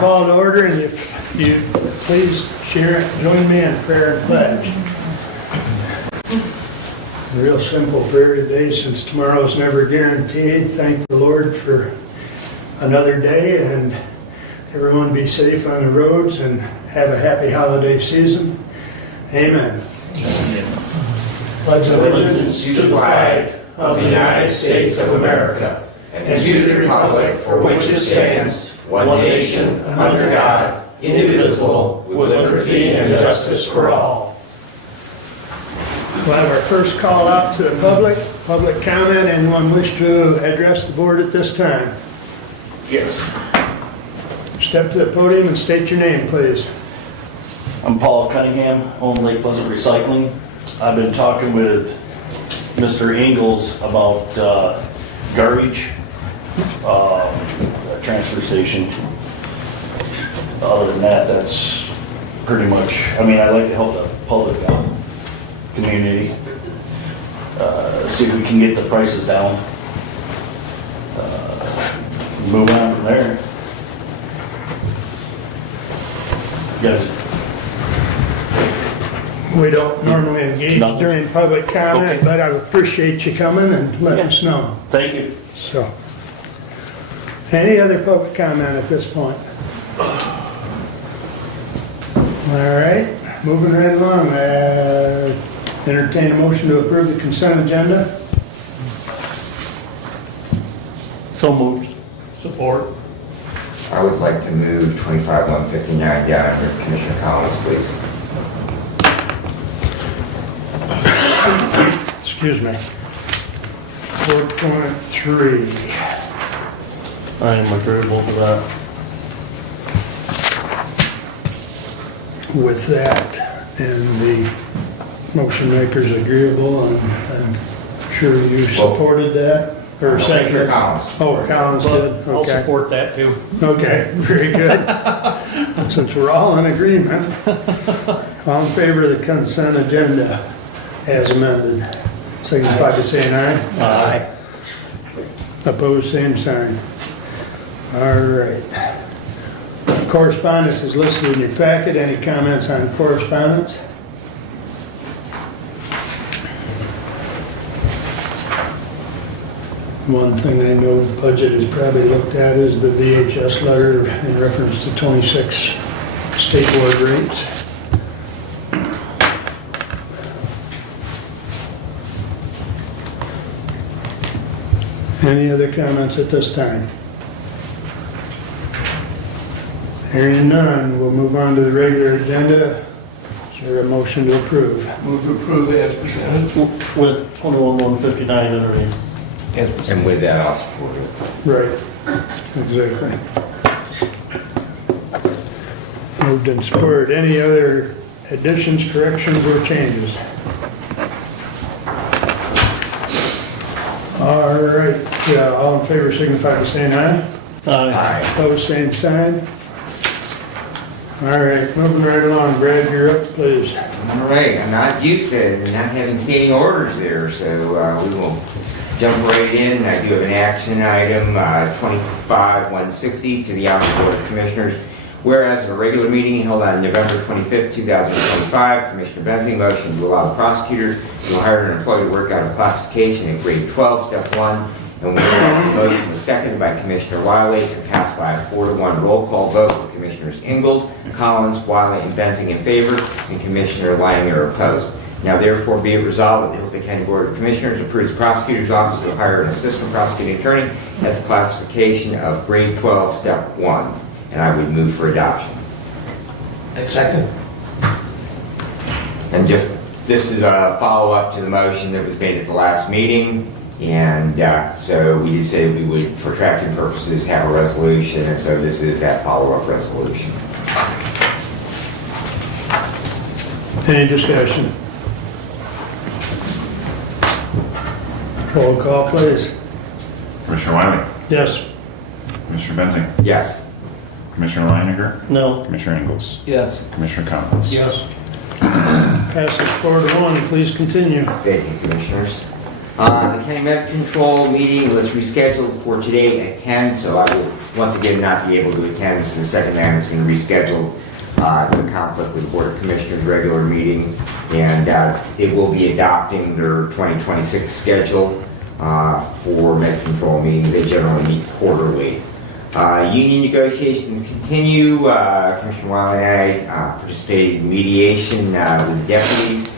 call to order, and if you please join me in prayer and pledge. A real simple prayer today, since tomorrow's never guaranteed. Thank the Lord for another day, and everyone be safe on the roads and have a happy holiday season. Amen. Pledge allegiance to the flag of the United States of America and to the republic for which it stands, one nation, under God, indivisible, with liberty and justice for all. We'll have our first call out to the public comment. Anyone wish to address the board at this time? Yes. Step to the podium and state your name, please. I'm Paul Cunningham, own Lake Pleasant Recycling. I've been talking with Mr. Ingalls about garbage, transfer station. Other than that, that's pretty much, I mean, I like to help the public out, community, see if we can get the prices down, move on from there. Yes. We don't normally engage No. during public comment, Okay. but I appreciate you coming and letting us know. Thank you. So, any other public comment at this point? All right, moving right along. Entertain a motion to approve the consent agenda. So moved. Support. I would like to move 25-159 down under Commissioner Collins, please. Excuse me. 4.3. I am agreeable to that. With that, and the motion maker's agreeable, and I'm sure you supported that, or Commissioner second? Collins. Oh, Collins did, I'll okay. support that too. Okay, very good. Since we're all in agreement. All in favor of the consent agenda as amended, signify by saying aye. Aye. Opposed, same sign. All right. Correspondence is listed in your packet. Any comments on correspondence? One thing I know the budget is probably looked at is the VHS letter in reference to 26 state board rates. Any other comments at this time? Hearing none, we'll move on to the regular agenda. Is there a motion to approve? Move to approve as presented. With 21-159 underneath. As presented. And with that, I'll support it. Right, exactly. Moved and supported. Any other additions, corrections, or changes? All right, all in favor signify by saying aye. Aye. Opposed, same sign. All right, moving right along. Brad, you're up, please. All right, I'm not used to not having standing orders there, so we will jump right in. I do have an action item, 25-160 to the Office Board of Commissioners. Whereas at a regular meeting held on November 25th, 2025, Commissioner Bensing motioned to allow the prosecutor to hire an employee to work out a classification at grade 12, step 1. And whereas the motion was seconded by Commissioner Wiley and passed by a 4-to-1 roll call vote with Commissioners Ingalls, Collins, Wiley, and Bensing in favor, and Commissioner Langer opposed. Now therefore be it resolved that the Hillsdale County Board of Commissioners approves the prosecutor's office to hire an assistant prosecuting attorney at the classification of grade 12, step 1. And I would move for adoption. And second. And just, this is a follow-up to the motion that was made at the last meeting. And so we did say we would, for tracking purposes, have a resolution. And so this is that follow-up resolution. Any discussion? Roll call, please. Commissioner Wiley, Yes. Commissioner Benting, Yes. Commissioner Leininger, No. Commissioner Ingalls, Yes. Commissioner Collins. Yes. Passes 4-1. Please continue. Thank you, Commissioners. The county medical control meeting was rescheduled for today at 10, so I will once again not be able to attend. This is the second time it's been rescheduled in conflict with the Board of Commissioners' regular meeting, and it will be adopting their 2026 schedule for med control meetings. They generally meet quarterly. Union negotiations continue. Commissioner Wiley and I participated in mediation with the deputies.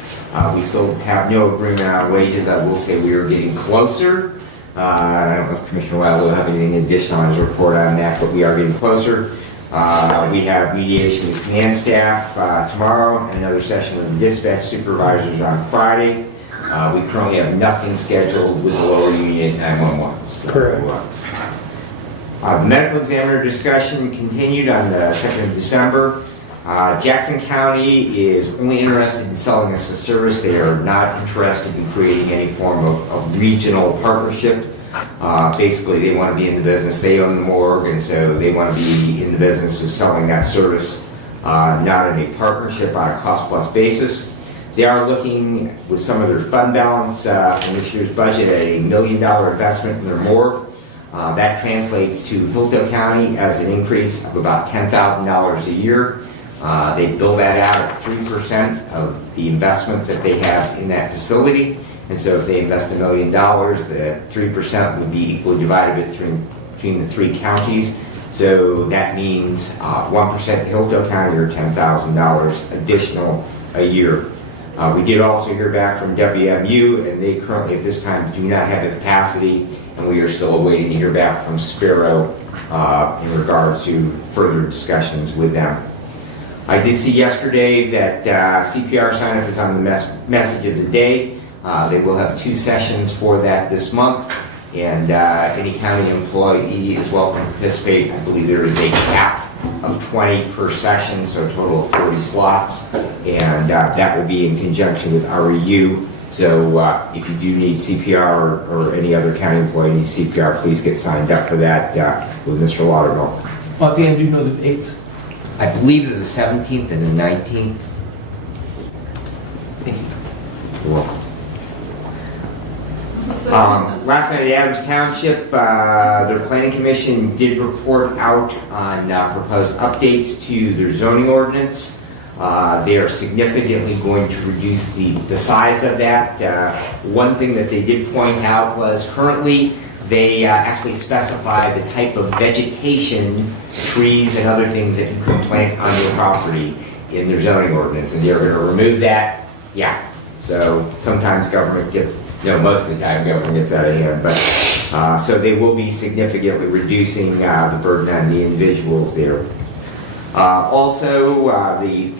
We still have no agreement on wages. I will say we are getting closer. I don't know if Commissioner Wiley will have anything additional on his report on that, but we are getting closer. We have mediation with command staff tomorrow, and another session with the dispatch supervisors on Friday. We currently have nothing scheduled with the lower union at 911. So, Correct. The medical examiner discussion continued on the 2nd of December. Jackson County is only interested in selling us a service. They are not interested in creating any form of regional partnership. Basically, they want to be in the business. They own the morgue, and so they want to be in the business of selling that service, not in a partnership on a cost-plus basis. They are looking with some of their fund balance in this year's budget at $1 million investment in their morgue. That translates to Hillsdale County as an increase of about $10,000 a year. They bill that out at 3% of the investment that they have in that facility. And so if they invest $1 million, the 3% would be equally divided between the 3 counties. So that means 1% to Hillsdale County, or $10,000 additional a year. We did also hear back from WMU, and they currently at this time do not have the capacity, and we are still awaiting to hear back from Sparrow in regard to further discussions with them. I did see yesterday that CPR sign-up is on the message of the day. They will have 2 sessions for that this month, and any county employee is welcome to participate. I believe there is a cap of 20 per session, so a total of 40 slots, and that will be in conjunction with REU. So if you do need CPR or any other county employee needs CPR, please get signed up for that with Mr. Laudermill. Offhand, do you know the dates? I believe they're the 17th and the 19th. Thank you. You're welcome. Last night at Adams Township, their planning commission did report out on proposed updates to their zoning ordinance. They are significantly going to reduce the size of that. One thing that they did point out was currently they actually specify the type of vegetation, trees and other things that you could plant on your property in their zoning ordinance, and they're going to remove that. Yeah. So sometimes government gets, most of the time government gets out of hand, but so they will be significantly reducing the burden on the individuals there. Also, the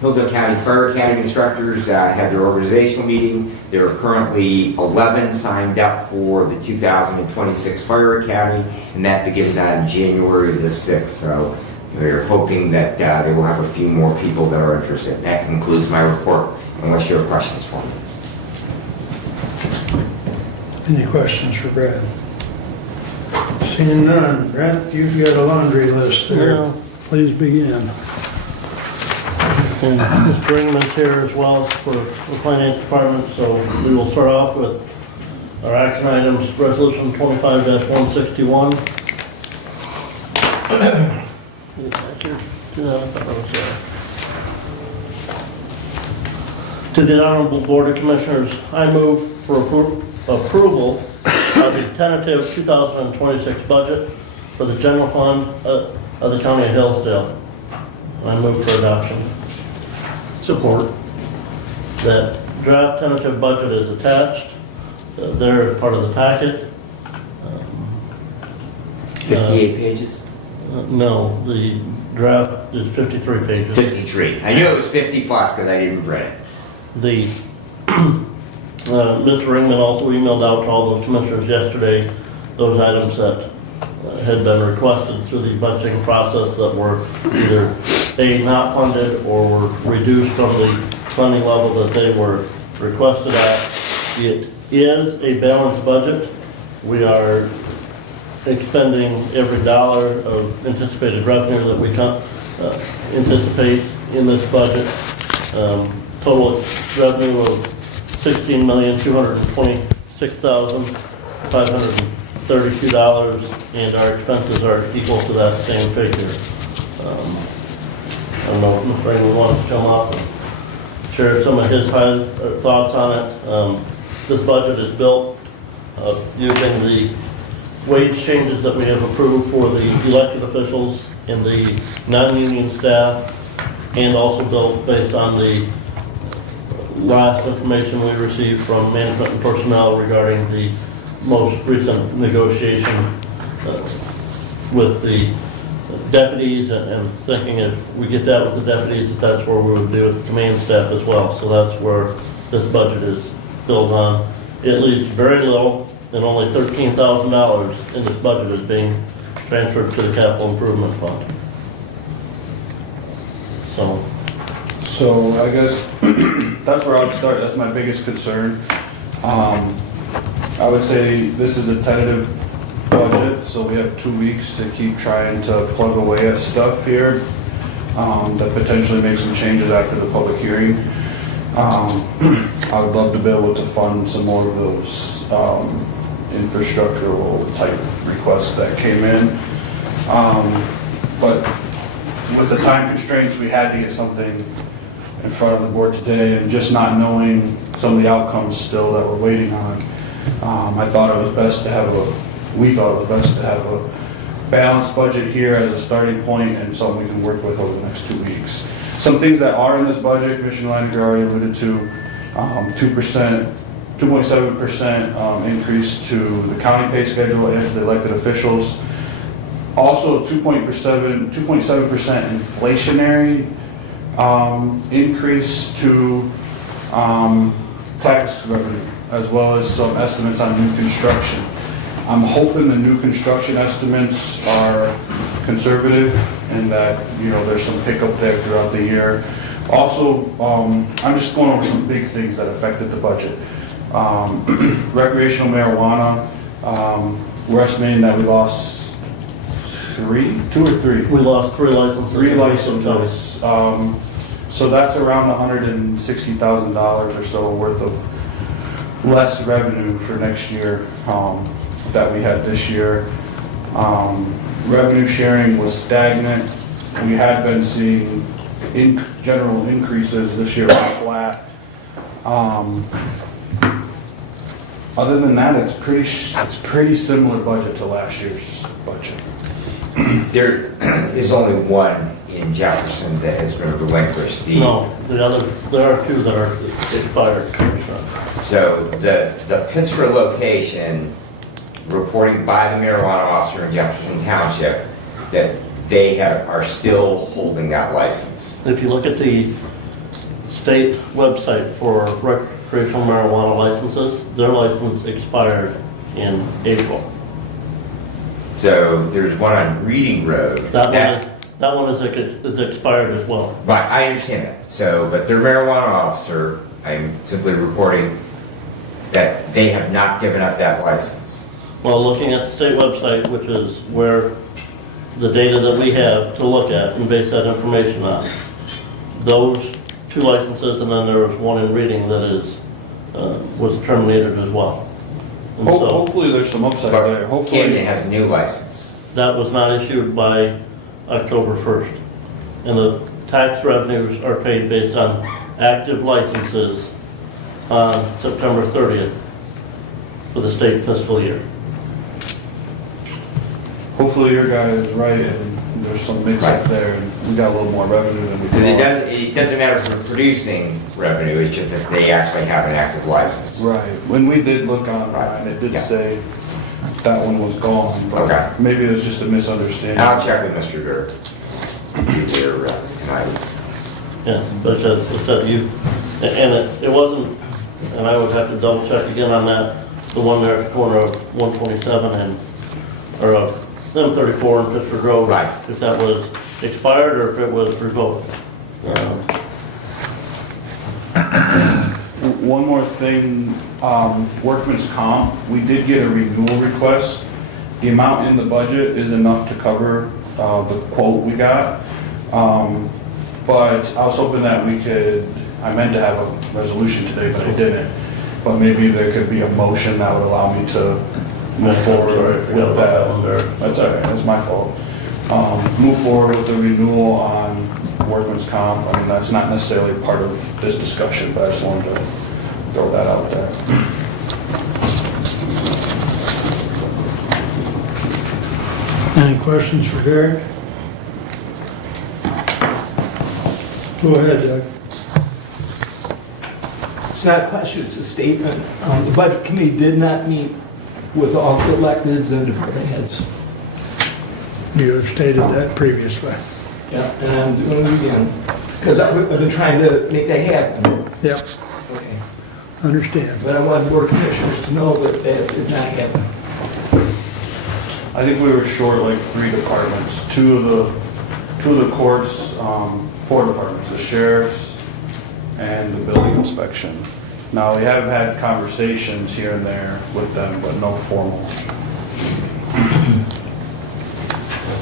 Hillsdale County Fire Academy instructors had their organizational meeting. There are currently 11 signed up for the 2026 Fire Academy, and that begins on January the 6th. So we're hoping that they will have a few more people that are interested. That concludes my report, unless you have questions for me. Any questions for Brad? Seeing none. Brad, you've got a laundry list there. Yeah. Please begin. And Mr. Ringman's here as well for the finance department, so we will start off with our action items, resolution 25-161. To the Honorable Board of Commissioners, I move for approval of the tentative 2026 budget for the general fund of the County of Hillsdale. I move for adoption. Support. That draft tentative budget is attached. They're part of the packet. 58 pages? No, the draft is 53 pages. 53. I knew it was 50 plus because I didn't read it. The Mr. Ringman also emailed out to all the commissioners yesterday those items that had been requested through the budgeting process that were either A, not funded, or were reduced from the funding level that they were requested at. It is a balanced budget. We are expending every dollar of anticipated revenue that we can anticipate in this budget. Total revenue of $16,226,000 $6,532, and our expenses are equal to that same figure. I don't know if Mr. Raymond wants to come up and share some of his thoughts on it. This budget is built using the wage changes that we have approved for the elected officials and the non-union staff, and also built based on the last information we received from management and personnel regarding the most recent negotiation with the deputies, and thinking if we get that with the deputies, that's where we would do with the command staff as well. So that's where this budget is built on. It leaves very little, and only $13,000 in this budget is being transferred to the capital improvement fund. So I guess that's where I would start. That's my biggest concern. I would say this is a tentative budget, so we have 2 weeks to keep trying to plug away at stuff here that potentially make some changes after the public hearing. I would love to be able to fund some more of those infrastructural type requests that came in. But with the time constraints, we had to get something in front of the board today, and just not knowing some of the outcomes still that we're waiting on, we thought it was best to have a balanced budget here as a starting point and something we can work with over the next 2 weeks. Some things that are in this budget, Commissioner Leininger already alluded to, 2.7% increase to the county pay schedule and to the elected officials. Also 2.7% inflationary increase to tax revenue, as well as some estimates on new construction. I'm hoping the new construction estimates are conservative and that, you know, there's some pickup there throughout the year. Also, I'm just going over some big things that affected the budget. Recreational marijuana, we're estimating that we lost two or three? We lost 3 licenses. 3 licenses. So that's around $160,000 or so worth of less revenue for next year that we had this year. Revenue sharing was stagnant. We had been seeing general increases. This year was flat. Other than that, it's pretty similar budget to last year's budget. There is only one in Jefferson that has been relinquished. No, there are 2 that are expired. So the Pittsburgh location, reporting by the marijuana officer in Jefferson Township, that they are still holding that license. If you look at the state website for recreational marijuana licenses, their license expired in April. So there's one on Reading Road. That one is expired as well. Right, I understand that. So, but their marijuana officer, I'm simply reporting that they have not given up that license. Well, looking at the state website, which is where the data that we have to look at and base that information on, those 2 licenses, and then there was one in Reading that was terminated as well. And so Hopefully there's some upside there. But Hopefully. Camden has a new license. that was not issued by October 1st. And the tax revenues are paid based on active licenses on September 30th for the state fiscal year. Hopefully your guy is right and there's some mix up there and we got a little more revenue than we Because thought. it doesn't matter for producing revenue, it's just that they actually have an active license. Right. When we did look online, it did Yeah. say that one was gone, Okay. but maybe it was just a misunderstanding. And I'll check with Mr. Gurr later tonight. Yeah, because it said and it wasn't, and I would have to double check again on that, the one there at the corner of 127 or M34 and Pittsburgh Road. Right. If that was expired or if it was revoked. One more thing, workman's comp, we did get a renewal request. The amount in the budget is enough to cover the quote we got. But I was hoping that I meant to have a resolution today, but I didn't. but maybe there could be a motion that would allow me to move forward with that. That's all right, that's my fault. Move forward with the renewal on workman's comp. I mean, that's not necessarily part of this discussion, but I just wanted to throw that out there. Any questions for Derek? Go ahead, Doug. It's not a question, it's a statement. The budget committee did not meet with all the electeds and department heads. You have stated that previously. Yeah. And I'm doing it again, because I've been trying to make that happen. Yep, Okay. understand. But I want the board of commissioners to know that that did not happen. I think we were short like 3 departments, two of the courts, 4 departments, the sheriff's and the building inspection. Now, we have had conversations here and there with them, but no formal.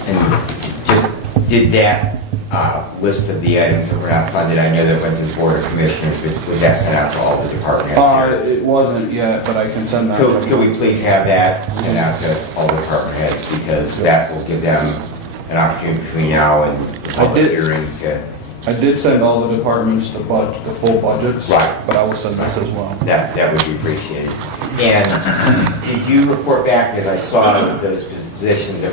And just did that list of the items that were not funded, I know that went to the Board of Commissioners, but was that sent out to all the department heads here? It wasn't yet, but I can send that. Could we please have that sent out to all the department heads, because that will give them an opportunity between now and the public hearing to, I did send all the departments the full budgets. Right. But I will send this as well. that would be appreciated. And could you report back, because I saw that those positions that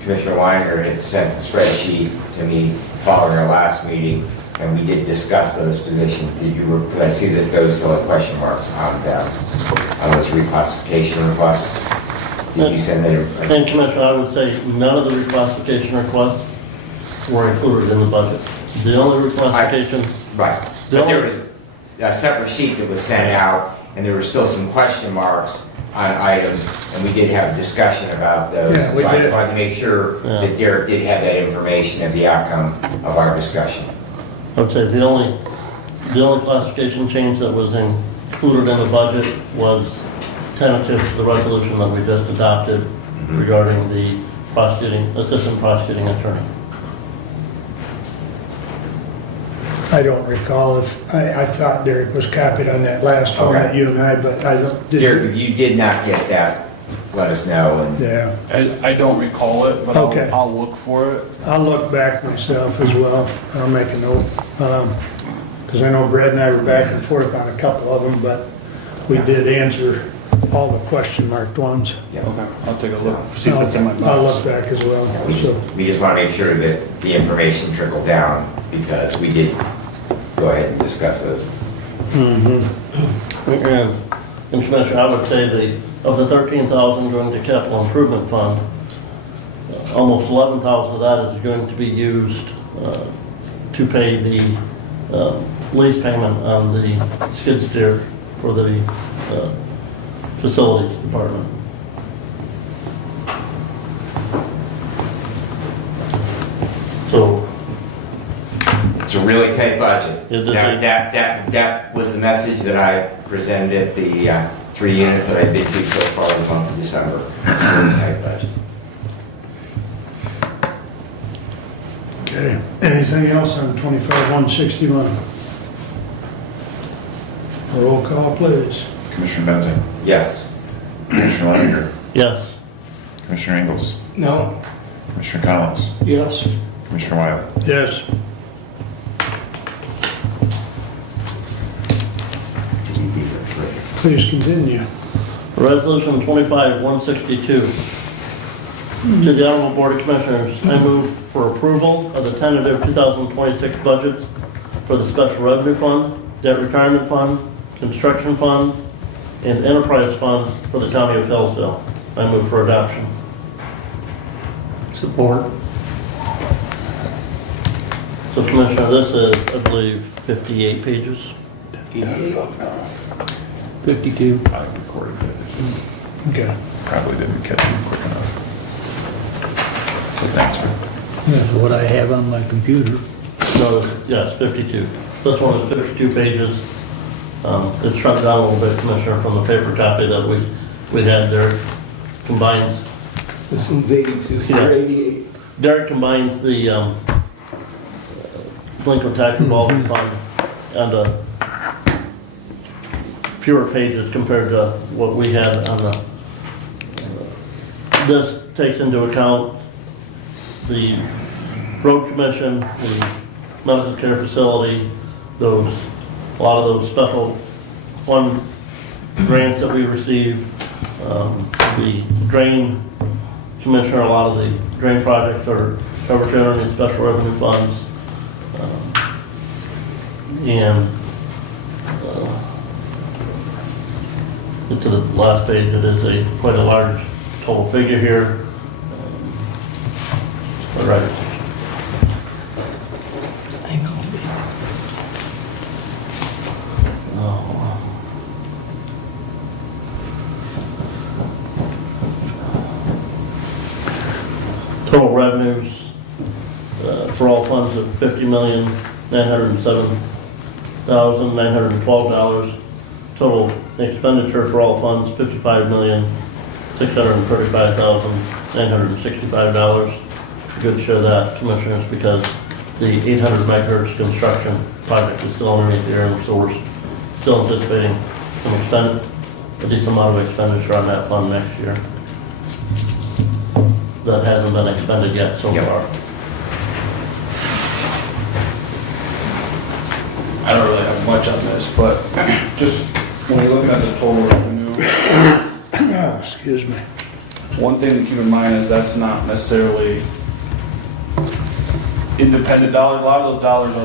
Commissioner Weiner had sent the spreadsheet to me following our last meeting, and we did discuss those positions. Could I see that those still have question marks on them, on those reclassification requests? Did you send that? And Commissioner, I would say none of the reclassification requests were included in the budget. The only reclassification, Right, The but there only- was a separate sheet that was sent out, and there were still some question marks on items, and we did have a discussion about those. Yeah, we So I did. just wanted to make sure Yeah. that Derek did have that information of the outcome of our discussion. I would say the only classification change that was included in the budget was tentative to the resolution that we just adopted regarding the assistant prosecuting attorney. I don't recall if, I thought Derek was copied on that last one that you and I, but I don't. Derek, if you did not get that, let us know. And Yeah, I don't recall it, but Okay. I'll look for it. I'll look back myself as well. I'll make a note. Because I know Brad and I were back and forth on a couple of them, but we did answer all the question marked ones. yeah. Okay, I'll take a look, see if it's in my I'll box. look back as well, so. We just want to make sure that the information trickled down, because we did go ahead and discuss those. And Commissioner, I would say of the 13,000 going to capital improvement fund, almost 11,000 of that is going to be used to pay the lease payment on the skid steer for the facilities department. So, It's a really tight budget. It is That was the message that I presented at the 3 units that I've been to so far this month of December. Really tight budget. Okay, anything else on 25-161? Roll call, please. Commissioner Benzing, Yes. Commissioner Leininger, yes. Commissioner Ingles, No? Commissioner Collins, Yes. Commissioner Wiley. Yes. Please continue. Resolution 25-162. To the Honorable Board of Commissioners, I move for approval of the tentative 2026 budget for the Special Revenue Fund, Debt Retirement Fund, Construction Fund, and Enterprise Fund for the County of Hillsdale. I move for adoption. Support. So Commissioner, this is, I believe, 58 pages. 52. I recorded it. Okay. Probably didn't catch it quick enough. So thanks for, That's what I have on my computer. No, yes, 52. This one is 52 pages. It's shrunk down a little bit, Commissioner, from the paper copy that we had there. Combines, This one's 82, Yeah. or 88. Derek combines the delinquent tax revolving fund and a fewer pages compared to what we had on the, this takes into account the road commission, the medical care facility, a lot of those special fund grants that we receive, the drain commissioner, a lot of the drain projects are covered generally in special revenue funds. And get to the last page, it is quite a large total figure here. All right. I know. Total revenues for all funds of $50,907,912. Total expenditure for all funds, $55,635,965. Good to share that, Commissioners, because the 800 megahertz construction project is still underneath the air, so we're still anticipating a decent amount of expenditure on that fund next year. That hasn't been expended yet so far. I don't really have much on this, but just when you're looking at the total revenue, Oh, excuse me. one thing to keep in mind is that's not necessarily independent dollars. A lot of those dollars are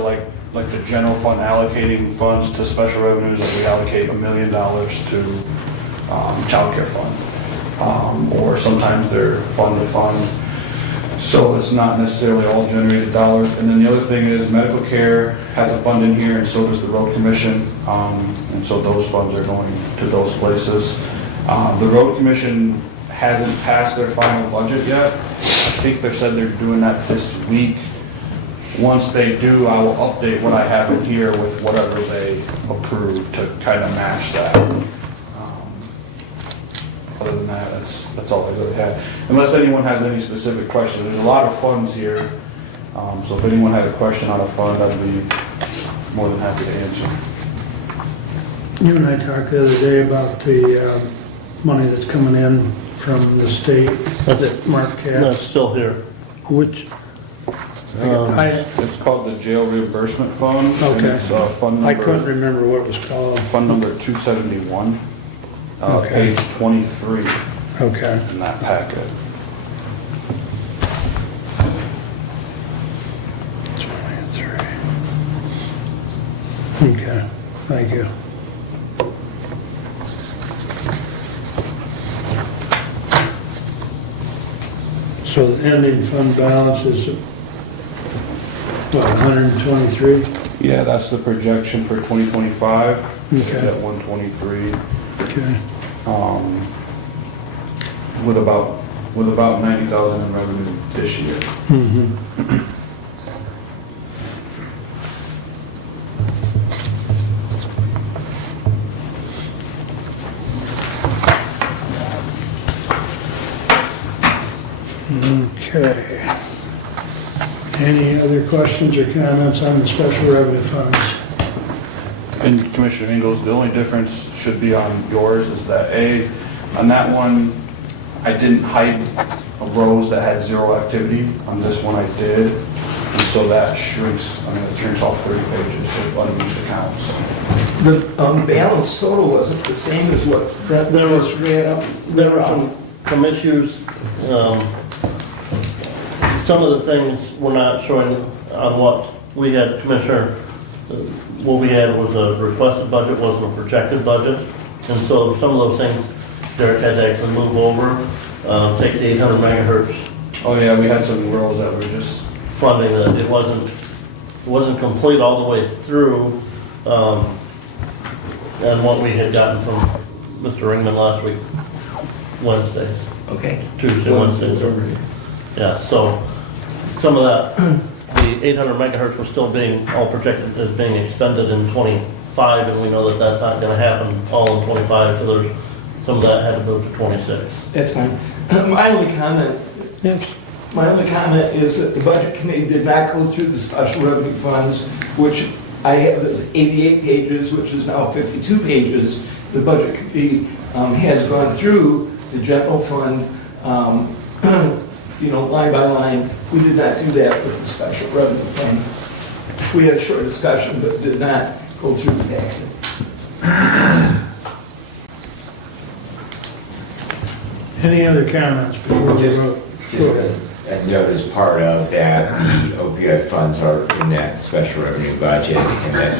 like the general fund allocating funds to special revenues, like we allocate $1 million to child care fund. Or sometimes they're fund to fund. So it's not necessarily all generated dollars. And then the other thing is medical care has a fund in here, and so does the road commission. And so those funds are going to those places. The road commission hasn't passed their final budget yet. I think they said they're doing that this week. Once they do, I will update what I have in here with whatever they approve to kind of match that. Other than that, that's all I really have. Unless anyone has any specific questions. There's a lot of funds here. So if anyone had a question on a fund, I'd be more than happy to answer. You and I talked the other day about the money that's coming in from the state that Mark That's has. still here. Which, It's called the Jail Reimbursement Fund. and Okay. It's fund I couldn't number, remember what it was called. fund number 271, Okay. page 23 Okay. in that packet. Okay, thank you. So the ending fund balance is, what, 123? Yeah, that's the projection for 2025. Okay. At 123. Okay. With about 90,000 in revenue this year. Okay. Any other questions or comments on the special revenue funds? And Commissioner Ingles, the only difference should be on yours is that on that one, I didn't hide rows that had zero activity. On this one I did. And so that shrinks, it shrinks off 30 pages of unused accounts. The balance total wasn't the same as what Brent There was- just ran up. There were some issues. Some of the things were not showing on what we had, Commissioner. What we had was a requested budget, wasn't a projected budget. And so some of those things, Derek had to actually move over, take the 800 megahertz Oh yeah, we had some rows that were just, funding that it wasn't complete all the way through. And what we had gotten from Mr. Ringman last week, Wednesdays, Okay. Tuesday, Wednesdays. Yeah, so some of that, the 800 megahertz was still being, all projected as being expended in 25, and we know that that's not gonna happen all in 25, so there's, some of that had to move to 26. That's fine. My only comment Yes. is that the budget committee did not go through the special revenue funds, which I have as 88 pages, which is now 52 pages, the budget committee has gone through the general fund, line by line. We did not do that with the special revenue fund. We had a short discussion, but did not go through the packet. Any other comments before we Just vote? a note as part of that, the opioid funds are in that special revenue budget, and that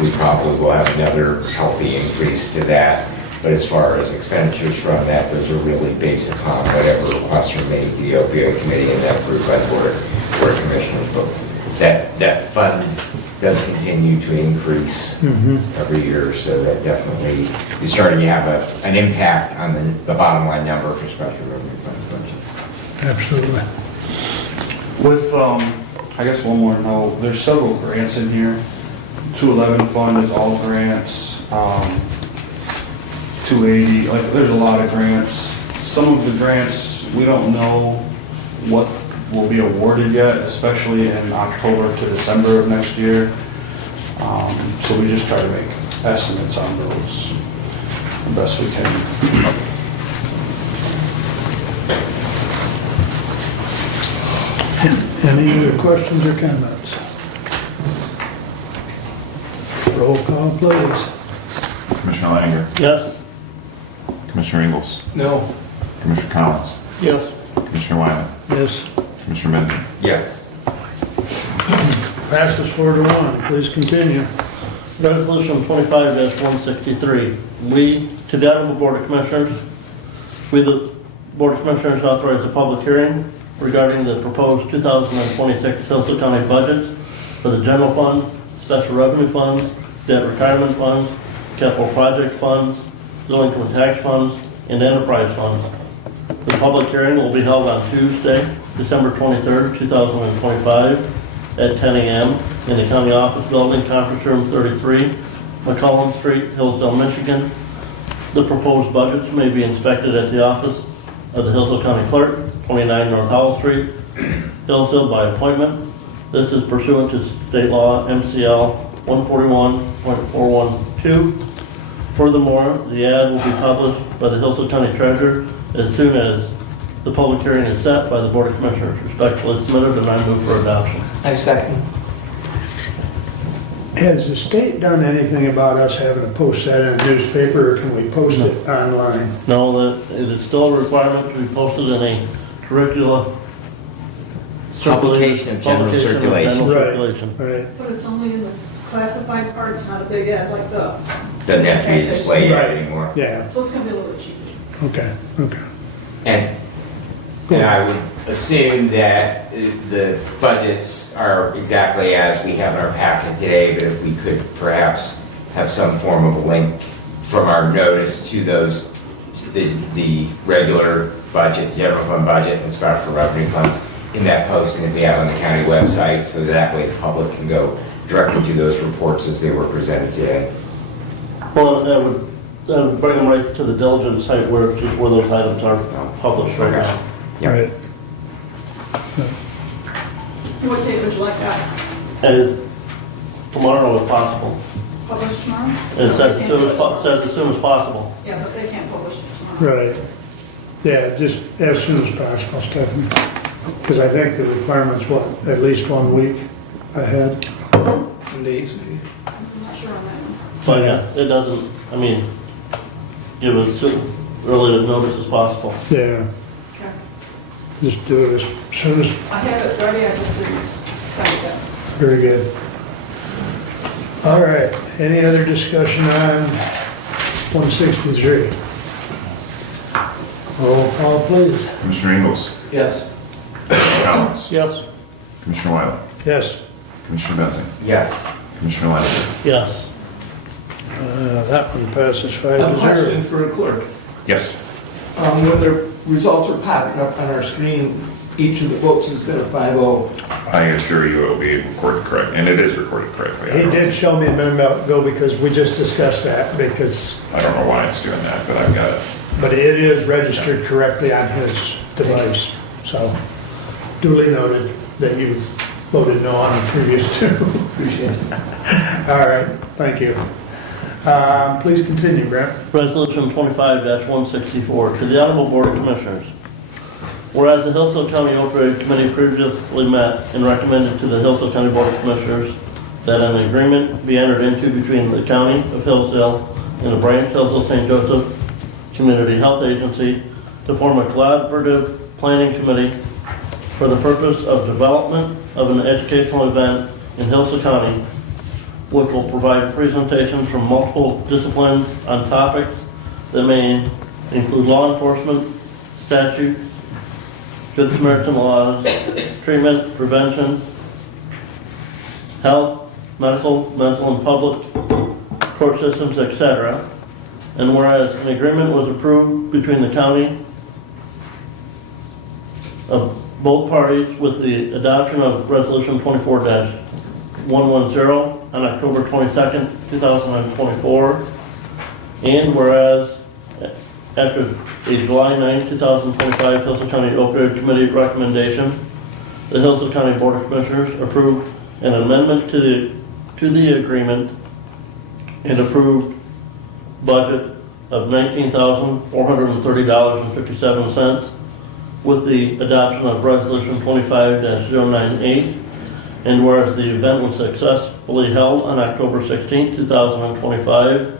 we probably will have another healthy increase to that. But as far as expenditures from that, those are really based upon whatever requests are made to the opioid committee and that approved by the board of commissioners. But that fund does continue to increase every year, so that definitely is starting to have an impact on the bottom line number for special revenue funds budgets. Absolutely. With, I guess one more note, there's several grants in here. 211 fund is all grants, 280, like, there's a lot of grants. Some of the grants, we don't know what will be awarded yet, especially in October to December of next year. So we just try to make estimates on those the best we can. Any other questions or comments? Roll call, please. Commissioner Langer, Yes. Commissioner Ingles, No. Commissioner Collins, Yes. Commissioner Wyman, Yes. Commissioner Benson. Yes. Passes 4-1. Please continue. Resolution 25-163, we, to the Idaho Board of Commissioners, we, the Board of Commissioners, authorize a public hearing regarding the proposed 2026 Hillsdale County budget for the general fund, special revenue funds, debt retirement funds, capital project funds, low-income tax funds, and enterprise funds. The public hearing will be held on Tuesday, December 23rd, 2025, at 10 a.m. in the County Office Building, Conference Room 33, McCollum Street, Hillsdale, Michigan. The proposed budgets may be inspected at the office of the Hillsdale County Clerk, 29 North Howell Street, Hillsdale, by appointment. This is pursuant to state law MCL 141.412. Furthermore, the ad will be published by the Hillsdale County Treasurer as soon as the public hearing is set by the Board of Commissioners. Respectfully submitted, and I move for adoption. I second. Has the state done anything about us having to post that in a newspaper, or can we post it online? No, that it is still a requirement to be posted in a curricula. Publication of general circulation. circulation. Right. But it's only in the classified part, it's not a big ad like the, Doesn't have to be displayed yet Right. anymore. Yeah, so it's gonna be a little bit cheaper. okay, okay. And I would assume that the budgets are exactly as we have in our packet today, but if we could perhaps have some form of a link from our notice to those, the regular budget, general fund budget, and special revenue funds in that posting that we have on the county website, so that way the public can go directly to those reports as they were presented today. Well, that would bring them right to the diligence site where those items are published right now. Yeah. Right. What date would you like that And tomorrow if possible. published tomorrow? It says as soon as possible. Yeah, but they can't publish it tomorrow. Right. Yeah, just as soon as possible, Stephanie. Because I think the requirement's what, at least 1 week ahead? Days. I'm not sure on that one. But yeah, it doesn't, give us early notice as possible. Yeah, Okay. just do it as soon as, I have it ready, I just didn't cite it yet. very good. All right, any other discussion on 163? Roll call, please. Commissioner Ingles, Yes. Commissioner Collins, Yes. Commissioner Wyman, Yes, Commissioner Benson, Yes. Commissioner Langer. Yes. that one passes I have a 5-0. question for the clerk. Yes. When the results are popping up on our screen, each of the votes has been a 5-0. I assure you it will be recorded correct, and it is recorded correctly. He did show me a minute ago because we just discussed that because, I don't know why it's doing that, but I've got it. but it is registered correctly on his device. So duly noted that you voted no on the previous two. Appreciate it. All right, thank you. Please continue, Brent. Resolution 25-164, to the Honorable Board of Commissioners. Whereas the Hillsdale County Opioid Committee previously met and recommended to the Hillsdale County Board of Commissioners that an agreement be entered into between the County of Hillsdale and the Branch Hillsdale St. Joseph Community Health Agency to form a collaborative planning committee for the purpose of development of an educational event in Hillsdale County, which will provide presentations from multiple disciplines on topics that may include law enforcement, statutes, Good Samaritan laws, treatment, prevention, health, medical, mental, and public court systems, etc. And whereas an agreement was approved between the county of both parties with the adoption of Resolution 24-110 on October 22nd, 2024, and whereas after the July 9, 2025 Hillsdale County Opioid Committee recommendation, the Hillsdale County Board of Commissioners approved an amendment to the agreement and approved budget of $19,430.57 with the adoption of Resolution 25-098, and whereas the event was successfully held on October 16, 2025,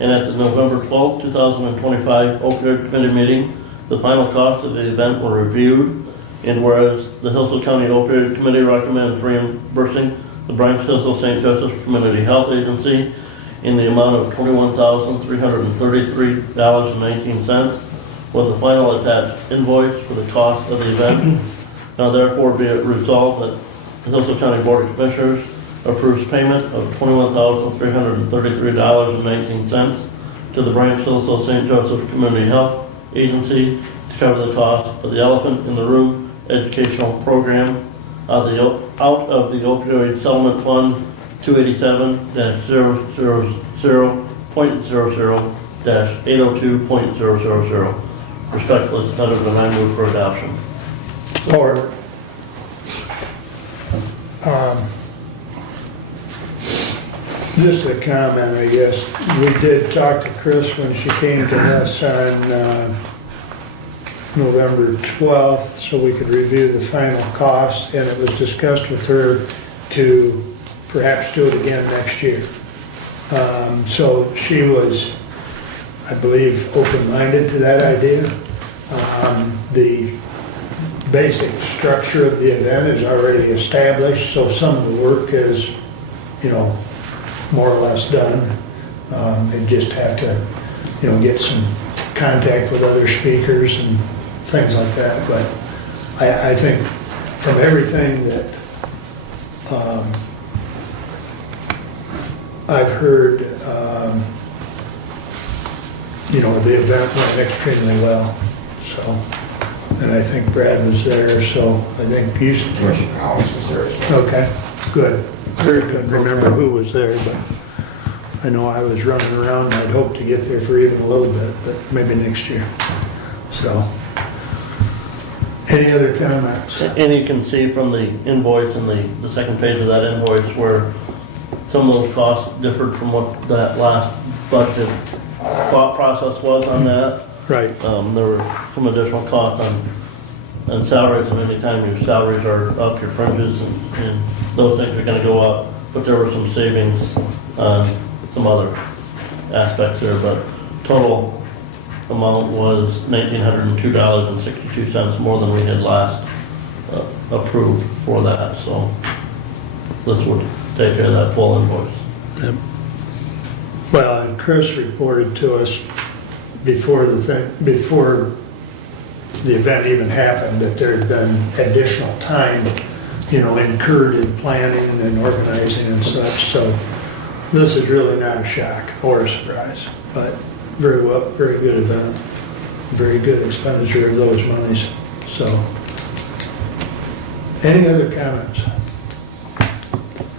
and at the November 12, 2025 Opioid Committee meeting, the final costs of the event were reviewed, and whereas the Hillsdale County Opioid Committee recommends reimbursing the Branch Hillsdale St. Joseph Community Health Agency in the amount of $21,333.19 with a final attached invoice for the cost of the event. Now therefore be it resolved that the Hillsdale County Board of Commissioners approves payment of $21,333.19 to the Branch Hillsdale St. Joseph Community Health Agency to cover the cost of the Elephant in the Room educational program out of the Opioid Settlement Fund 287-000.00-802.000. Respectfully submitted, and I move for adoption. Support. Just a comment, I guess. We did talk to Chris when she came to us on November 12th, so we could review the final costs, and it was discussed with her to perhaps do it again next year. So she was, I believe, open-minded to that idea. The basic structure of the event is already established, so some of the work is, more or less done. They just have to, get some contact with other speakers and things like that. But I think from everything that I've heard, the event went extremely well. So, and I think Brad was there, so I think you... Commissioner Collins was there as well. Okay, good. I couldn't remember who was there, but I know I was running around. I'd hoped to get there for even a little bit, but maybe next year. So, any other comments? And you can see from the invoice and the second page of that invoice where some of those costs differed from what that last budget thought process was on that. Right. There were some additional costs on salaries, and anytime your salaries are up, your fringes and those things are gonna go up. But there were some savings on some other aspects there, but total amount was $1,902.62 more than we had last approved for that, so this would take care of that full invoice. Yep. Well, and Chris reported to us before the event even happened, that there had been additional time, incurred in planning and organizing and such. So this is really not a shock or a surprise, but very good event, very good expenditure of those monies. So, any other comments?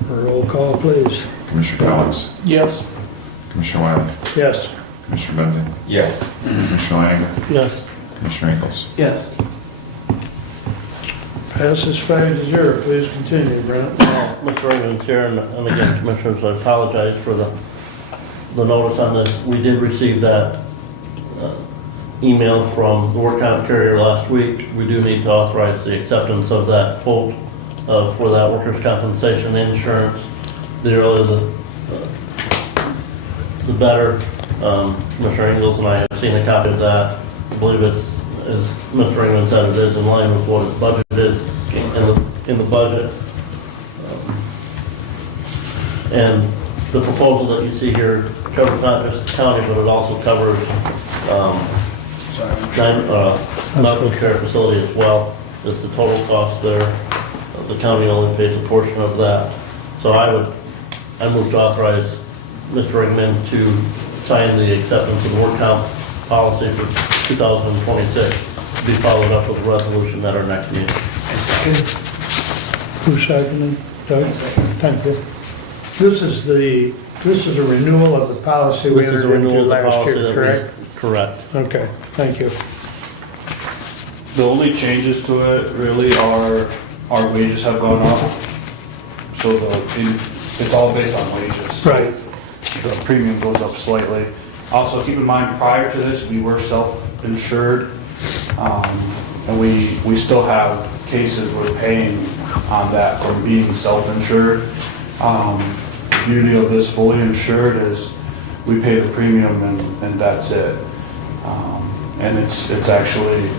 Roll call, please. Commissioner Collins, Yes. Commissioner Wiley, Yes. Commissioner Bendon, Yes. Commissioner Laniger, Yes. Commissioner Ingles. Yes. Passes 5-0. Please continue, Brent. Mr. Ringman's here, and again, Commissioners, I apologize for the the notice on this, we did receive that email from the work comp carrier last week. We do need to authorize the acceptance of that quote for that workers' compensation insurance. The earlier the better. Mr. Ingles and I have seen a copy of that. I believe it's, as Mr. England said, it is in line with what is budgeted in the budget. And the proposal that you see here covers not just the county, but it also covers medical care facility as well. It's the total cost there. The county only pays a portion of that. So I move to authorize Mr. Ringman to sign the acceptance of the work comp policy for 2026, to be followed up with a resolution at our next meeting. Who seconded? Doug? Thank you. This is a renewal of the policy we This is a entered into renewal of the last policy year, that correct? Correct. Okay, thank you. The only changes to it really are our wages have gone up. So it's all based on wages. Right. The premium goes up slightly. Also, keep in mind, prior to this, we were self-insured. And we still have cases we're paying on that from being self-insured. Beauty of this fully insured is we pay the premium and that's it. And it's actually,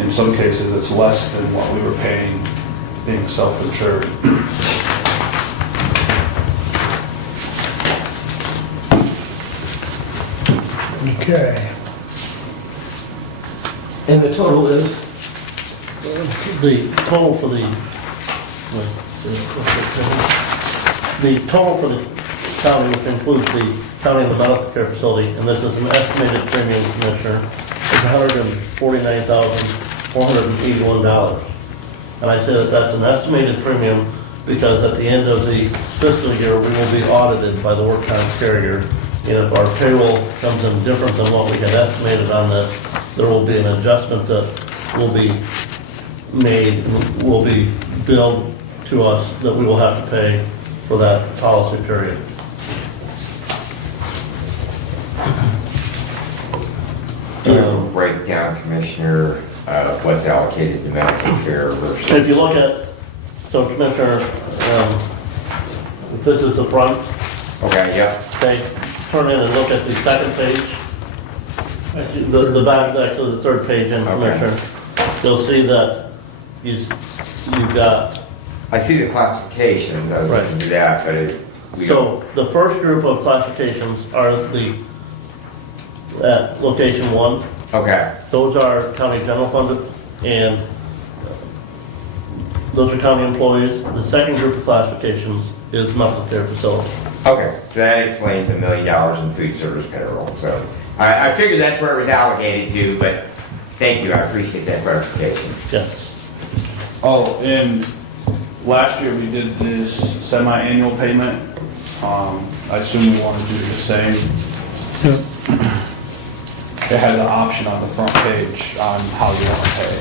in some cases, it's less than what we were paying being self-insured. Okay. And the total is? The total for the county, which includes the county and the medical care facility, and this is an estimated premium, Commissioner, is $149,481. And I say that that's an estimated premium because at the end of the fiscal year, we will be audited by the work comp carrier. And if our payroll comes in different than what we had estimated on this, there will be an adjustment that will be made, will be billed to us that we will have to pay for that policy period. Do you have a breakdown, Commissioner, of what's allocated to medical care versus? If you look at, so Commissioner, this is the front, Okay, yeah. okay, turn in and look at the second page. Actually, the back, actually the third page in, Commissioner. You'll see that you've got. I see the classifications, I was Right. looking at that, but we don't. So the first group of classifications are at location 1. Okay, Those are county general funded, and those are county employees. The second group of classifications is medical care facility. okay, so that explains $1 million in food service payroll, so. I figured that's where it was allocated to, but thank you, I appreciate that clarification. Yes. Oh, and last year we did this semi-annual payment. I assume we want to do the same. It has an option on the front page on how you want to pay.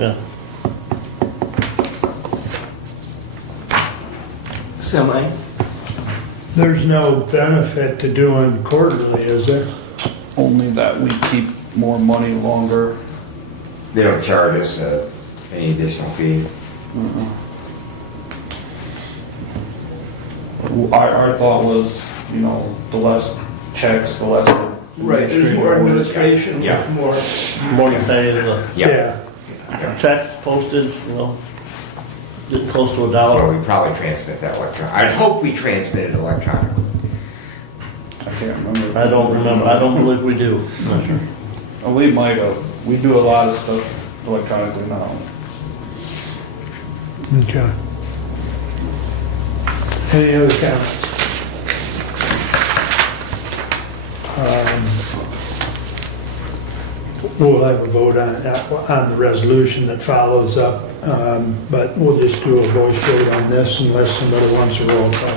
Yeah. Semi? There's no benefit to doing quarterly, is there? Only that we keep more money longer. They don't charge us any additional fee. Our thought was, the less checks, the less. Right, there's more administration, Yeah. more. More you pay, the Yeah. checks, postage, get close to Or $1. we probably transmit that electronically. I'd hope we transmit it electronically. I can't remember. I don't remember, I don't believe we do. Oh, we might have. We do a lot of stuff electronically now. Okay. Any other comments? We'll have a vote on the resolution that follows up, but we'll just do a voice vote on this unless somebody wants a roll call.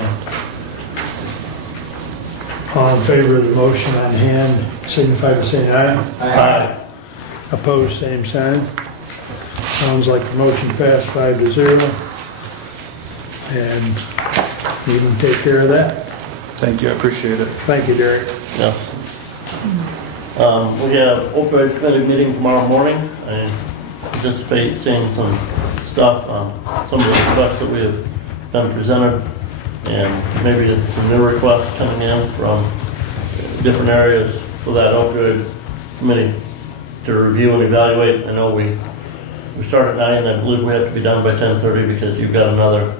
All in favor of the motion on hand, signify by saying aye. Aye. Opposed, same sign. Sounds like the motion passed 5-0. And you can take care of that. Thank you, I appreciate it. Thank you, Derek. Yes. We have opioid committee meeting tomorrow morning. I anticipate seeing some stuff on some of the requests that we have been presented, and maybe some new requests coming in from different areas for that opioid committee to review and evaluate. I know we start at 9, and I believe we have to be done by 10:30 because you've got another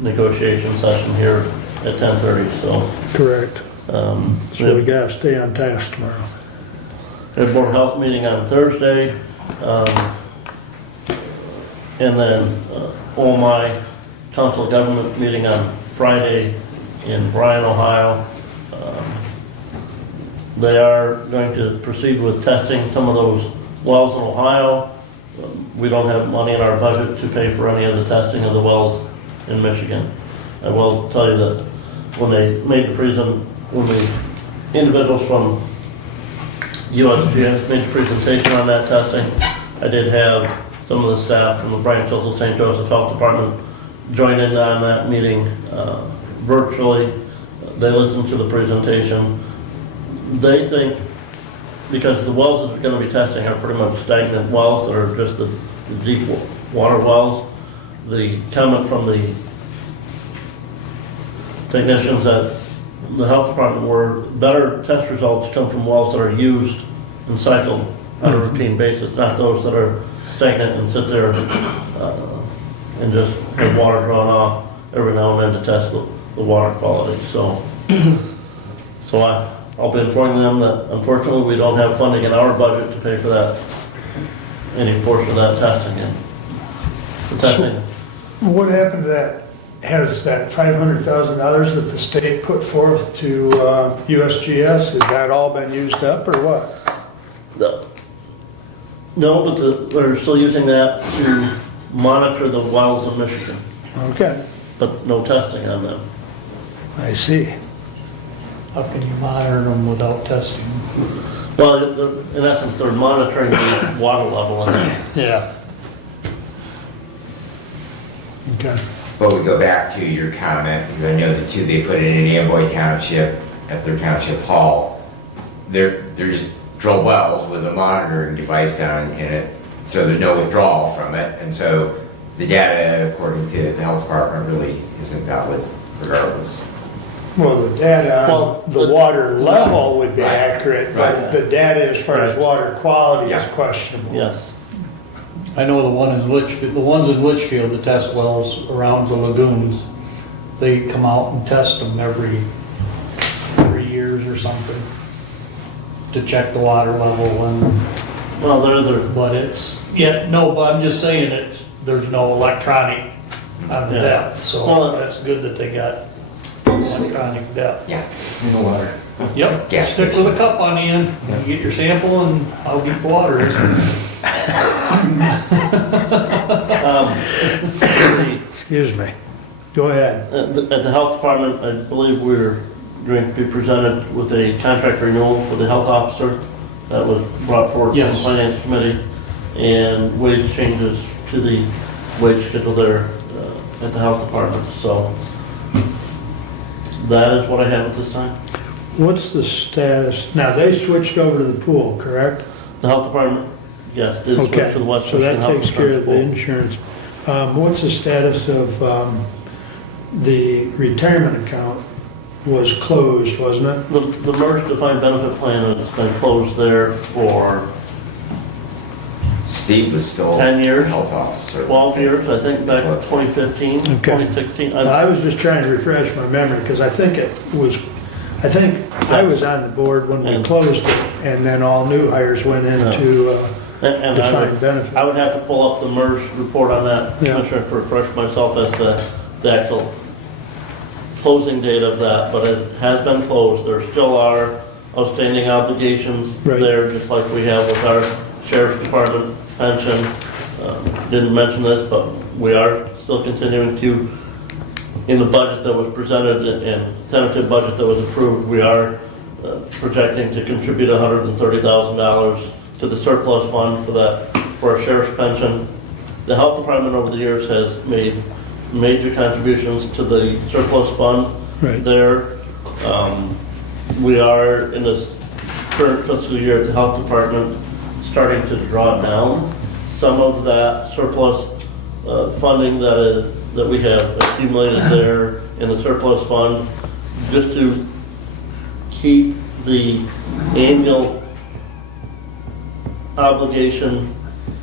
negotiation session here at 10:30, so. Correct. So we We gotta stay on task tomorrow. have Board of Health meeting on Thursday, and then OMI Council of Government meeting on Friday in Bryan, Ohio. They are going to proceed with testing some of those wells in Ohio. We don't have money in our budget to pay for any of the testing of the wells in Michigan. I will tell you that when they made when the individuals from USGS made a presentation on that testing, I did have some of the staff from the Bryan Hills St. Joseph Health Department join in on that meeting virtually. They listened to the presentation. They think, because the wells that are going to be testing are pretty much stagnant wells that are just the deep water wells, the comment from the technicians at the health department were better test results come from wells that are used and cycled on a routine basis, not those that are stagnant and sit there and just have water drawn off every now and then to test the water quality. So I'll be informing them that unfortunately we don't have funding in our budget to pay for that, any portion of that testing. The testing. What happened to that? Has that $500,000 that the state put forth to USGS, has that all been used up or what? No, but they're still using that to monitor the wells in Michigan, Okay, but no testing on them. I see. How can you monitor them without testing? Well, in essence, they're monitoring the water level in it. Yeah. Okay. But we go back to your comment, because I know the two they put it in Amboy Township at their township hall. They're just drill wells with a monitoring device down in it, so there's no withdrawal from it. And so the data, according to the health department, really isn't valid regardless. Well, the data Well, on the water level would be Right. accurate, but Right. the data as far as Right. water quality is Yeah. questionable. Yes. I know the ones in Litchfield, the test wells around the lagoons, they come out and test them every 3 years or something to check the water level and, Well, but but I'm just saying there's no electronic on the Yeah. depth, so Well, that's good that they got electronic depth. Yeah, in the water. Yep, Gas stick with a cup on the end, you get your sample and how deep water is. Excuse me. Go ahead. At the health department, I believe we're going to be presented with a contract renewal for the health officer that was brought forward from the Yes. finance committee, and wage changes to the wage schedule there at the health department. So that is what I have at this time. What's the status? Now, they switched over to the pool, correct? The health department, yes, did switch Okay, to the West so that Michigan Health takes care of the Insurance insurance. What's the status of the retirement account? Was closed, wasn't it? Pool. The MERS defined benefit plan has been closed there for Steve was still 10 years? health officer. 12 years, I think, back in 2015, Okay. 2016. I was just trying to refresh my memory, because I think I was on the board when we And- closed it, and then all new hires went into And defined benefit. I would have to pull up the MERS report on that, Yeah. Commissioner, to refresh myself as to the actual closing date of that, but it has been closed. There still are outstanding obligations Right. there, just like we have with our sheriff's department pension. Didn't mention this, but we are still continuing to, in the budget that was presented and tentative budget that was approved, we are projecting to contribute $130,000 to the surplus fund for our sheriff's pension. The health department over the years has made major contributions to the surplus fund Right. there. We are in this current fiscal year at the health department starting to draw down some of that surplus funding that we have accumulated there in the surplus fund, just to keep the annual obligation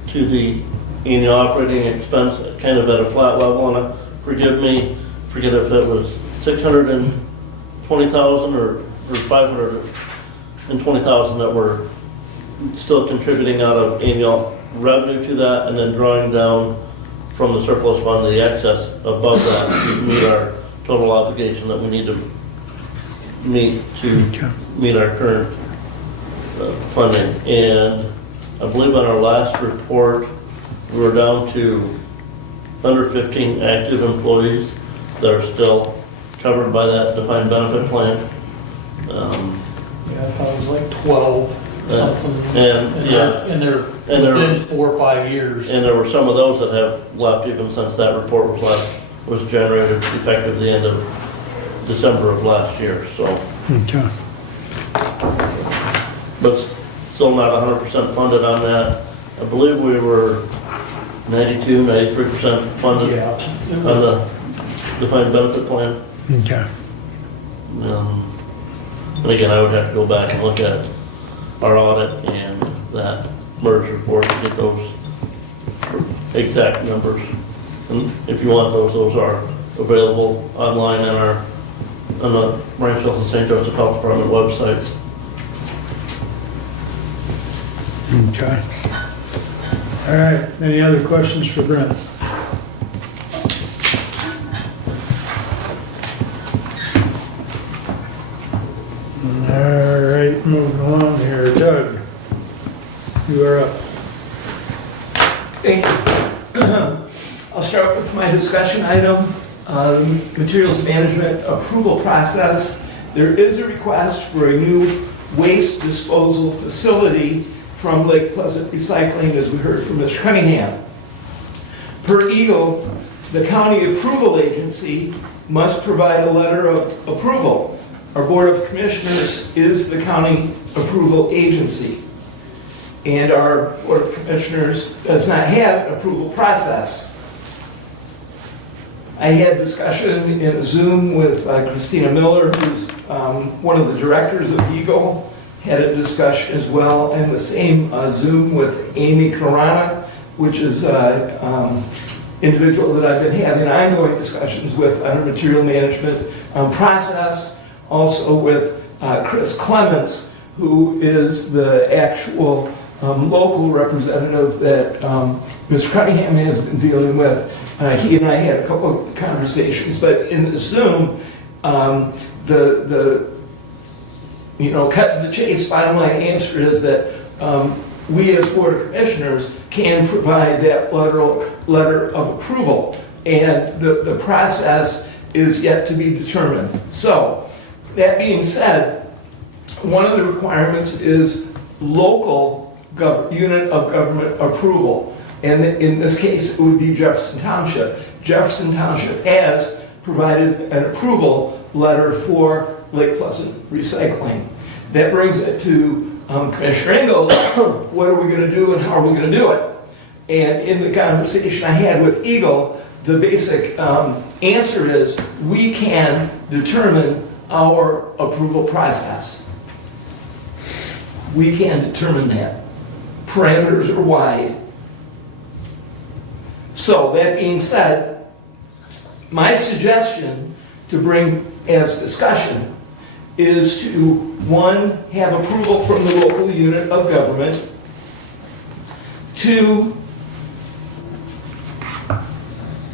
to the annual operating expense kind of at a flat level. And forget if it was 620,000 or 520,000 that we're still contributing out of annual revenue to that, and then drawing down from the surplus fund the excess above that to meet our total obligation that we need to meet our current funding. And I believe on our last report, we were down to under 15 active employees that are still covered by that defined benefit plan. Yeah, I thought it was like 12 or something. And they're within 4 or 5 years. And there were some of those that have left even since that report was generated effective the end of December of last year, so. Okay. But still not 100% funded on that. I believe we were 92, 93% funded Yeah. on the defined benefit plan. Okay. And again, I would have to go back and look at our audit and that merge report to get those exact numbers. And if you want those are available online on the Ranch Health and St. Joseph Health Department website. Okay. All right, any other questions for Brent? All right, moving along here. Doug, you are up. Thank you. I'll start with my discussion item, materials management approval process. There is a request for a new waste disposal facility from Lake Pleasant Recycling, as we heard from Mr. Cunningham. Per Eagle, the county approval agency must provide a letter of approval. Our Board of Commissioners is the county approval agency, and our Board of Commissioners does not have an approval process. I had discussion in a Zoom with Christina Miller, who's one of the directors of Eagle, had a discussion as well, and the same Zoom with Amy Karana, which is an individual that I've been having ongoing discussions with on a material management process. Also with Chris Clements, who is the actual local representative that Mr. Cunningham has been dealing with. He and I had a couple of conversations, but in the Zoom, cut to the chase, bottom line answer is that we as Board of Commissioners can provide that letter of approval, and the process is yet to be determined. So, that being said, one of the requirements is local unit of government approval, and in this case it would be Jefferson Township. Jefferson Township has provided an approval letter for Lake Pleasant Recycling. That brings it to Commissioner Ingalls. What are we going to do and how are we going to do it? And in the conversation I had with Eagle, the basic answer is we can determine our approval process. We can determine that. Parameters are wide. So that being said, my suggestion to bring as discussion is to, one, have approval from the local unit of government. Two,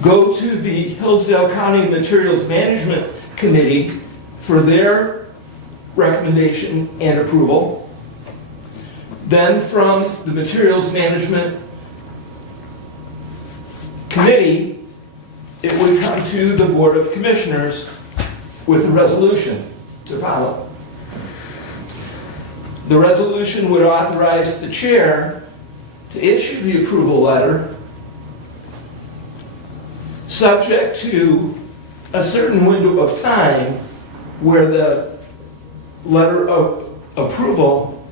go to the Hillsdale County Materials Management Committee for their recommendation and approval. Then from the Materials Management Committee, it would come to the Board of Commissioners with a resolution to follow. The resolution would authorize the chair to issue the approval letter subject to a certain window of time where the letter of approval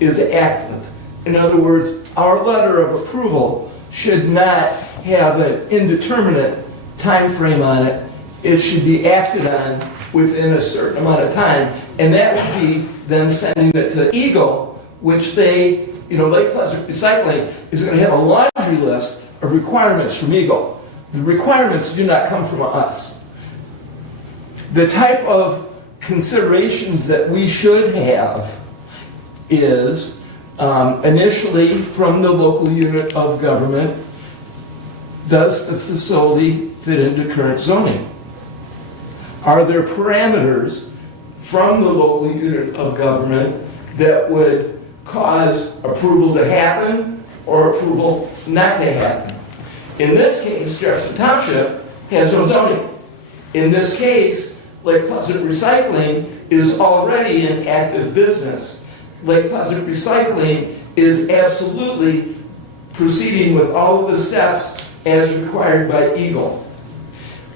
is active. In other words, our letter of approval should not have an indeterminate time frame on it. It should be acted on within a certain amount of time. And that would be then sending it to Eagle, which they, Lake Pleasant Recycling is going to have a laundry list of requirements from Eagle. The requirements do not come from us. The type of considerations that we should have is initially from the local unit of government, does the facility fit into current zoning? Are there parameters from the local unit of government that would cause approval to happen or approval not to happen? In this case, Jefferson Township has no zoning. In this case, Lake Pleasant Recycling is already an active business. Lake Pleasant Recycling is absolutely proceeding with all of the steps as required by Eagle.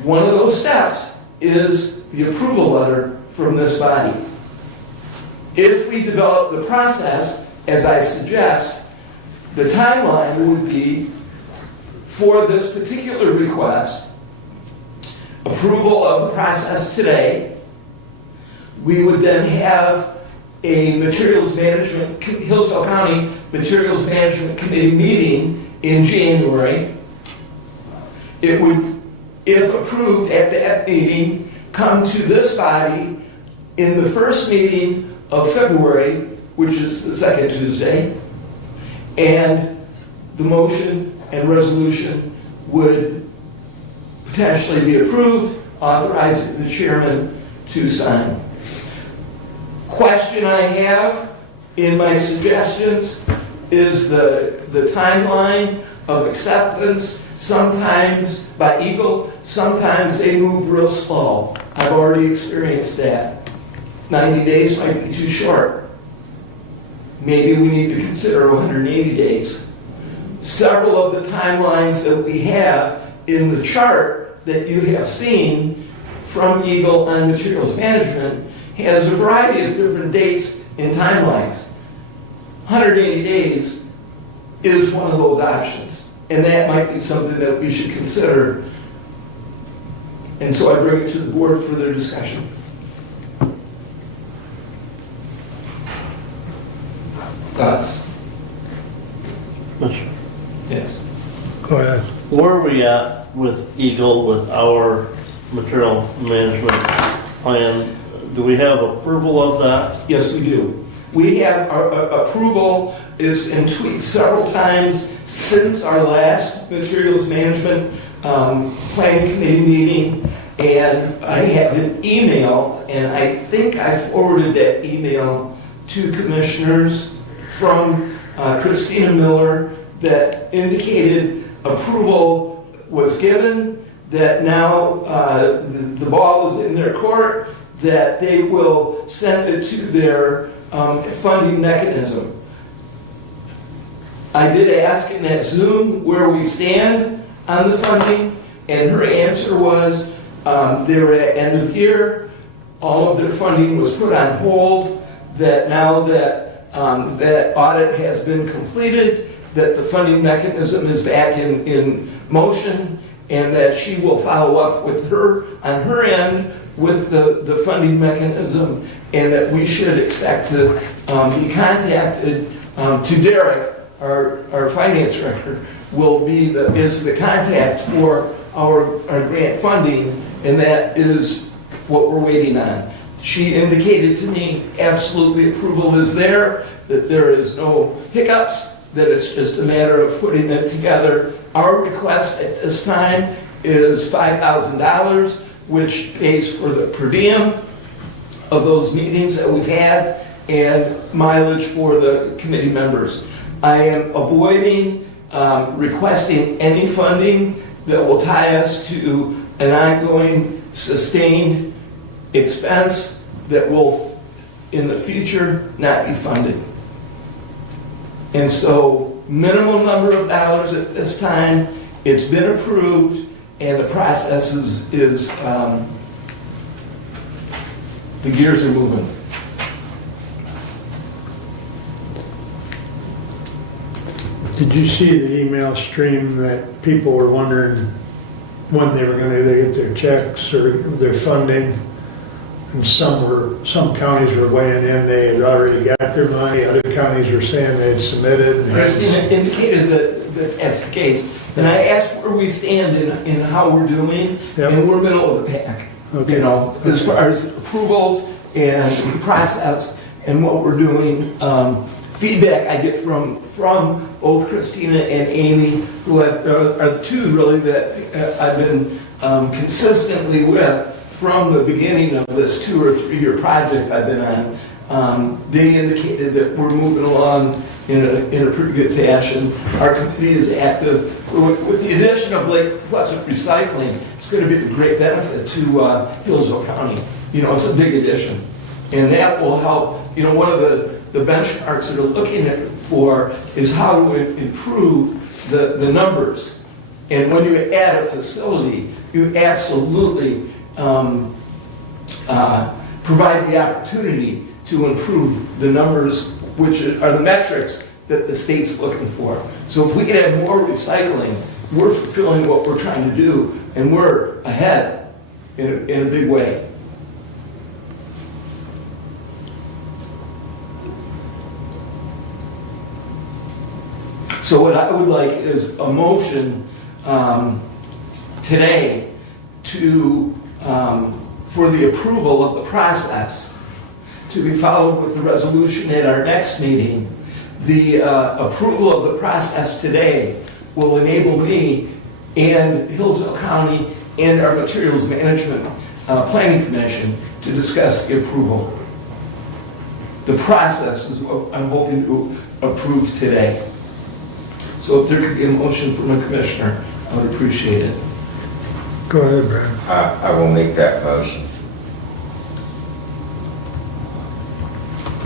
One of those steps is the approval letter from this body. If we develop the process, as I suggest, the timeline would be for this particular request, approval of the process today. We would then have a materials management, Hillsdale County Materials Management Committee meeting in January. It would, if approved at that meeting, come to this body in the first meeting of February, which is the second Tuesday, and the motion and resolution would potentially be approved, authorizing the chairman to sign. Question I have in my suggestions is the timeline of acceptance, sometimes by Eagle, sometimes they move real slow. I've already experienced that. 90 days might be too short. Maybe we need to consider 180 days. Several of the timelines that we have in the chart that you have seen from Eagle on materials management has a variety of different dates and timelines. 180 days is one of those options, and that might be something that we should consider. And so I bring it to the board for their discussion. Thoughts? Yes. Go ahead. Where are we at with Eagle, with our material management plan? Do we have approval of that? Yes, we do. We have our approval. It's been tweaked several times since our last materials management planning committee meeting, and I have an email, and I think I forwarded that email to commissioners from Christina Miller that indicated approval was given, that now the ball is in their court, that they will send it to their funding mechanism. I did ask in that Zoom where we stand on the funding, and her answer was they were at end of year, all of their funding was put on hold, that now that that audit has been completed, that the funding mechanism is back in motion, and that she will follow up with her on her end with the funding mechanism, and that we should expect to be contacted to Derek, our finance director, is the contact for our grant funding, and that is what we're waiting on. She indicated to me absolutely approval is there, that there is no hiccups, that it's just a matter of putting it together. Our request at this time is $5,000, which pays for the per diem of those meetings that we've had and mileage for the committee members. I am avoiding requesting any funding that will tie us to an ongoing sustained expense that will in the future not be funded. And so minimum number of dollars at this time, it's been approved, and the process is the gears are moving. Did you see the email stream that people were wondering when they were gonna either get their checks or their funding? And some counties were weighing in, they had already got their money, other counties were saying they had submitted. and Christina indicated that that's the case. And I asked where we stand in how we're doing, Yep. and we're middle of the pack. Okay. You know, as far as approvals and process and what we're doing. Feedback I get from both Christina and Amy, who are the two really that I've been consistently with from the beginning of this 2 or 3 year project I've been on. They indicated that we're moving along in a pretty good fashion. Our committee is active. With the addition of Lake Pleasant Recycling, it's going to be a great benefit to Hillsdale County. You know, it's a big addition. And that will help, you know, one of the benchmarks that are looking for is how to improve the numbers. And when you add a facility, you absolutely provide the opportunity to improve the numbers, which are the metrics that the state's looking for. So if we can have more recycling, we're fulfilling what we're trying to do, and we're ahead in a big way. So what I would like is a motion today to, for the approval of the process, to be followed with the resolution at our next meeting. The approval of the process today will enable me and Hillsdale County and our Materials Management Planning Commission to discuss the approval. The process is what I'm hoping to approve today. So if there could be a motion from a commissioner, I would appreciate it. Go ahead, Brad. I will make that motion.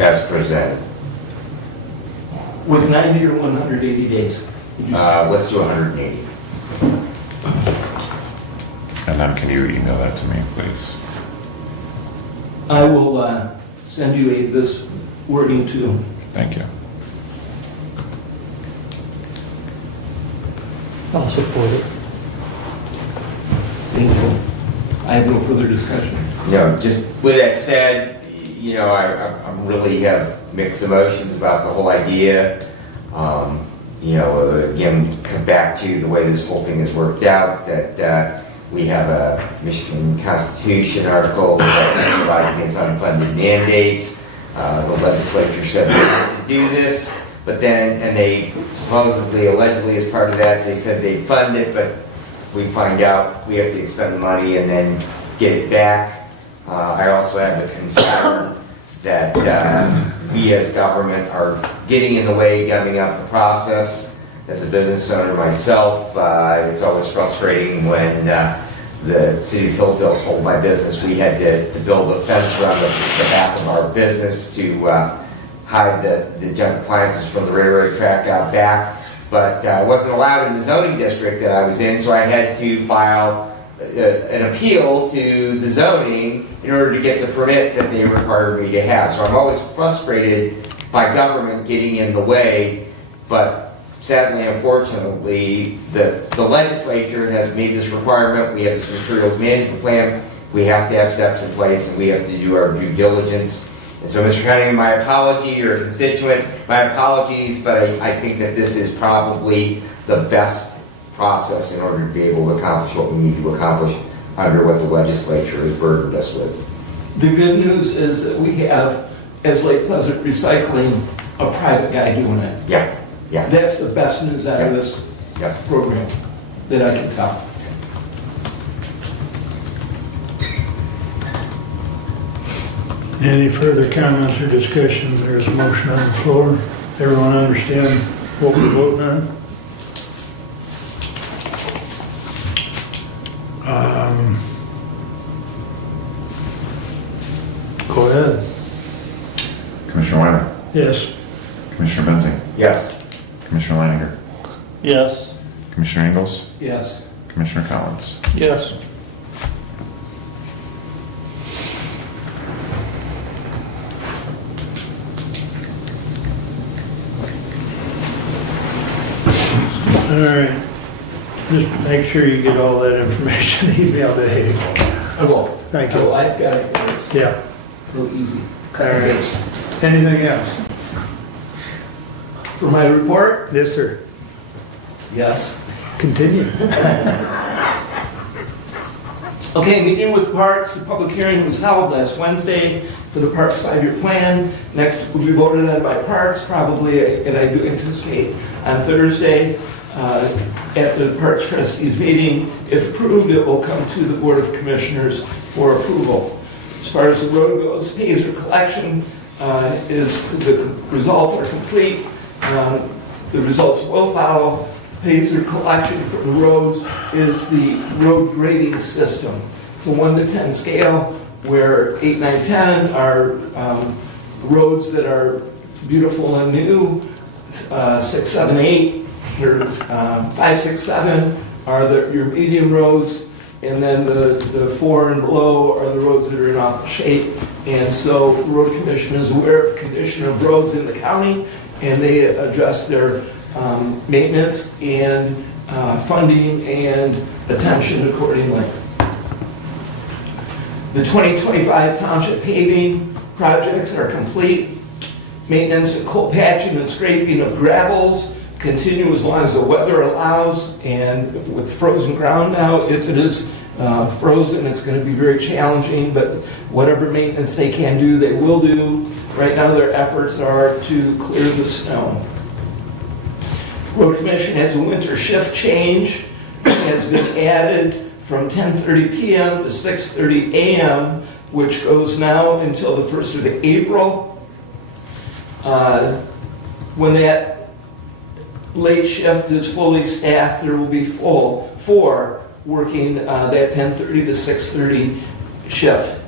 As presented. With 90 or 180 days. Did you say? Let's do 180. And then can you email that to me, please? I will send you this wording too. Thank you. I'll support it. Thank you. I have no further discussion. You know, just with that said, you know, I really have mixed emotions about the whole idea. You know, again, come back to the way this whole thing has worked out, that we have a Michigan Constitution article that provides against unfunded mandates. The legislature said we have to do this, but then, and they supposedly, allegedly as part of that, they said they'd fund it, but we find out we have to expend the money and then get it back. I also have the concern that we as government are getting in the way, gumming up the process. As a business owner myself, it's always frustrating when the city of Hillsdale told my business we had to build a fence around the back of our business to hide the junk appliances from the railroad track out back. But I wasn't allowed in the zoning district that I was in, so I had to file an appeal to the zoning in order to get the permit that they required me to have. So I'm always frustrated by government getting in the way, but sadly, unfortunately, the legislature has made this requirement. We have this materials management plan. We have to have steps in place, and we have to do our due diligence. And so, Mr. Cunningham, my apology, you're a constituent, my apologies, but I think that this is probably the best process in order to be able to accomplish what we need to accomplish under what the legislature has burdened us with. The good news is that we have, as Lake Pleasant Recycling, a private guy doing it. Yeah, yeah. That's the best news out of this Yeah. program that I can tell. Any further comments or discussion? There's a motion on the floor. Everyone understand what we're voting on? Go ahead. Commissioner Wyman, Yes. Commissioner Benzing, Yes. Commissioner Leininger, Yes. Commissioner Ingles, Yes. Commissioner Collins. Yes. All right. Just make sure you get all that information emailed to Hazel. I will. Thank you. Oh, I've got it. It's Yeah. real easy. All right. Anything else? For my report? Yes, sir. Yes. Continue. Okay, meeting with Parks, the public hearing was held last Wednesday for the Parks 5-year plan. Next will be voted on by Parks, probably, and I do anticipate on Thursday at the Parks Trustees meeting. If approved, it will come to the Board of Commissioners for approval. As far as the road goes, Pazer collection the results are complete. The results will follow. Pazer collection for the roads is the road grading system. It's a 1 to 10 scale where 8, 9, 10 are roads that are beautiful and new. 6, 7, 8, or 5, 6, 7 are your medium roads, and then the 4 and below are the roads that are in awful shape. And so the Road Commission is aware of the condition of roads in the county, and they adjust their maintenance and funding and attention accordingly. The 2025 township paving projects are complete. Maintenance and coal patching and scraping of gravels continue as long as the weather allows, and with frozen ground now, if it is frozen, it's going to be very challenging, but whatever maintenance they can do, they will do. Right now, their efforts are to clear the snow. Road Commission has a winter shift change. It has been added from 10:30 p.m. to 6:30 a.m., which goes now until the 1st of April. When that late shift is fully staffed, there will be four working that 10:30 to 6:30 shift.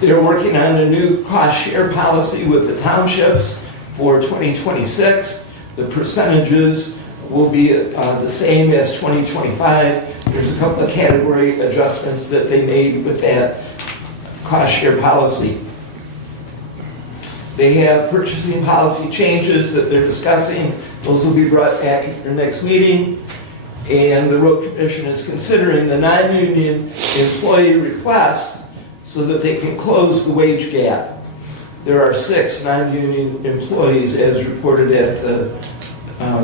They're working on a new cost share policy with the townships for 2026. The percentages will be the same as 2025. There's a couple of category adjustments that they made with that cost share policy. They have purchasing policy changes that they're discussing. Those will be brought back at your next meeting. And the Road Commission is considering the non-union employee requests so that they can close the wage gap. There are 6 non-union employees as reported at the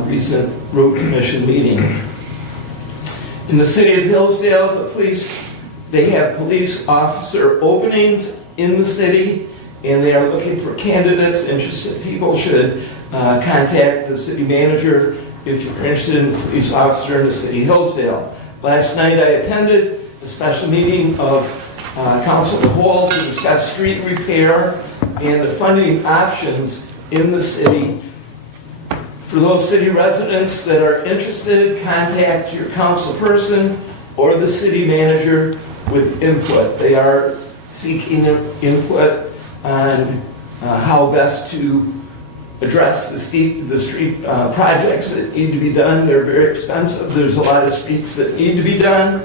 recent Road Commission meeting. In the city of Hillsdale, the police, they have police officer openings in the city, and they are looking for candidates. Interested people should contact the city manager if you're interested in a police officer in the city of Hillsdale. Last night I attended a special meeting of Council of the Whole to discuss street repair and the funding options in the city. For those city residents that are interested, contact your council person or the city manager with input. They are seeking input on how best to address the street projects that need to be done. They're very expensive. There's a lot of streets that need to be done.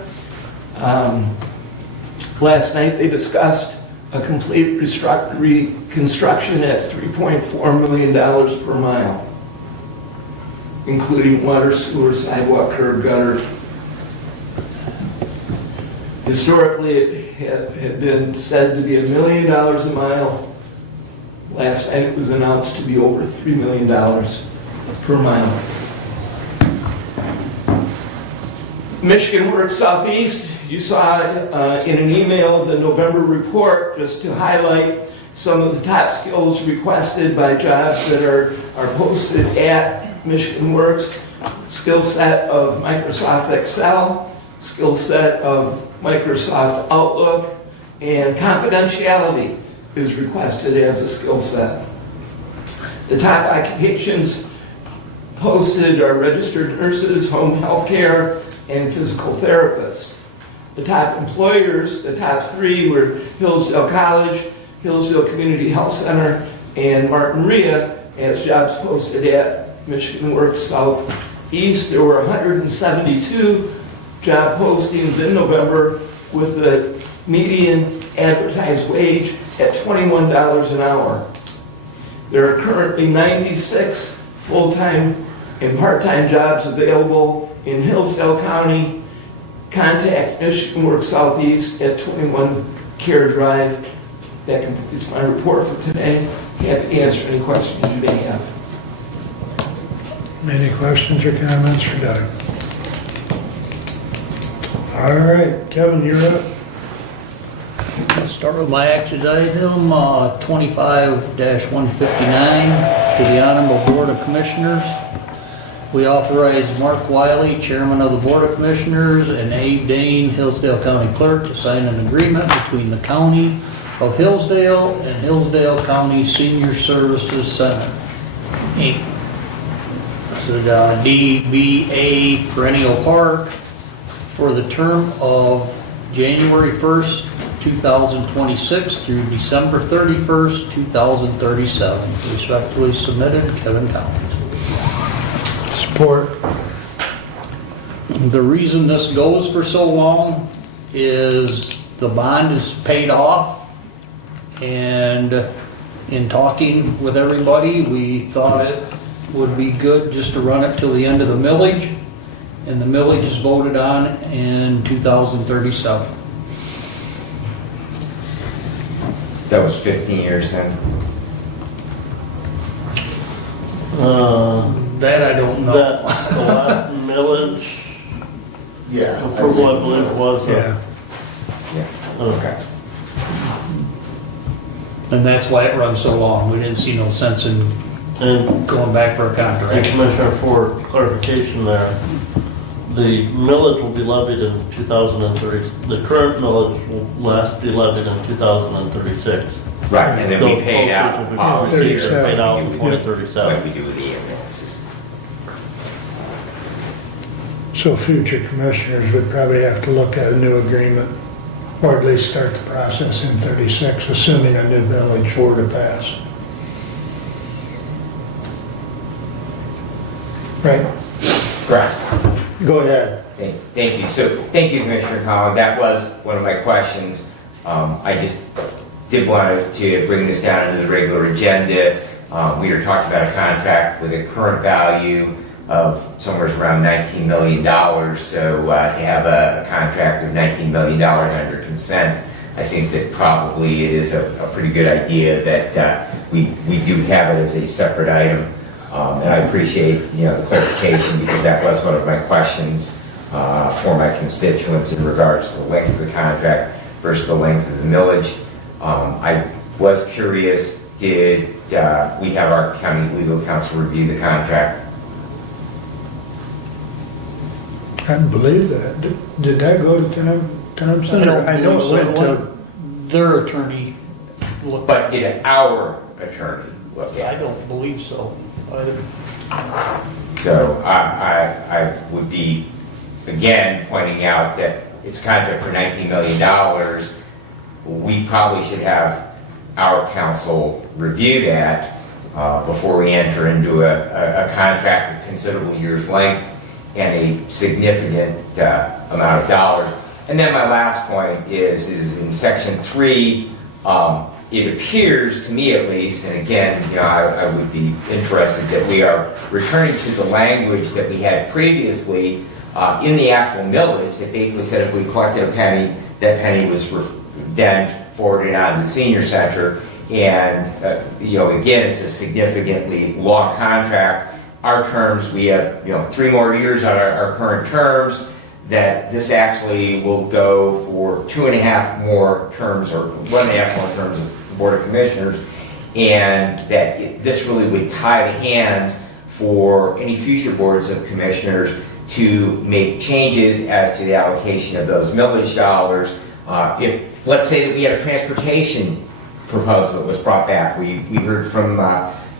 Last night they discussed a complete reconstruction at $3.4 million per mile, including water, sewer, sidewalk, curb, gutter. Historically, it had been said to be $1 million a mile. Last night it was announced to be over $3 million per mile. Michigan Works Southeast, you saw in an email the November report just to highlight some of the top skills requested by jobs that are posted at Michigan Works. Skill set of Microsoft Excel, skill set of Microsoft Outlook, and confidentiality is requested as a skill set. The top occupations posted are registered nurses, home health care, and physical therapists. The top employers, the top 3 were Hillsdale College, Hillsdale Community Health Center, and Martin Maria as jobs posted at Michigan Works Southeast. There were 172 job postings in November with the median advertised wage at $21 an hour. There are currently 96 full-time and part-time jobs available in Hillsdale County, contact Michigan Works Southeast at 21 Care Drive. That completes my report for today. Happy to answer any questions you may have. Any questions or comments for Doug? All right, Kevin, you're up. Let's start with my action item, 25-159, to the Honorable Board of Commissioners. We authorize Mark Wiley, Chairman of the Board of Commissioners, and Abe Dane, Hillsdale County Clerk, to sign an agreement between the County of Hillsdale and Hillsdale County Senior Services Center, Inc. So we got a DBA Perennial Park for the term of January 1st, 2026 through December 31st, 2037. Respectfully submitted, Kevin Collins. Support. The reason this goes for so long is the bond is paid off, and in talking with everybody, we thought it would be good just to run it till the end of the millage, and the millage is voted on in 2037. That was 15 years then. That I don't know. That, the last millage Yeah. approval, I believe it was. Yeah. Okay. And that's why it runs so long. We didn't see no sense in And going back for a And contract. Commissioner, for clarification there, the millage will be levied in 2030. The current millage will be levied in 2036. Right, and then we Those paid out proceeds the will be following year. paid out in What 2037. we do with the ambulances. So future commissioners would probably have to look at a new agreement, or at least start the process in 36, assuming a new village were to pass. Right? Correct. Go ahead. Thank you. So, thank you, Commissioner Collins. That was one of my questions. I just did want to bring this down into the regular agenda. We were talking about a contract with a current value of somewhere around $19 million. So to have a contract of $19 million under consent, I think that probably it is a pretty good idea that we do have it as a separate item. And I appreciate, the clarification, because that was one of my questions for my constituents in regards to the length of the contract versus the length of the millage. I was curious, did we have our county legal counsel review the contract? I believe that. Did that go to Thompson? I know it went to, Their attorney looked. But did our attorney look I at it? don't believe so either. So I would be, again, pointing out that it's a contract for $19 million. We probably should have our counsel review that before we enter into a contract of considerable years' length and a significant amount of dollars. And then my last point is in section 3, it appears to me at least, and again, I would be interested that we are returning to the language that we had previously in the actual millage that basically said if we collected a penny, that penny was then forwarded on to the senior center. And, again, it's a significantly long contract. Our terms, we have, 3 more years on our current terms, that this actually will go for 2.5 more terms, or 1.5 more terms of the Board of Commissioners, and that this really would tie the hands for any future boards of commissioners to make changes as to the allocation of those millage dollars. If, let's say that we had a transportation proposal that was brought back, we heard from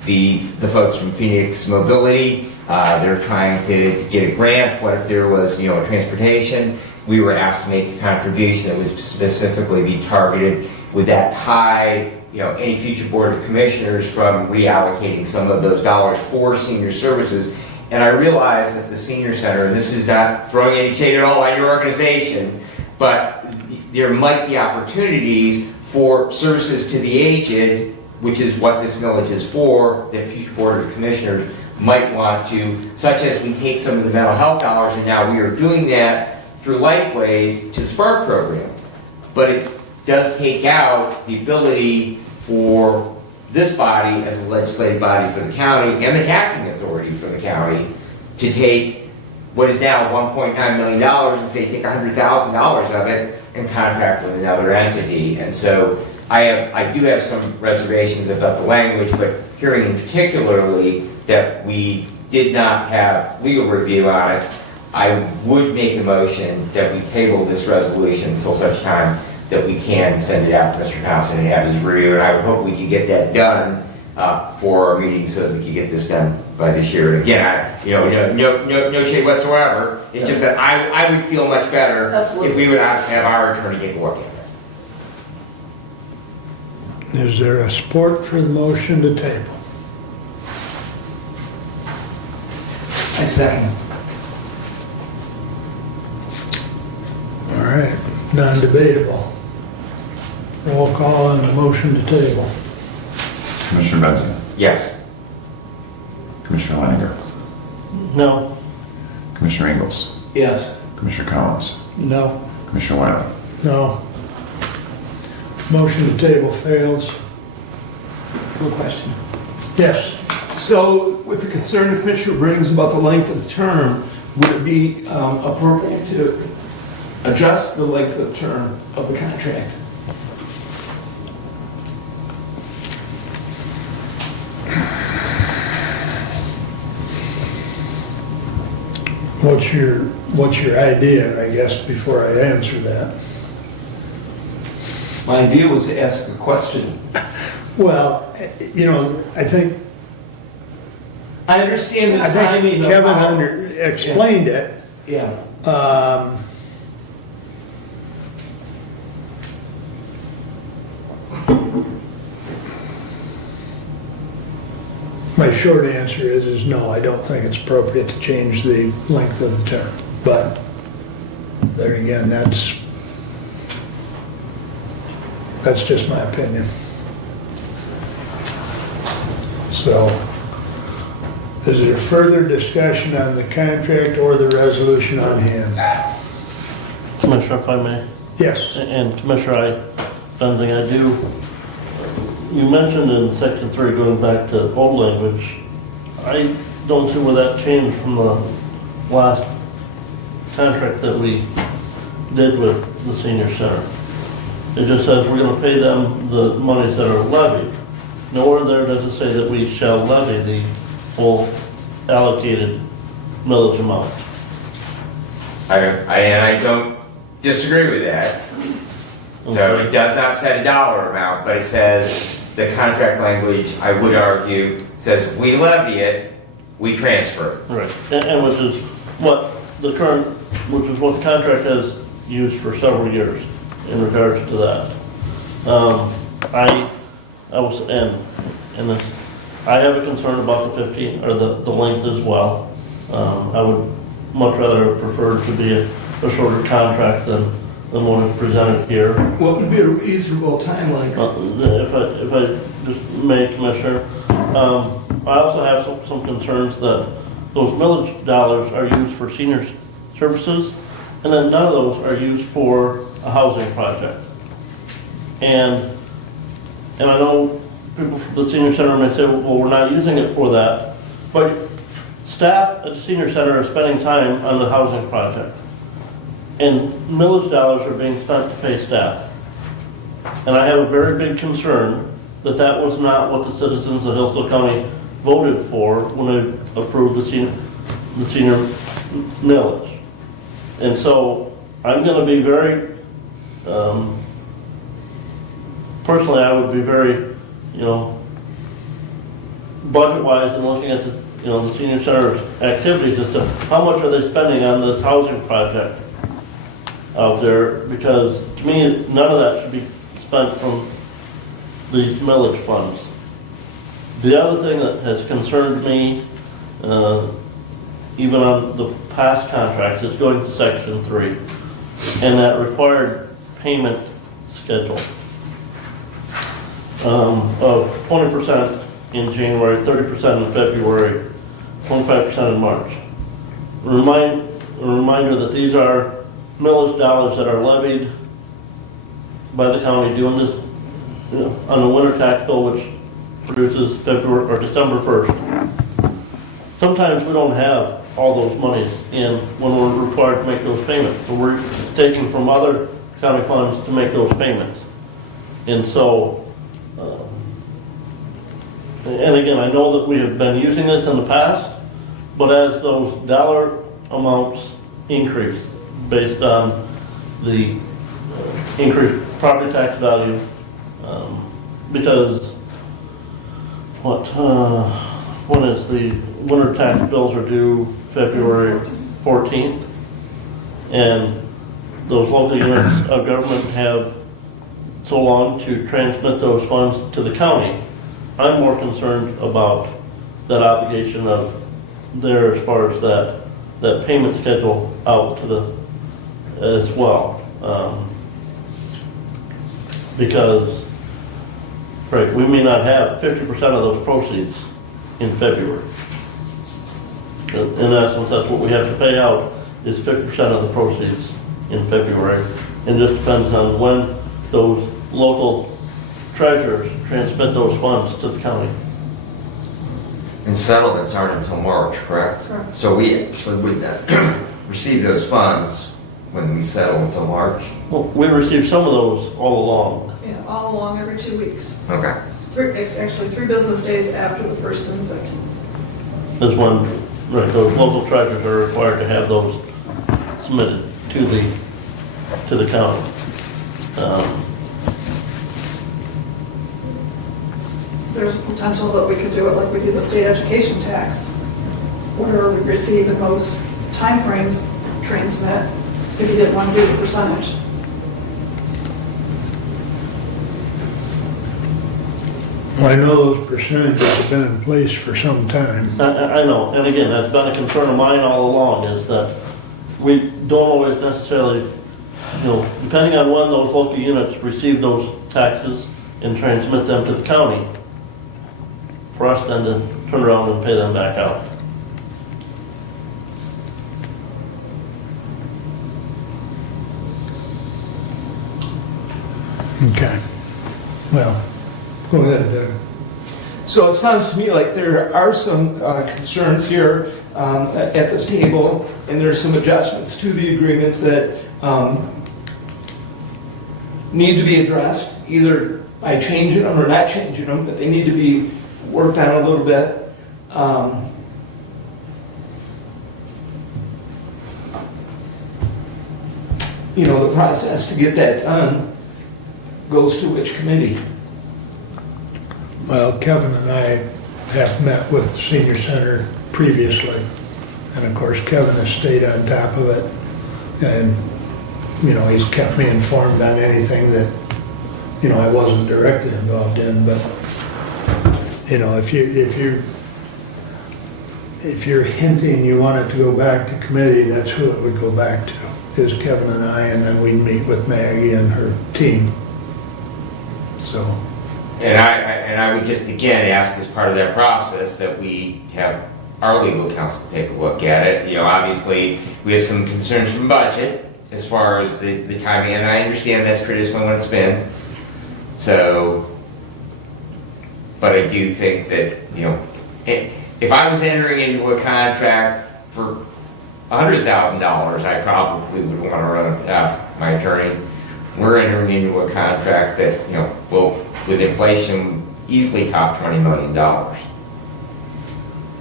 the folks from Phoenix Mobility. They're trying to get a grant. What if there was, a transportation? We were asked to make a contribution that would specifically be targeted. Would that tie, any future Board of Commissioners from reallocating some of those dollars for senior services? And I realize that the senior center, and this is not throwing any shade at all on your organization, but there might be opportunities for services to the aged, which is what this millage is for, the future Board of Commissioners might want to, such as we take some of the mental health dollars, and now we are doing that through Lifeways to the Spark program. But it does take out the ability for this body, as a legislative body for the county, and the taxing authority for the county, to take what is now $1.9 million and say take $100,000 of it and contract with another entity. And so I do have some reservations about the language, but hearing in particularly that we did not have legal review on it, I would make a motion that we table this resolution until such time that we can send it out to Mr. Thompson and have his review. And I would hope we could get that done for our meeting so that we could get this done by this year. And again, no shade whatsoever. It's just that I would feel much better if we would have our attorney take a look at it. Is there a support for the motion to table? I second. All right, non-debatable. Roll call on the motion to table. Commissioner Benzia? Yes. Commissioner Leininger? No. Commissioner Ingles? Yes. Commissioner Collins? No. Commissioner Wiley? No. Motion to table fails. One question. Yes. So with the concern the Commissioner brings about the length of the term, would it be appropriate to adjust the length of term of the contract? What's your idea, I guess, before I answer that? My idea was to ask a question. Well, I think I understand the timing of Kevin how- explained it. Yeah. My short answer is no, I don't think it's appropriate to change the length of the term. But there again, that's just my opinion. So, is there further discussion on the contract or the resolution on hand? Commissioner, if I may. Yes. And Commissioner, Benzing, I do, you mentioned in section 3, going back to old language, I don't see where that changed from the last contract that we did with the senior center. It just says we're going to pay them the monies that are levied. Nowhere there does it say that we shall levy the full allocated millage amount. I don't disagree with that. So it does not set a dollar amount, but it says, the contract language, I would argue, says if we levy it, we transfer it. Right, and which is what the contract has used for several years in regards to that. I have a concern about the 50, or the length as well. I would much rather have preferred to be a shorter contract than what is presented here. What would be a reasonable timeline? If I just may, Commissioner, I also have some concerns that those millage dollars are used for senior services, and then none of those are used for a housing project. And I know people from the senior center may say, well, we're not using it for that, but staff at the senior center are spending time on the housing project. And millage dollars are being spent to pay staff. And I have a very big concern that that was not what the citizens of Hillsdale County voted for when they approved the senior millage. And so I'm going to be very, personally, I would be very, budget-wise and looking at the senior center's activities as to how much are they spending on this housing project out there, because to me, none of that should be spent from the millage funds. The other thing that has concerned me, even on the past contracts, is going to section 3 and that required payment schedule of 20% in January, 30% in February, 25% in March. A reminder that these are millage dollars that are levied by the county doing this, on the winter tax bill, which produces February or December 1st. Sometimes we don't have all those monies in when we're required to make those payments. So we're taking from other county funds to make those payments. And so, and again, I know that we have been using this in the past, but as those dollar amounts increase based on the increased property tax value, because when is the winter tax bills are due February 14th, and those local units of government have so long to transmit those funds to the county. I'm more concerned about that obligation of there as far as that payment schedule out to the as well, because right, we may not have 50% of those proceeds in February. In essence, that's what we have to pay out, is 50% of the proceeds in February. And it just depends on when those local treasurers transmit those funds to the county. And settlements aren't until March, correct? Correct. So we actually would receive those funds when we settle until March? Well, we receive some of those all along. Yeah, all along every 2 weeks. Okay. It's actually 3 business days after the 1st and the 15th. Is when, right, those local treasurers are required to have those submitted to the county. There's a potential that we could do it like we do the state education tax, where we receive in those timeframes, transmit, if you didn't want to do the percentage. Well, I know those percentages have been in place for some time. I know, and again, that's been a concern of mine all along, is that we don't always necessarily, depending on when those local units receive those taxes and transmit them to the county, for us then to turn around and pay them back out. Okay. Well, go ahead, Doug. So it sounds to me like there are some concerns here at this table, and there's some adjustments to the agreements that need to be addressed, either by changing them or not changing them, but they need to be worked on a little bit. The process to get that done goes to which committee? Well, Kevin and I have met with the senior center previously, and of course Kevin has stayed on top of it, and he's kept me informed on anything that I wasn't directly involved in. But if you're hinting you want it to go back to committee, that's who it would go back to, is Kevin and I, and then we'd meet with Maggie and her team. So. And I would just again ask, as part of that process, that we have our legal counsel take a look at it. Obviously we have some concerns from budget as far as the timing, and I understand that's traditionally when it's been. So, but I do think that, if I was entering into a contract for $100,000, I probably would want to run and ask my attorney. We're entering into a contract that, will, with inflation, easily top $20 million.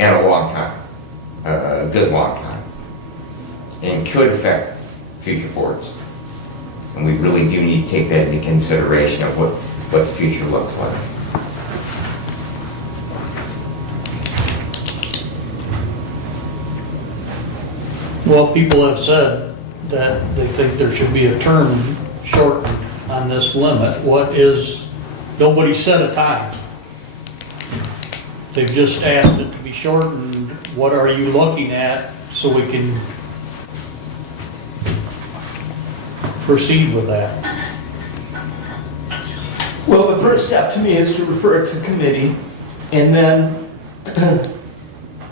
And a long time, a good long time. And could affect future boards. And we really do need to take that into consideration of what the future looks like. Well, people have said that they think there should be a term shortened on this limit. Nobody set a time. They've just asked it to be shortened. What are you looking at so we can proceed with that? Well, the first step to me is to refer it to committee, and then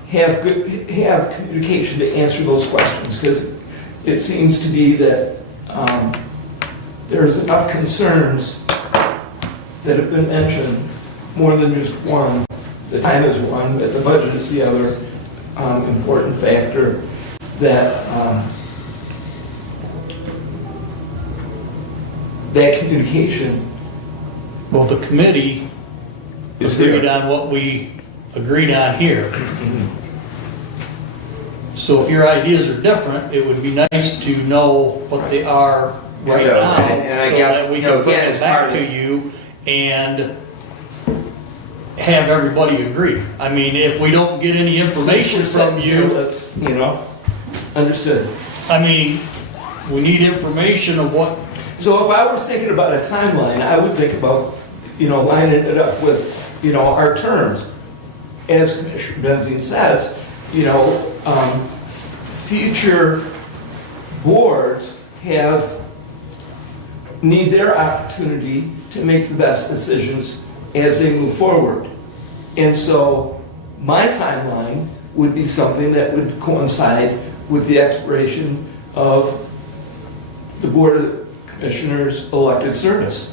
have communication to answer those questions, because it seems to be that there's enough concerns that have been mentioned, more than just one. The time is one, but the budget is the other important factor, that that communication Well, the committee is agreed there. on what we agreed on here. So if your ideas are different, it would be nice to know what they are right So, now, and I so guess, that we you know, can bring again, it as part back of to the- you and have everybody agree. I mean, if we don't get any information from you, Let's, understood. I mean, we need information of what, So if I was thinking about a timeline, I would think about, lining it up with, our terms. As Commissioner Benzine says, future boards need their opportunity to make the best decisions as they move forward. And so my timeline would be something that would coincide with the expiration of the Board of Commissioners' elected service.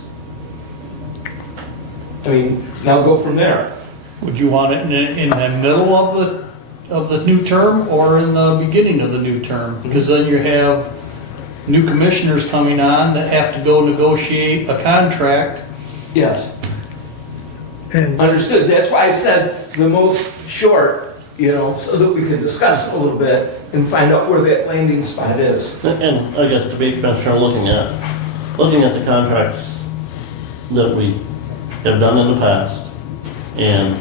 I mean, now go from there. would you want it in the middle of the new term or in the beginning of the new term? Because then you have new commissioners coming on that have to go negotiate a contract. Yes, And understood. That's why I said the most short, so that we could discuss it a little bit and find out where that landing spot is. And I guess to be Commissioner, looking at the contracts that we have done in the past and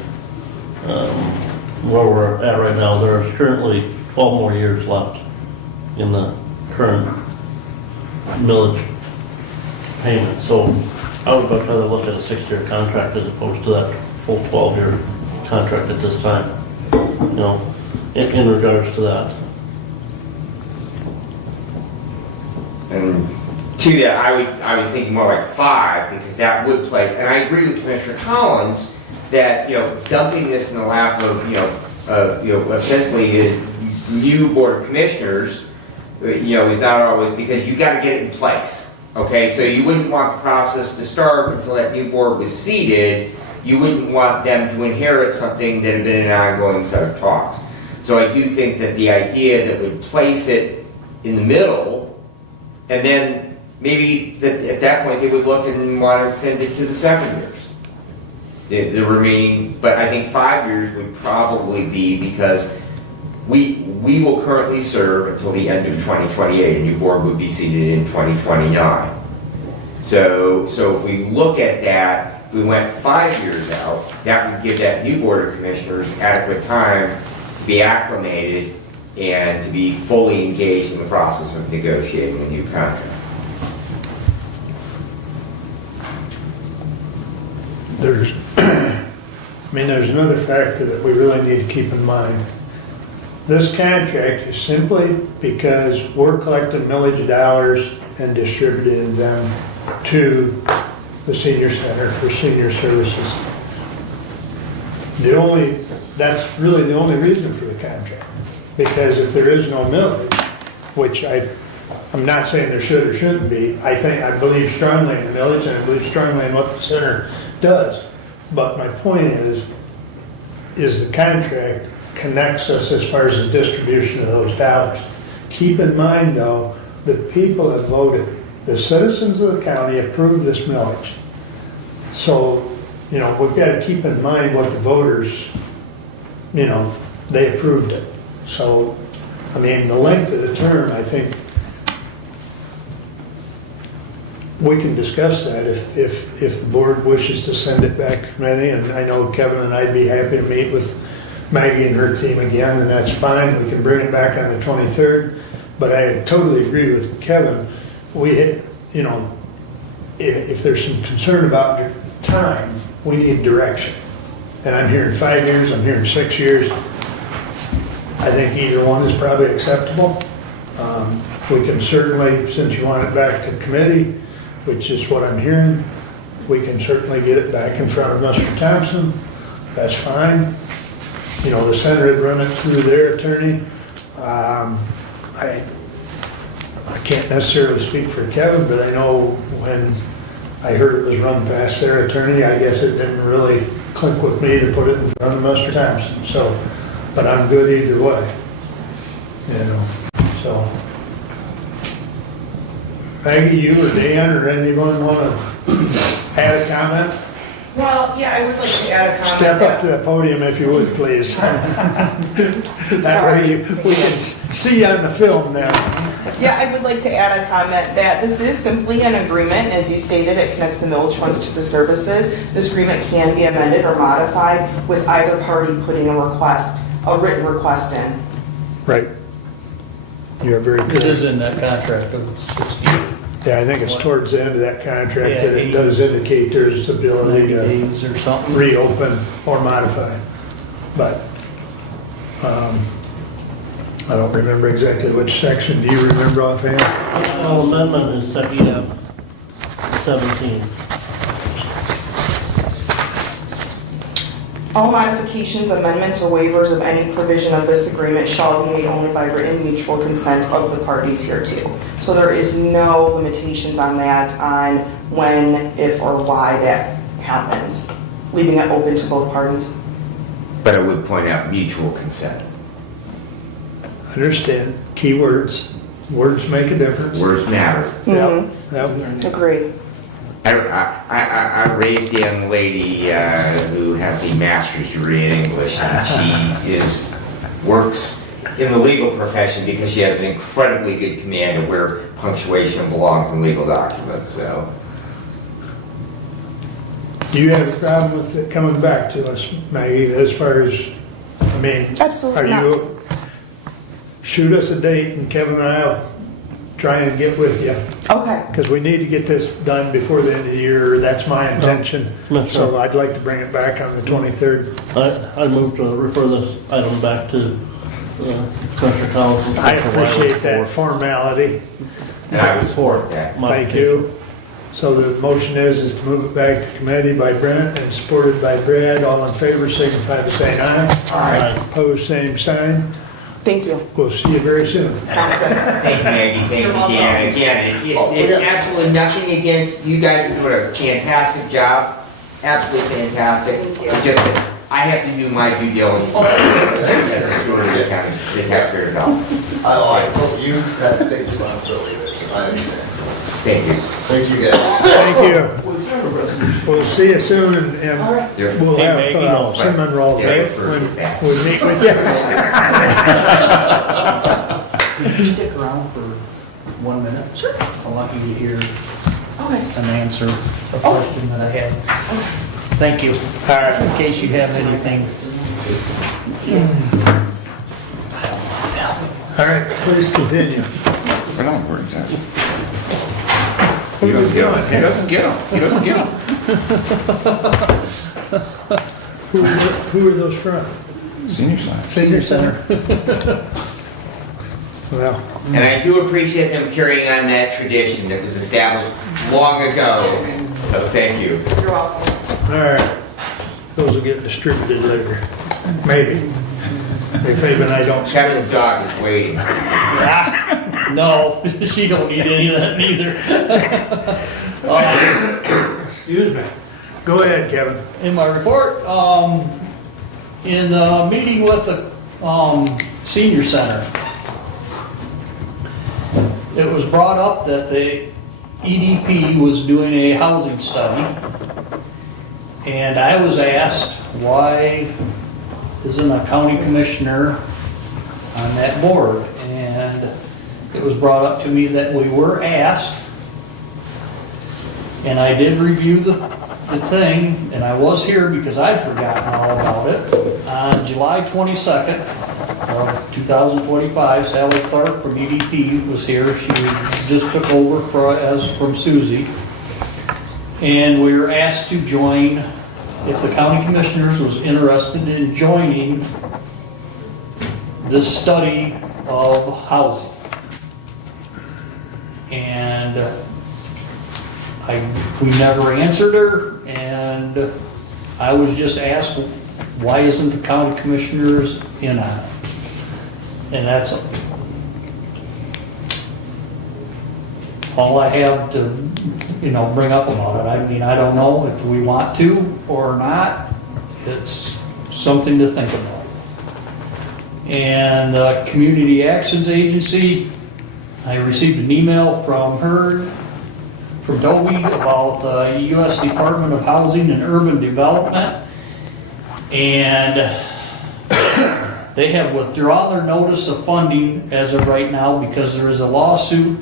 where we're at right now, there's currently 12 more years left in the current millage payment. So I would much rather look at a 6-year contract as opposed to that full 12-year contract at this time, in regards to that. And to that, I was thinking more like 5, because that would place, and I agree with Commissioner Collins that, dumping this in the lap of, essentially a new Board of Commissioners, is not always, because you gotta get it in place. Okay, so you wouldn't want the process to start until that new board was seated. You wouldn't want them to inherit something that had been an ongoing set of talks. So I do think that the idea that would place it in the middle, and then maybe at that point they would look and want to extend it to the 7 years. The remaining, but I think 5 years would probably be, because we will currently serve until the end of 2028. A new board would be seated in 2029. So if we look at that, if we went 5 years out, that would give that new Board of Commissioners adequate time to be acclimated and to be fully engaged in the process of negotiating a new contract. there's another factor that we really need to keep in mind. This contract is simply because we're collecting millage dollars and distributing them to the senior center for senior services. That's really the only reason for the contract. Because if there is no millage, which I'm not saying there should or shouldn't be, I believe strongly in the millage and I believe strongly in what the center does. But my point is the contract connects us as far as the distribution of those dollars. Keep in mind, though, the people have voted. The citizens of the county approved this millage. So, we've got to keep in mind what the voters, they approved it. So, the length of the term, I think, we can discuss that if the board wishes to send it back to committee, and I know Kevin and I'd be happy to meet with Maggie and her team again, and that's fine. We can bring it back on the 23rd. But I totally agree with Kevin. If there's some concern about time, we need direction. And I'm hearing 5 years, I'm hearing 6 years. I think either one is probably acceptable. We can certainly, since you want it back to committee, which is what I'm hearing, we can certainly get it back in front of Mr. Thompson. That's fine. the center had run it through their attorney. I can't necessarily speak for Kevin, but I know when I heard it was run past their attorney, I guess it didn't really click with me to put it in front of Mr. Thompson, so, but I'm good either way, so. Maggie, you or Dan or anyone want to add a comment? Well, yeah, I would like to add a comment. Step up to the podium if you would, please. That way we can see you on the film now. Yeah, I would like to add a comment that this is simply an agreement. As you stated, it connects the millage funds to the services. This agreement can be amended or modified with either party putting a written request in. Right. You're very It good. is in that contract of 60, Yeah, I think it's towards the end of that contract Yeah, that it does indicate there's ability 90 to days or something. reopen or modify. But I don't remember exactly which section. Do you remember offhand? Amendment is section 17. All modifications, amendments, or waivers of any provision of this agreement shall be made only by written mutual consent of the parties hereto. So there is no limitations on that, on when, if, or why that happens, leaving it open to both parties. But I would point out mutual consent. Understand, key words. Words make a difference. Words matter. Yep, yep. Agree. I raised a young lady who has a master's degree in English, and she works in the legal profession because she has an incredibly good command of where punctuation belongs in legal documents. So, Do you have a problem with it coming back to us, Maggie, as far as, Absolutely are not. you, shoot us a date and Kevin and I will try and get with you. Okay. Because we need to get this done before the end of the year, that's my intention. So I'd like to bring it back on the 23rd. I move to refer this item back to Commissioner Collins. and I Commissioner Wiley appreciate that for- formality. and I would support that. Thank you. So the motion is to move it back to committee by Brent and supported by Brad. All in favor, signify by saying aye. Aye. Opposed, same sign. Thank you. We'll see you very soon. Sounds good. Thank you, Maggie. Thank you, Dan. Again, it's absolutely nothing against you guys. Are doing a fantastic job. Absolutely fantastic. Thank you. Just that I have to do my due diligence. As a steward of the county, the taxpayer health. I told you have to take responsibility of it, so I understand. Thank you. Thank you guys. Thank you. We'll see you soon and There- we'll Hey, have Maggie, no. cinnamon rolls Yeah, right for when that. we meet with you. Could you stick around for 1 minute? Sure. I want you to hear Okay. an answer, a question that I had. Thank you. All right. In case you have anything. All right, please continue. We're not important to him. He doesn't get them. He doesn't get them. He doesn't get them. Who are those from? Senior side. Senior Center. Well, And I do appreciate them carrying on that tradition that was established long ago. So thank you. You're welcome. all right. Those will get distributed later. Maybe. If Abe and I don't. Kevin's dog is waiting. No, she don't need any of that neither. Excuse me. Go ahead, Kevin. In my report, in a meeting with the senior center, it was brought up that the EDP was doing a housing study, and I was asked, why isn't a county commissioner on that board? And it was brought up to me that we were asked, and I did review the thing, and I was here because I'd forgotten all about it. On July 22nd of 2025, Sally Clark from EDP was here. She just took over from Susie. And we were asked to join, if the county commissioners was interested in joining this study of housing. And we never answered her, and I was just asked Why isn't the county commissioners in on it? And that's all I have to, bring up about it. I mean, I don't know if we want to or not. It's something to think about. And the Community Actions Agency, I received an email from Dovey about the U.S. Department of Housing and Urban Development. And they have withdrawn their notice of funding as of right now because there is a lawsuit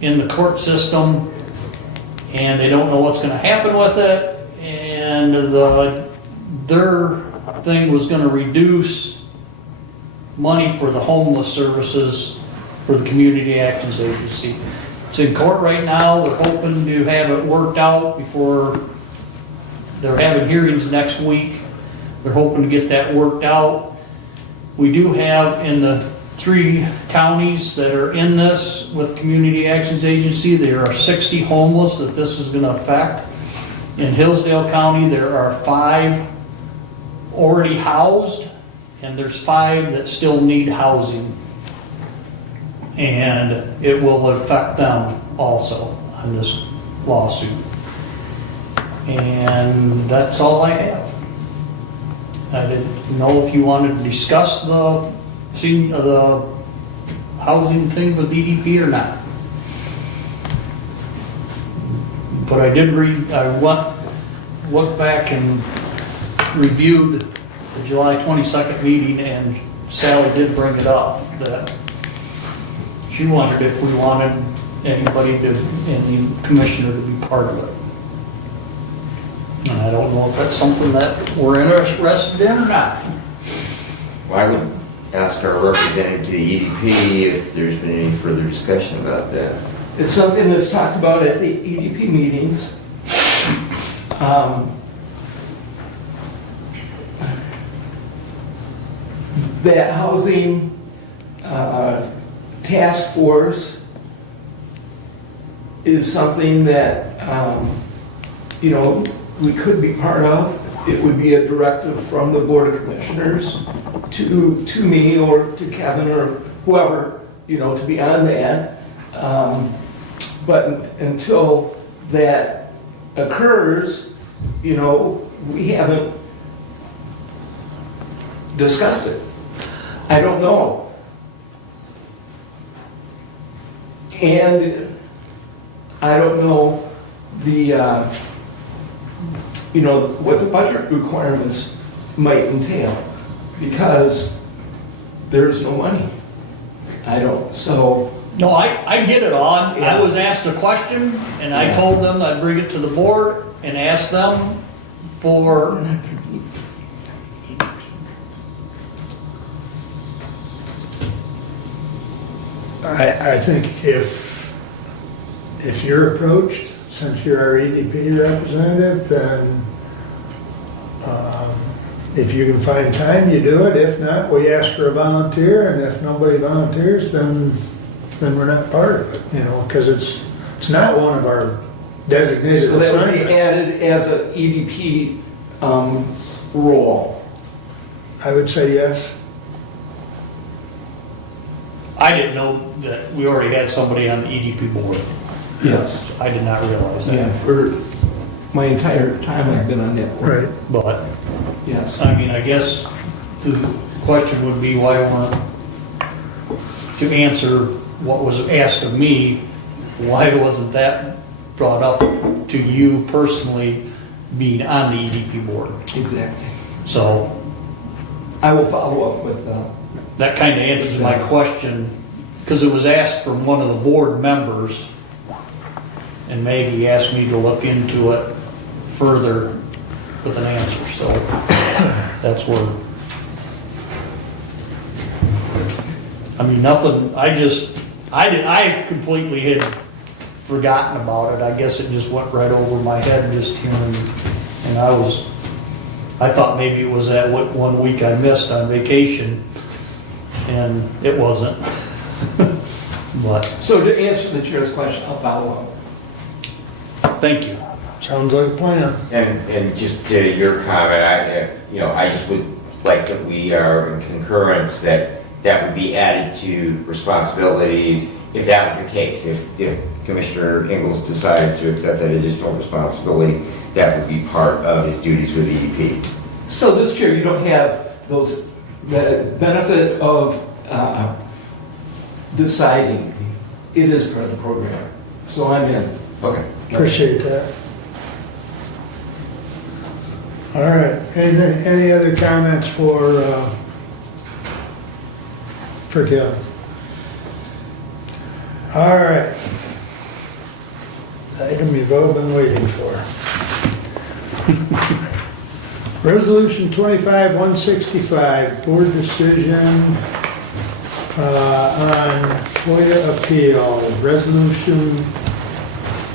in the court system and they don't know what's going to happen with it. And their thing was going to reduce money for the homeless services for the Community Actions Agency. It's in court right now. They're hoping to have it worked out before they're having hearings next week. They're hoping to get that worked out. We do have in the 3 counties that are in this with Community Actions Agency, there are 60 homeless that this is going to affect. In Hillsdale County, there are 5 already housed, and there's 5 that still need housing. And it will affect them also on this lawsuit. And that's all I have. I didn't know if you wanted to discuss the housing thing with EDP or not. But I did went back and reviewed the July 22nd meeting, and Sally did bring it up that she wondered if we wanted any commissioner to be part of it. And I don't know if that's something that we're interested in or not. Well, I would ask our representative to the EDP if there's been any further discussion about that. It's something that's talked about at the EDP meetings. That housing task force is something that, we could be part of. It would be a directive from the Board of Commissioners to me or to Kevin or whoever, to be on that. But until that occurs, we haven't discussed it. I don't know. And I don't know what the budget requirements might entail, because there's no money. No, I get it on. Yeah. I was asked a question, and I told them I'd bring it to the board and ask them for, I think if you're approached, since you're our EDP representative, then if you can find time, you do it. If not, we ask for a volunteer, and if nobody volunteers, then we're not part of it, because it's not one of our designated So that would assignments. be added as an EDP role. I would say yes. I didn't know that we already had somebody on the EDP board. Yes. I did not realize Yeah, that. for my entire time I've been on that board. Right. But, Yes. I mean, I guess the question would be why weren't, to answer what was asked of me, why wasn't that brought up to you personally being on the EDP board? Exactly. So I will follow up with that kind of answers my question, because it was asked from one of the board members, and Maggie asked me to look into it further with an answer, so that's where. I mean, nothing, I completely had forgotten about it. I guess it just went right over my head just hearing, and I thought maybe it was that one week I missed on vacation, and it wasn't. But, So to answer the chair's question, I'll follow up. thank you. Sounds like a plan. And just to your comment, I just would like that we are in concurrence that that would be added to responsibilities if that was the case. If Commissioner Ingles decides to accept that additional responsibility, that would be part of his duties with EEP. So this year, you don't have the benefit of deciding. It is part of the program. So I'm in. Okay. Appreciate that. All right, any other comments for Kevin? All right. The item you've all been waiting for. Resolution 25-165, board decision on FOIA appeal. Resolution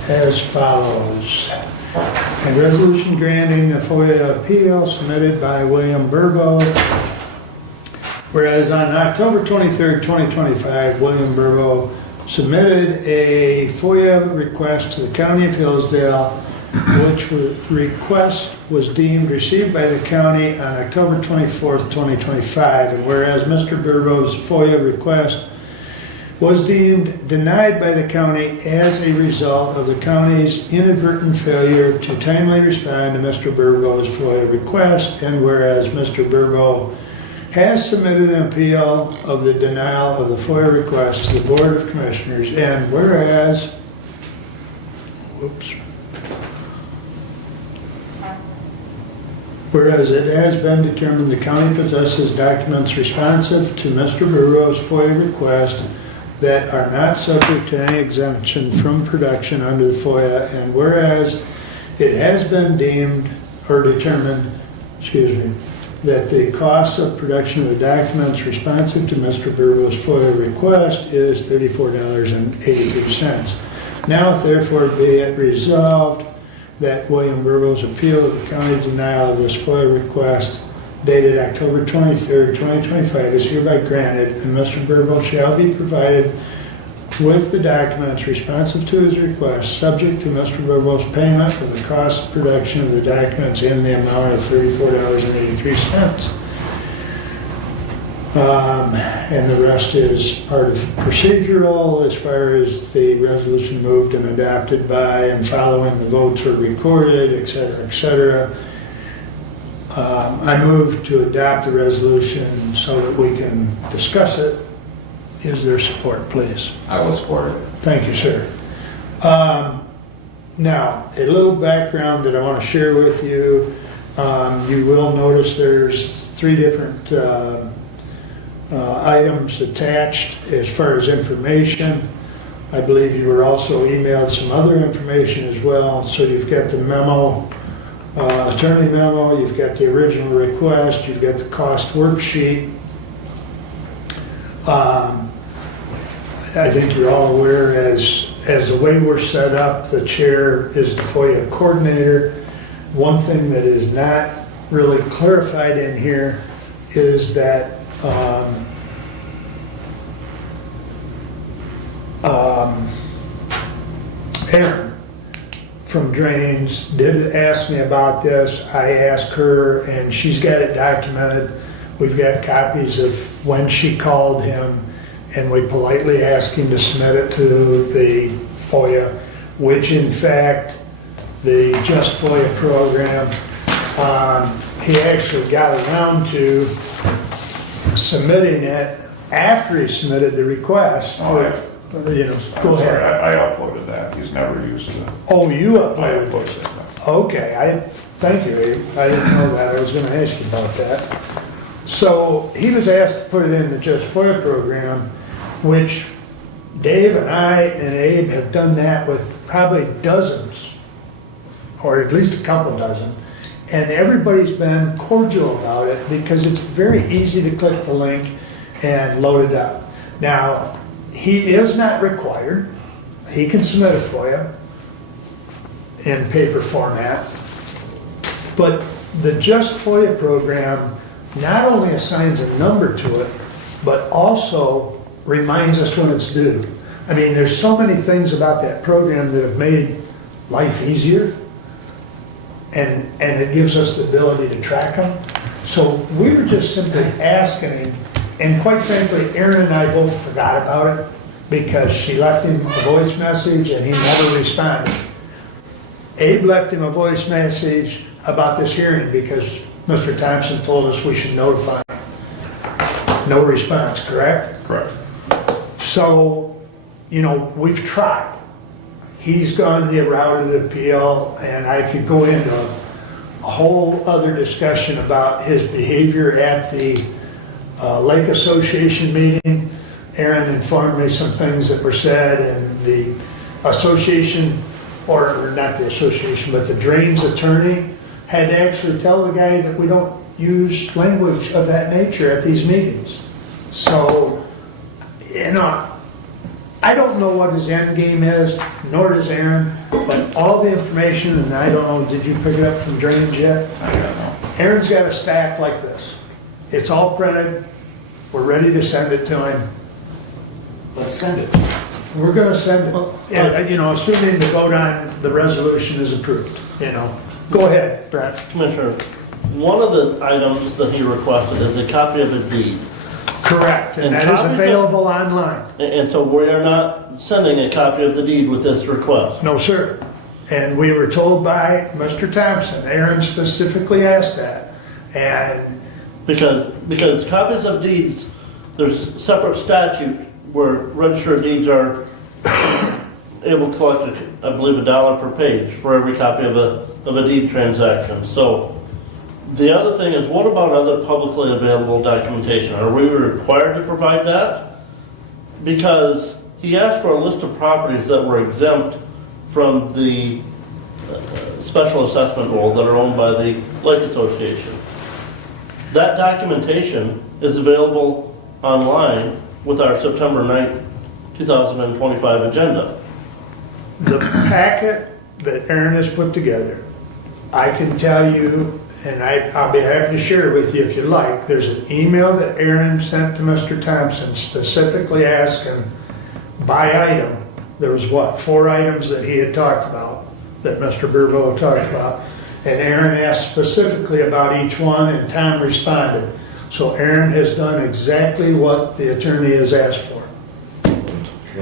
as follows. A resolution granting the FOIA appeal submitted by William Burbo. Whereas on October 23rd, 2025, William Burbo submitted a FOIA request to the County of Hillsdale, which request was deemed received by the county on October 24th, 2025. And whereas Mr. Burbo's FOIA request was deemed denied by the county as a result of the county's inadvertent failure to timely respond to Mr. Burbo's FOIA request, and whereas Mr. Burbo has submitted an appeal of the denial of the FOIA request to the Board of Commissioners, and whereas, whereas it has been determined the county possesses documents responsive to Mr. Burbo's FOIA request that are not subject to any exemption from production under the FOIA, and whereas it has been deemed or determined, that the cost of production of the documents responsive to Mr. Burbo's FOIA request is $34.83. Now therefore be it resolved that William Burbo's appeal of the county denial of this FOIA request dated October 23rd, 2025 is hereby granted, and Mr. Burbo shall be provided with the documents responsive to his request, subject to Mr. Burbo's payment of the cost of production of the documents in the amount of $34.83. And the rest is part of procedural as far as the resolution moved and adopted by and following the votes were recorded, et cetera, et cetera. I move to adopt the resolution so that we can discuss it. Is there support, please? I will support it. Thank you, sir. Now, a little background that I want to share with you. You will notice there's 3 different items attached as far as information. I believe you were also emailed some other information as well. So you've got the memo, attorney memo, you've got the original request, you've got the cost worksheet. I think you're all aware as the way we're set up, the chair is the FOIA coordinator. One thing that is not really clarified in here is that Erin from Drains did ask me about this. I asked her and she's got it documented. We've got copies of when she called him and we politely asked him to submit it to the FOIA, which in fact, the Just FOIA program, he actually got around to submitting it after he submitted the request. Go ahead. I uploaded that. He's never used it. Oh, you I uploaded it? uploaded it. Okay, thank you, Abe. I didn't know that. I was gonna ask you about that. So he was asked to put it in the Just FOIA program, which Dave and I and Abe have done that with probably dozens, or at least a couple dozen. And everybody's been cordial about it because it's very easy to click the link and load it up. Now, he is not required. He can submit a FOIA in paper format. But the Just FOIA program not only assigns a number to it, but also reminds us when it's due. I mean, there's so many things about that program that have made life easier. and it gives us the ability to track them. So we were just simply asking him, and quite frankly, Aaron and I both forgot about it because she left him a voice message and he never responded. Abe left him a voice message about this hearing because Mr. Thompson told us we should notify him. No response, correct? Correct. So, you know, we've tried. He's gone the route of the appeal, and I could go into a whole other discussion about his behavior at the Lake Association meeting. Aaron informed me some things that were said, and the association, or not the association, but the drains attorney had to actually tell the guy that we don't use language of that nature at these meetings. So, you know, I don't know what his end game is, nor does Aaron, but all the information, and I don't know, did you pick it up from drainage yet? I don't know. Aaron's got a stack like this. It's all printed. We're ready to send it to him. Let's send it. We're gonna send it, yeah, you know, assuming the vote on the resolution is approved, you know. Go ahead, Brett. Commissioner, one of the items that he requested is a copy of a deed. Correct, and And that is copies of- available online. And so we are not sending a copy of the deed with this request. No, sir. And we were told by Mr. Thompson, Aaron specifically asked that, and Because copies of deeds, there's separate statute where registered deeds are able to collect, I believe, $1 per page for every copy of a deed transaction. So the other thing is, what about other publicly available documentation? Are we required to provide that? Because he asked for a list of properties that were exempt from the special assessment rule that are owned by the Lake Association. That documentation is available online with our September 9th, 2025 agenda. the packet that Aaron has put together, I can tell you, and I'll be happy to share it with you if you like, there's an email that Aaron sent to Mr. Thompson specifically asking by item. There was what, 4 items that he had talked about, that Mr. Burbo talked about. And Aaron asked specifically about each one, and Tom responded. So Aaron has done exactly what the attorney has asked for.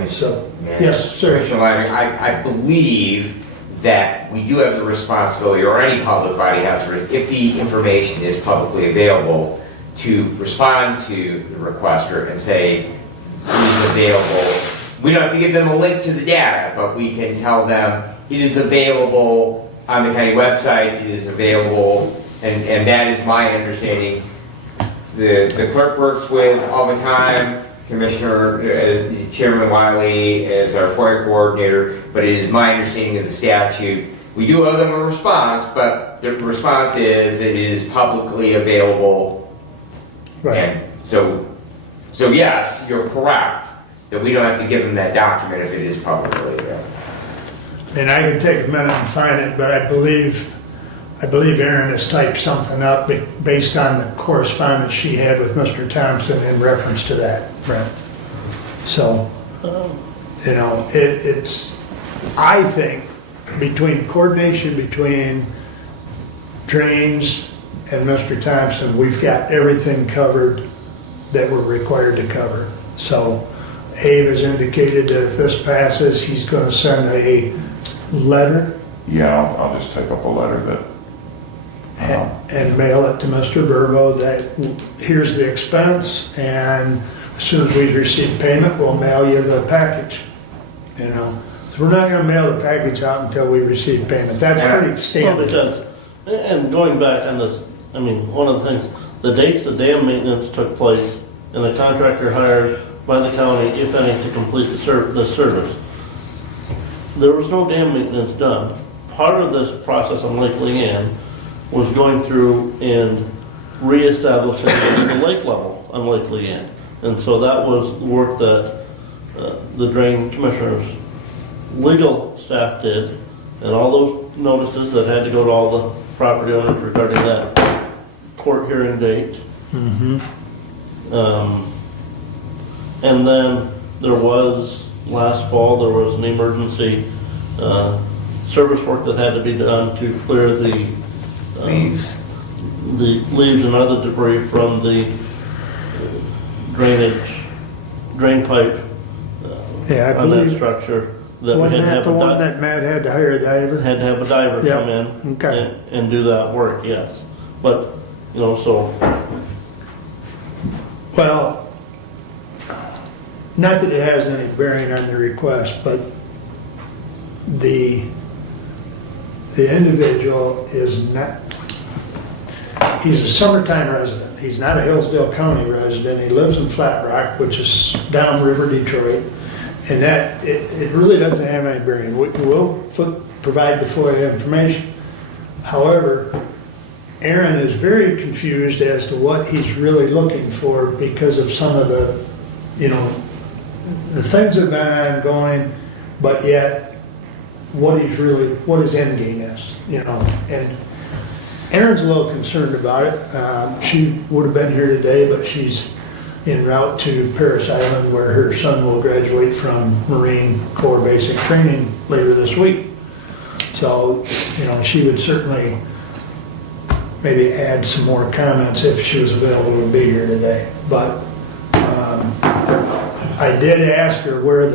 So, yes, sir. Commissioner Lyman, I believe that we do have the responsibility, or any public body has, if the information is publicly available, to respond to the requester and say, it is available. We don't have to give them a link to the data, but we can tell them it is available on the county website, it is available, and that is my understanding. The clerk works with all the time, Commissioner, Chairman Wiley is our FOIA coordinator, but it is my understanding of the statute. We do owe them a response, but the response is that it is publicly available. Right. And so yes, you're correct, that we don't have to give them that document if it is publicly available. And I can take a minute and find it, but I believe Aaron has typed something up based on the correspondence she had with Mr. Thompson in reference to that, Brent. So, you know, it's, I think, coordination between Drains and Mr. Thompson, we've got everything covered that we're required to cover. So Abe has indicated that if this passes, he's going to send a letter Yeah, I'll just type up a letter that, and mail it to Mr. Burbo that here's the expense, and as soon as we receive payment, we'll mail you the package. You know, so we're not going to mail the package out until we receive payment. That's pretty Well, standard. because, and going back on this, I mean, one of the things, the dates the dam maintenance took place and the contractor hired by the county, if any, to complete the service. There was no dam maintenance done. Part of this process on Lake Leanne was going through and reestablishing the lake level on Lake Leanne. And so that was the work that the drain commissioner's legal staff did, and all those notices that had to go to all the property owners regarding that court hearing date. And then there was, last fall, there was an emergency service work that had to be done to clear the Leaves. the leaves and other debris from the drain pipe Yeah, I on that believe, structure. That we wasn't had to that have the a one di- that Matt had to hire a diver? had to have a diver Yeah, come in okay. and do that work, yes. But, you know, so, Well, not that it has any bearing on the request, but the individual is not, he's a summertime resident. He's not a Hillsdale County resident. He lives in Flat Rock, which is downriver Detroit. And that, it really doesn't have any bearing. We'll provide the FOIA information. However, Aaron is very confused as to what he's really looking for because of some of the, the things that have been ongoing, but yet what his end game is, and Erin's a little concerned about it. She would have been here today, but she's en route to Paris Island where her son will graduate from Marine Corps basic training later this week. So, she would certainly maybe add some more comments if she was available to be here today. But I did ask her where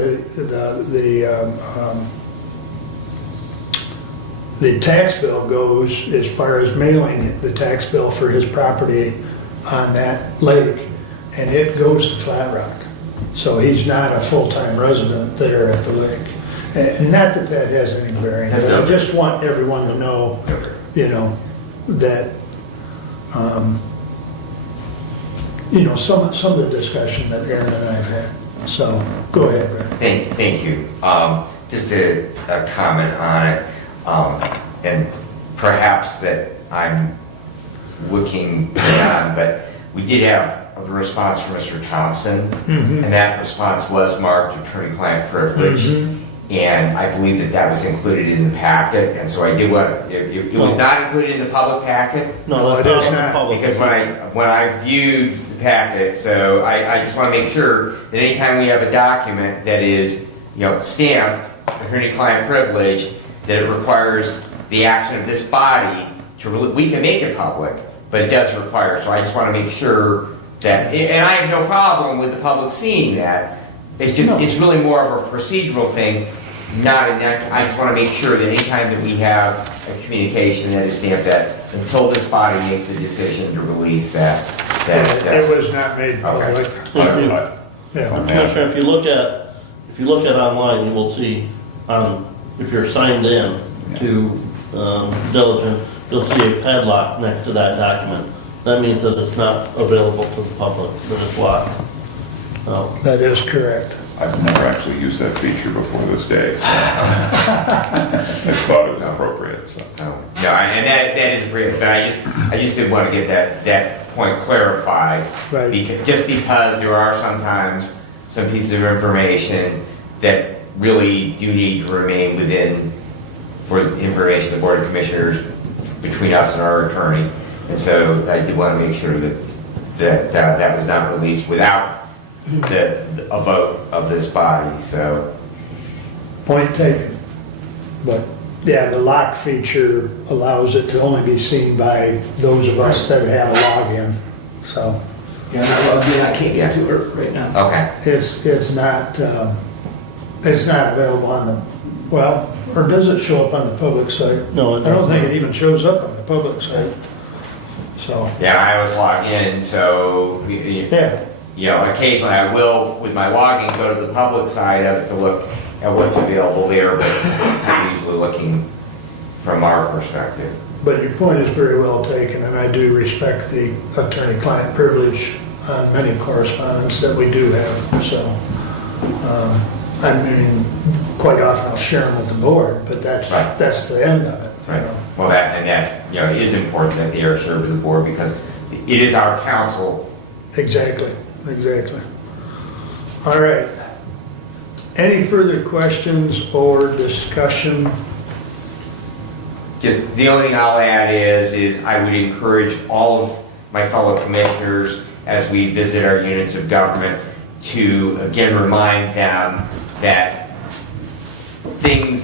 the tax bill goes as far as mailing the tax bill for his property on that lake, and it goes to Flat Rock. So he's not a full-time resident there at the lake. And not that that has any bearing, but I just want everyone to know, that, some of the discussion that Aaron and I have had. So, go ahead, Brad. Thank you. Just a comment on it, and perhaps that I'm looking beyond, but we did have a response from Mr. Thompson, and that response was marked attorney-client privilege, and I believe that was included in the packet, and so I did it was not included in the public packet? no, it that's is not not, public. Because when I viewed the packet, so I just want to make sure that anytime we have a document that is, stamped attorney-client privilege, that it requires the action of this body we can make it public, but it does require, so I just want to make sure that, and I have no problem with the public seeing that. It's just, it's really more of a procedural thing, not a neck. I just want to make sure that anytime that we have a communication that is stamped, that until this body makes a decision to release that. It was not made public. Yeah. Commissioner, if you look at online, you will see, if you're signed in to Diligent, you'll see a padlock next to that document. That means that it's not available to the public, that it's locked. So, That is correct. I've never actually used that feature before this day, so I thought it was appropriate, so. No, and that is great, but I just did want to get that point clarified. Right. Just because there are sometimes some pieces of information that really do need to remain within, for the information of the Board of Commissioners, between us and our attorney. And so I did want to make sure that was not released without a vote of this body, so. Point taken. But, yeah, the lock feature allows it to only be seen by those of us that have a login, so. Yeah, I can't get to it right now. Okay. It's not available on the, well, or does it show up on the public site? No, it I don't think doesn't. it even shows up on the public site, so, Yeah, I was logged in, so, yeah. Occasionally I will, with my login, go to the public side of it to look at what's available there, but I'm usually looking from our perspective. But your point is very well taken, and I do respect the attorney-client privilege on many correspondence that we do have, so. I mean, quite often I'll share them with the board, but Right. that's the end of it. Right. Well, that is important that they are shared with the board because it is our counsel. Exactly. All right. Any further questions or discussion? Just the only thing I'll add is I would encourage all of my fellow commissioners as we visit our units of government to again remind them that things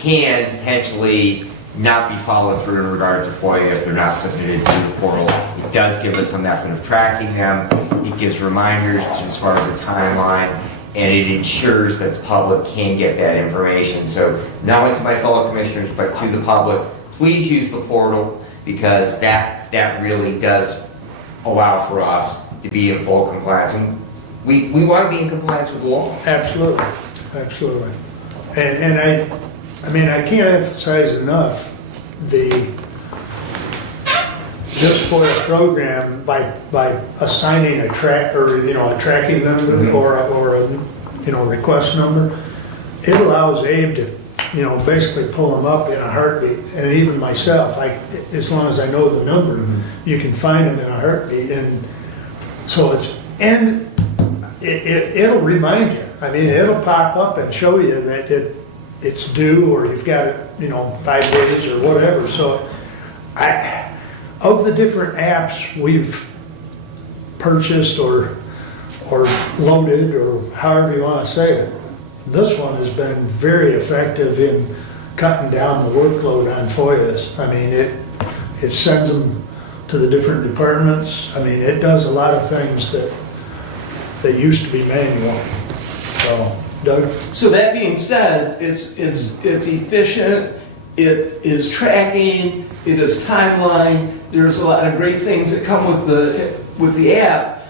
can potentially not be followed through in regard to FOIA if they're not submitted to the portal. It does give us a method of tracking them. It gives reminders as far as the timeline, and it ensures that the public can get that information. So not only to my fellow commissioners, but to the public, please use the portal, because that really does allow for us to be in full compliance. And we want to be in compliance with the law. Absolutely, absolutely. And I mean, I can't emphasize enough this FOIA program by assigning a tracking number or a request number. It allows Abe to basically pull them up in a heartbeat, and even myself, as long as I know the number, you can find them in a heartbeat, and so it'll remind you. I mean, it'll pop up and show you that it's due, or you've got it, 5 days or whatever. So of the different apps we've purchased or loaded, or however you want to say it, this one has been very effective in cutting down the workload on FOIAs. I mean, it sends them to the different departments. I mean, it does a lot of things that used to be manual. So, Doug? So that being said, it's efficient, it is tracking, it is timeline, there's a lot of great things that come with the app.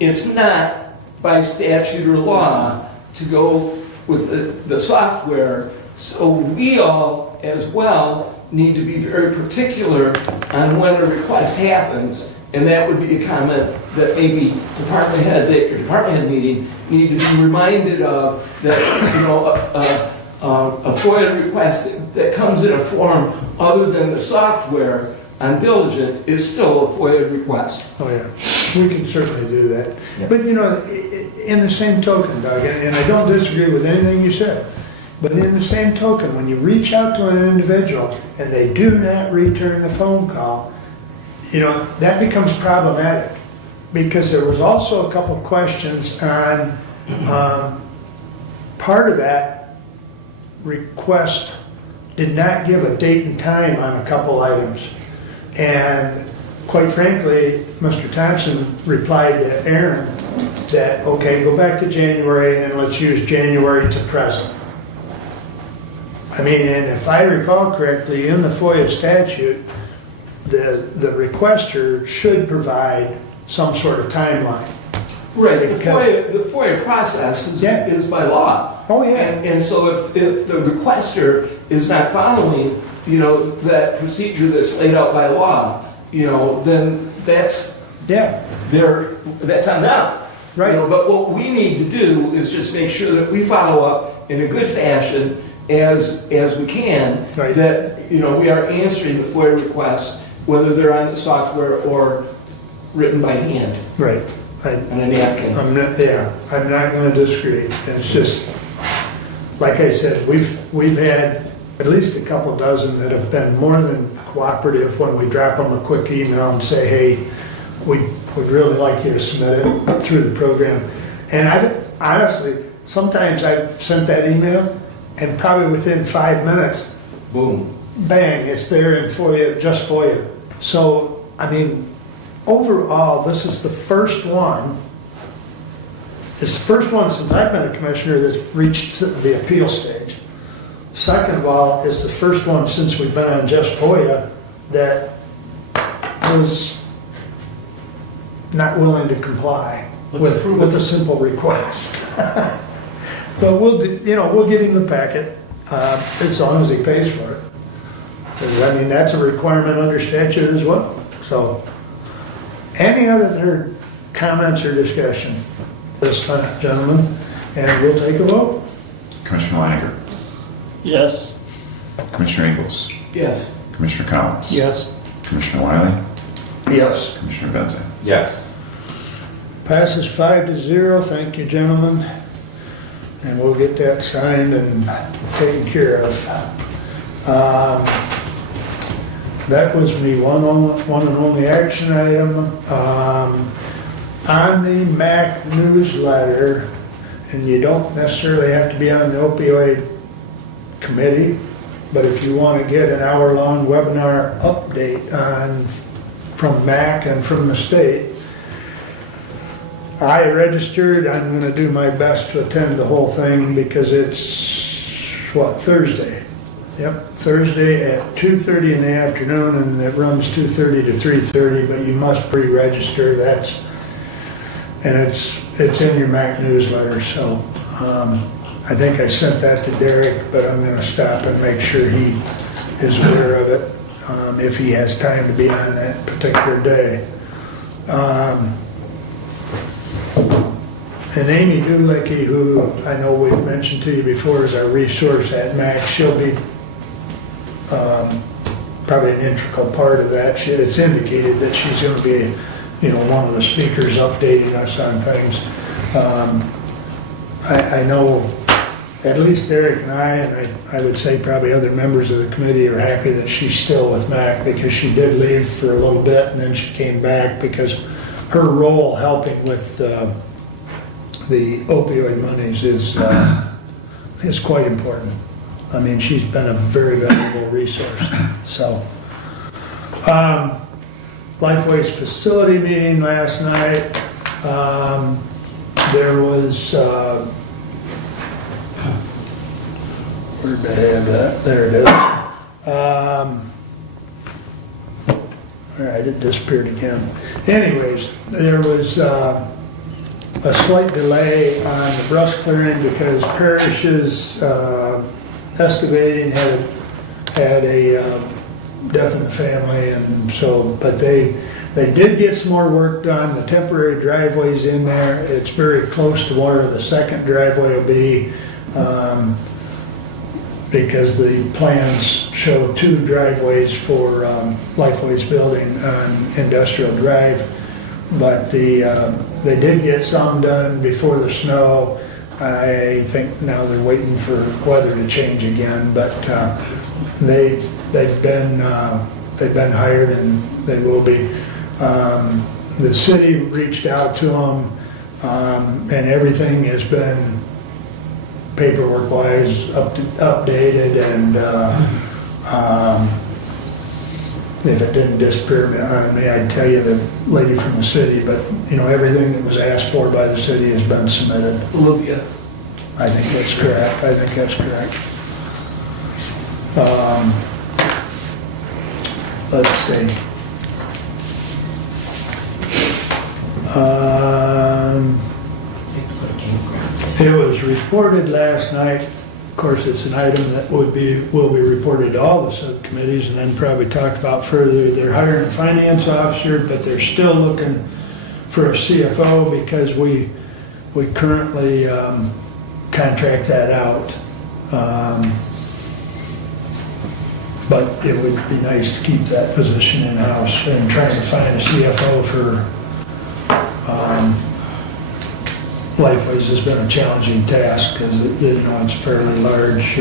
It's not by statute or law to go with the software, so we all as well need to be very particular on when a request happens, and that would be a comment that maybe department heads at your department head meeting need to be reminded of, that a FOIA request that comes in a form other than the software on Diligent is still a FOIA request. Oh yeah, we can certainly do that. Yeah. But in the same token, Doug, and I don't disagree with anything you said, but in the same token, when you reach out to an individual and they do not return the phone call, that becomes problematic, because there was also a couple questions on part of that request did not give a date and time on a couple items. And quite frankly, Mr. Thompson replied to Aaron that, okay, go back to January and let's use January to present. I mean, and if I recall correctly, in the FOIA statute, the requester should provide some sort of timeline. Right, the FOIA process is by law. Oh, yeah. And so if the requester is not following, that procedure that's laid out by law, then that's on them. Right. But what we need to do is just make sure that we follow up in a good fashion as we can, right, that we are answering the FOIA requests, whether they're on the software or written by hand. Right. On a napkin. I'm not going to disagree. It's just, like I said, we've had at least a couple dozen that have been more than cooperative when we drop them a quick email and say, hey, we'd really like you to submit it through the program. And honestly, sometimes I've sent that email, and probably within 5 minutes, boom, bang, it's there in FOIA, just FOIA. So, I mean, overall, this is the first one. It's the first one since I've been a commissioner that's reached the appeal stage. Second of all, it's the first one since we've been on just FOIA that was not willing to comply with a simple request. But we'll get him the packet as long as he pays for it. Because I mean, that's a requirement under statute as well. So, any other comments or discussion this time, gentlemen? And we'll take a vote. Commissioner Leininger. Yes. Commissioner Ingles. Yes. Commissioner Collins. Yes. Commissioner Wiley. Yes. Commissioner Benzing. Yes. Passes 5-0. Thank you, gentlemen. And we'll get that signed and taken care of. That was the one and only action item. On the MAC newsletter, and you don't necessarily have to be on the opioid committee, but if you want to get an hour-long webinar update from MAC and from the state, I registered. I'm going to do my best to attend the whole thing because it's, Thursday? Yep, Thursday at 2:30 in the afternoon, and it runs 2:30 to 3:30, but you must pre-register. And it's in your MAC newsletter, so I think I sent that to Derek, but I'm going to stop and make sure he is aware of it, if he has time to be on that particular day. And Amy Doolicki, who I know we've mentioned to you before is our resource at MAC, she'll be probably an integral part of that. It's indicated that she's going to be, one of the speakers updating us on things. I know at least Derek and I would say probably other members of the committee are happy that she's still with MAC because she did leave for a little bit and then she came back because her role helping with the opioid monies is quite important. I mean, she's been a very valuable resource. So, Lifeway's facility meeting last night. There was, where'd I have that? There it is. All right, it disappeared again. Anyways, there was a slight delay on the brush clearing because Parrish's excavating had a death in the family, and so, but they did get some more work done. The temporary driveway's in there. It's very close to where the second driveway will be, because the plans show 2 driveways for Lifeway's building on Industrial Drive. But they did get some done before the snow. I think now they're waiting for weather to change again, but they've been hired and they will be. The city reached out to them, and everything has been paperwork-wise updated, and if it didn't disappear on me, I'd tell you the lady from the city, but everything that was asked for by the city has been submitted. Olivia. I think that's correct. Let's see. It was reported last night. Of course, it's an item that will be reported to all the subcommittees and then probably talked about further. They're hiring a finance officer, but they're still looking for a CFO because we currently contract that out. But it would be nice to keep that position in-house, and trying to find a CFO for Lifeways has been a challenging task because it's fairly large.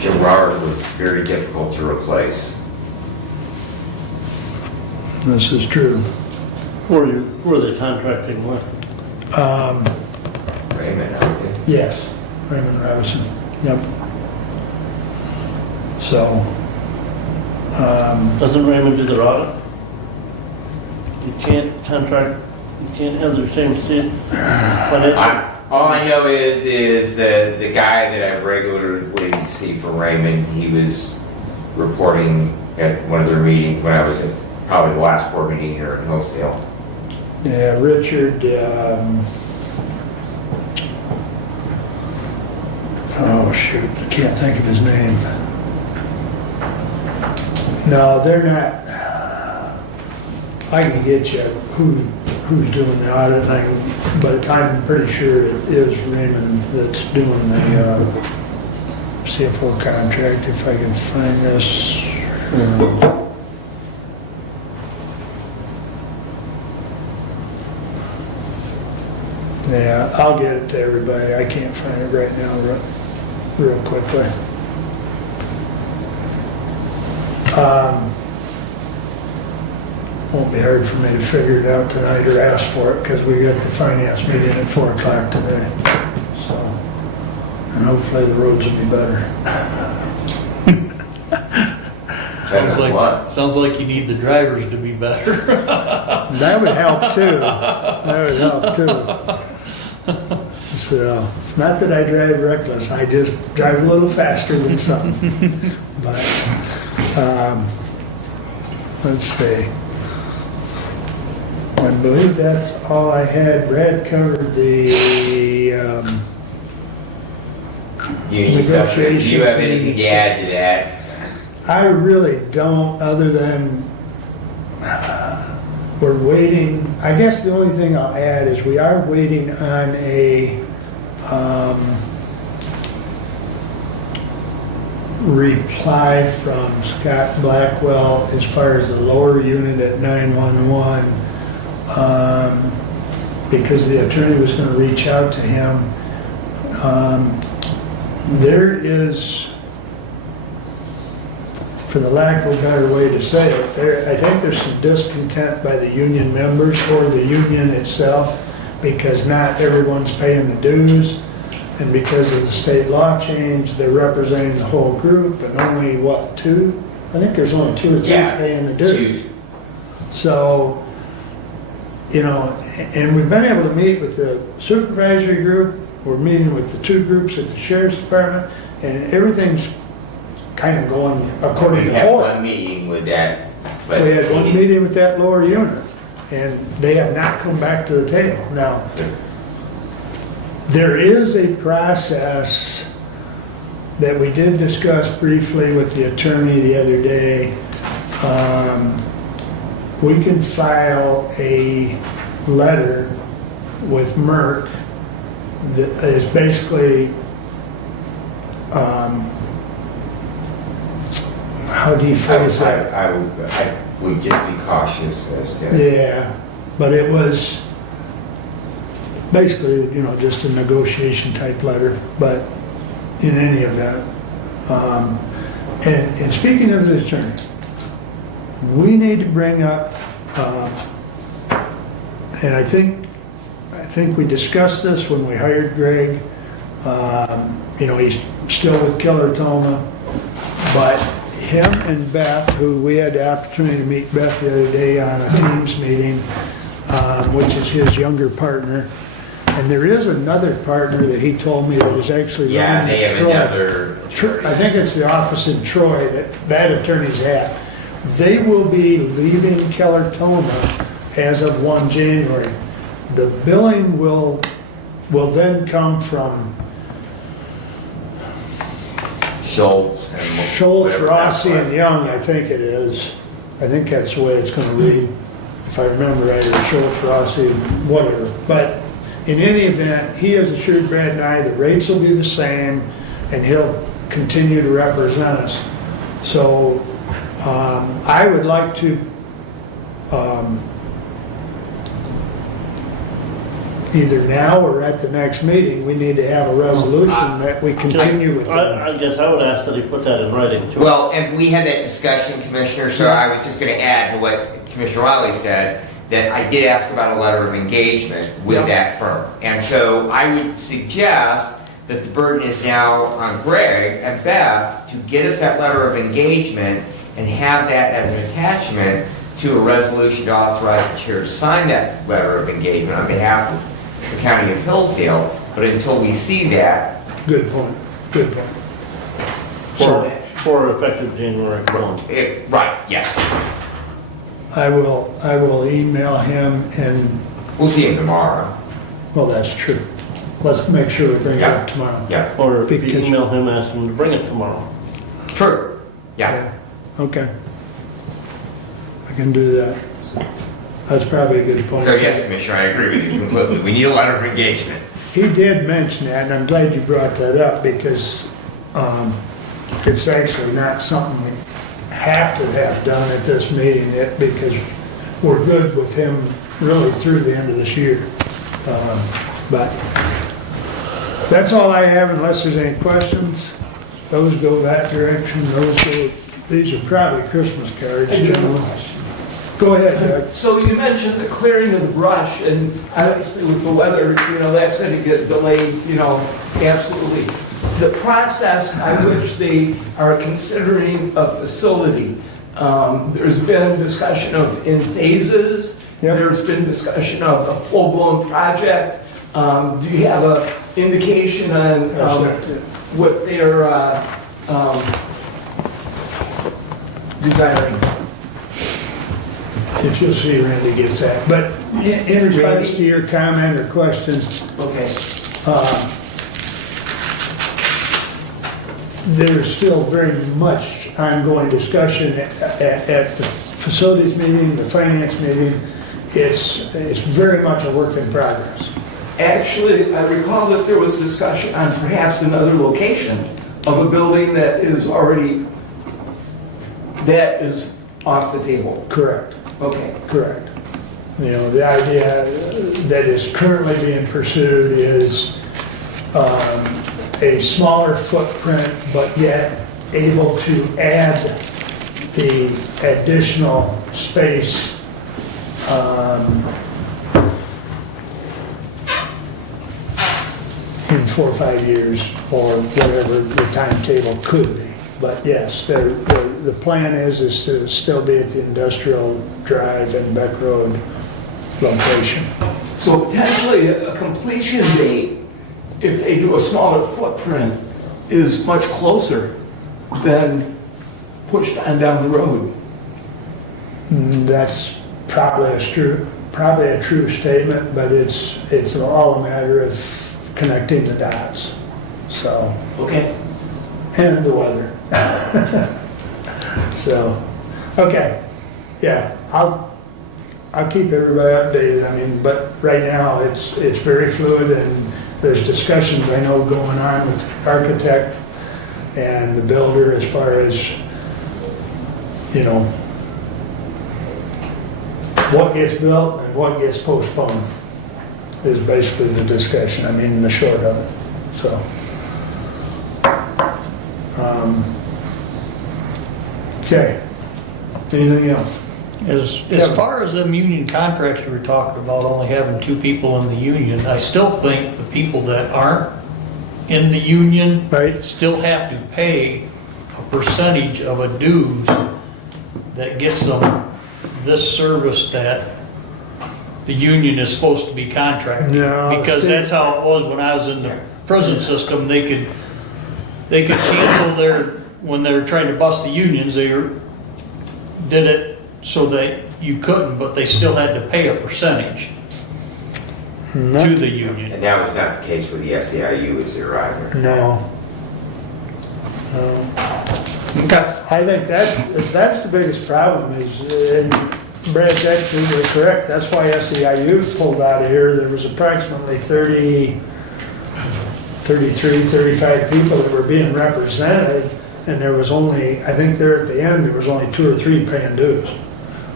Gerard was very difficult to replace. This is true. Who are they contracting with? Raymond, I think. Yes, Raymond Robinson. Yep. So, Doesn't Raymond do their audit? You can't have the same seat. All I know is that the guy that I regularly see for Raymond, he was reporting at one of their meetings when I was at probably the last board meeting here in Hillsdale. yeah, Richard, oh shoot, I can't think of his name. No, they're not. I can get you who's doing the audit, but I'm pretty sure it is Raymond that's doing the CFO contract, if I can find this. Yeah, I'll get it to everybody. I can't find it right now real quickly. Won't be hard for me to figure it out tonight or ask for it because we got the finance meeting at 4 o'clock today. So, and hopefully the roads will be better. Sounds like you need the drivers to be better. That would help too. That would help too. So, it's not that I drive reckless, I just drive a little faster than some. But, let's see. I believe that's all I had. Brad covered the, Union stuff. Do you have anything to add to that? I really don't, other than we're waiting. I guess the only thing I'll add is we are waiting on a reply from Scott Blackwell as far as the lower unit at 911, because the attorney was going to reach out to him. There is, for the lack of a better way to say it, I think there's some discontent by the union members or the union itself, because not everyone's paying the dues, and because of the state law change, they're representing the whole group, and only, what, two? I think there's only 2 or 3 paying the dues. So, you know, and we've been able to meet with the supervisory group, we're meeting with the 2 groups at the sheriff's department, and everything's kind of going according to We had order. one meeting with that. But We had one meeting with that lower unit, and they have not come back to the table. Now, there is a process that we did discuss briefly with the attorney the other day. We can file a letter with Merck that is basically, how do you phrase that? I would just be cautious as to. Yeah, but it was basically, you know, just a negotiation type letter, but in any event. And speaking of the attorney, we need to bring up, and I think we discussed this when we hired Greg. You know, he's still with Keller Toma, but him and Beth, who we had the opportunity to meet Beth the other day on a Teams meeting, which is his younger partner. And there is another partner that he told me that is actually Yeah, running they have Troy. another. I think it's the office in Troy that attorney's at. They will be leaving Keller Toma as of 1 January. The billing will then come from Schultz and Schultz, whatever Rossi, that was. and Young, I think it is. I think that's the way it's gonna read, if I remember right, or Schultz, Rossi, whatever. But in any event, he has assured Brad and I the rates will be the same, and he'll continue to represent us. So, I would like to, either now or at the next meeting, we need to have a resolution that we continue with them. I guess I would ask that he put that in writing too. Well, and we had that discussion, Commissioner, so I was just going to add to what Commissioner Riley said, that I did ask about a letter of engagement with that firm. And so I would suggest that the burden is now on Greg and Beth to get us that letter of engagement and have that as an attachment to a resolution to authorize the chair to sign that letter of engagement on behalf of the County of Hillsdale. But until we see that, Good point, good point. So, For effective January 1. right, yes. I will email him and, We'll see him tomorrow. well, that's true. Let's make sure we bring it Yeah. up tomorrow. Yeah, Or if you Because- email him, ask him to bring it tomorrow. true. Yeah. Okay. I can do that. That's probably a good point. So yes, Commissioner, I agree with you completely. We need a letter of engagement. He did mention that, and I'm glad you brought that up, because it's actually not something we have to have done at this meeting, because we're good with him really through the end of this year. But that's all I have, unless there's any questions. Those go that direction, these are probably Christmas cards. I do have a question. Go ahead, Doug. So you mentioned the clearing of the brush, and obviously with the weather, you know, that's gonna get delayed, you know, absolutely. the process by which they are considering a facility. There's been discussion of in phases. Yep. There's been discussion of a full-blown project. Do you have an indication on what they're desiring? If you'll see, Randy gets that. But in response to your comment or question, Okay. there's still very much ongoing discussion at the facilities meeting, the finance meeting. It's very much a work in progress. Actually, I recall that there was discussion on perhaps another location of a building that is off the table. Correct, Okay. correct. You know, the idea that is currently being pursued is a smaller footprint, but yet able to add the additional space in 4 or 5 years, or whatever the timetable could be. But yes, the plan is to still be at the Industrial Drive and Beck Road location. So potentially a completion date, if they do a smaller footprint, is much closer than pushed on down the road. That's probably a true statement, but it's all a matter of connecting the dots. So, Okay. and the weather. So, okay, yeah, I'll keep everybody updated. I mean, but right now it's very fluid, and there's discussions I know going on with the architect and the builder as far as, you know, what gets built and what gets postponed is basically the discussion. I mean, the short of it. So. Okay. Anything else? As Kevin. far as them union contracts you were talking about, only having 2 people in the union, I still think the people that aren't in the union Right. still have to pay a percentage of a dues that gets them this service that the union is supposed to be contracted. No, Because Steve. that's how it was when I was in the prison system. They could cancel when they were trying to bust the unions, they did it so that you couldn't, but they still had to pay a percentage to the union. And that was not the case with the SEIU, is there either? No. Okay. I think that's the biggest problem is, and Brad's absolutely correct, that's why SEIU pulled out of here. There was approximately 33, 35 people that were being represented, and there was only, I think there at the end, there was only 2 or 3 paying dues.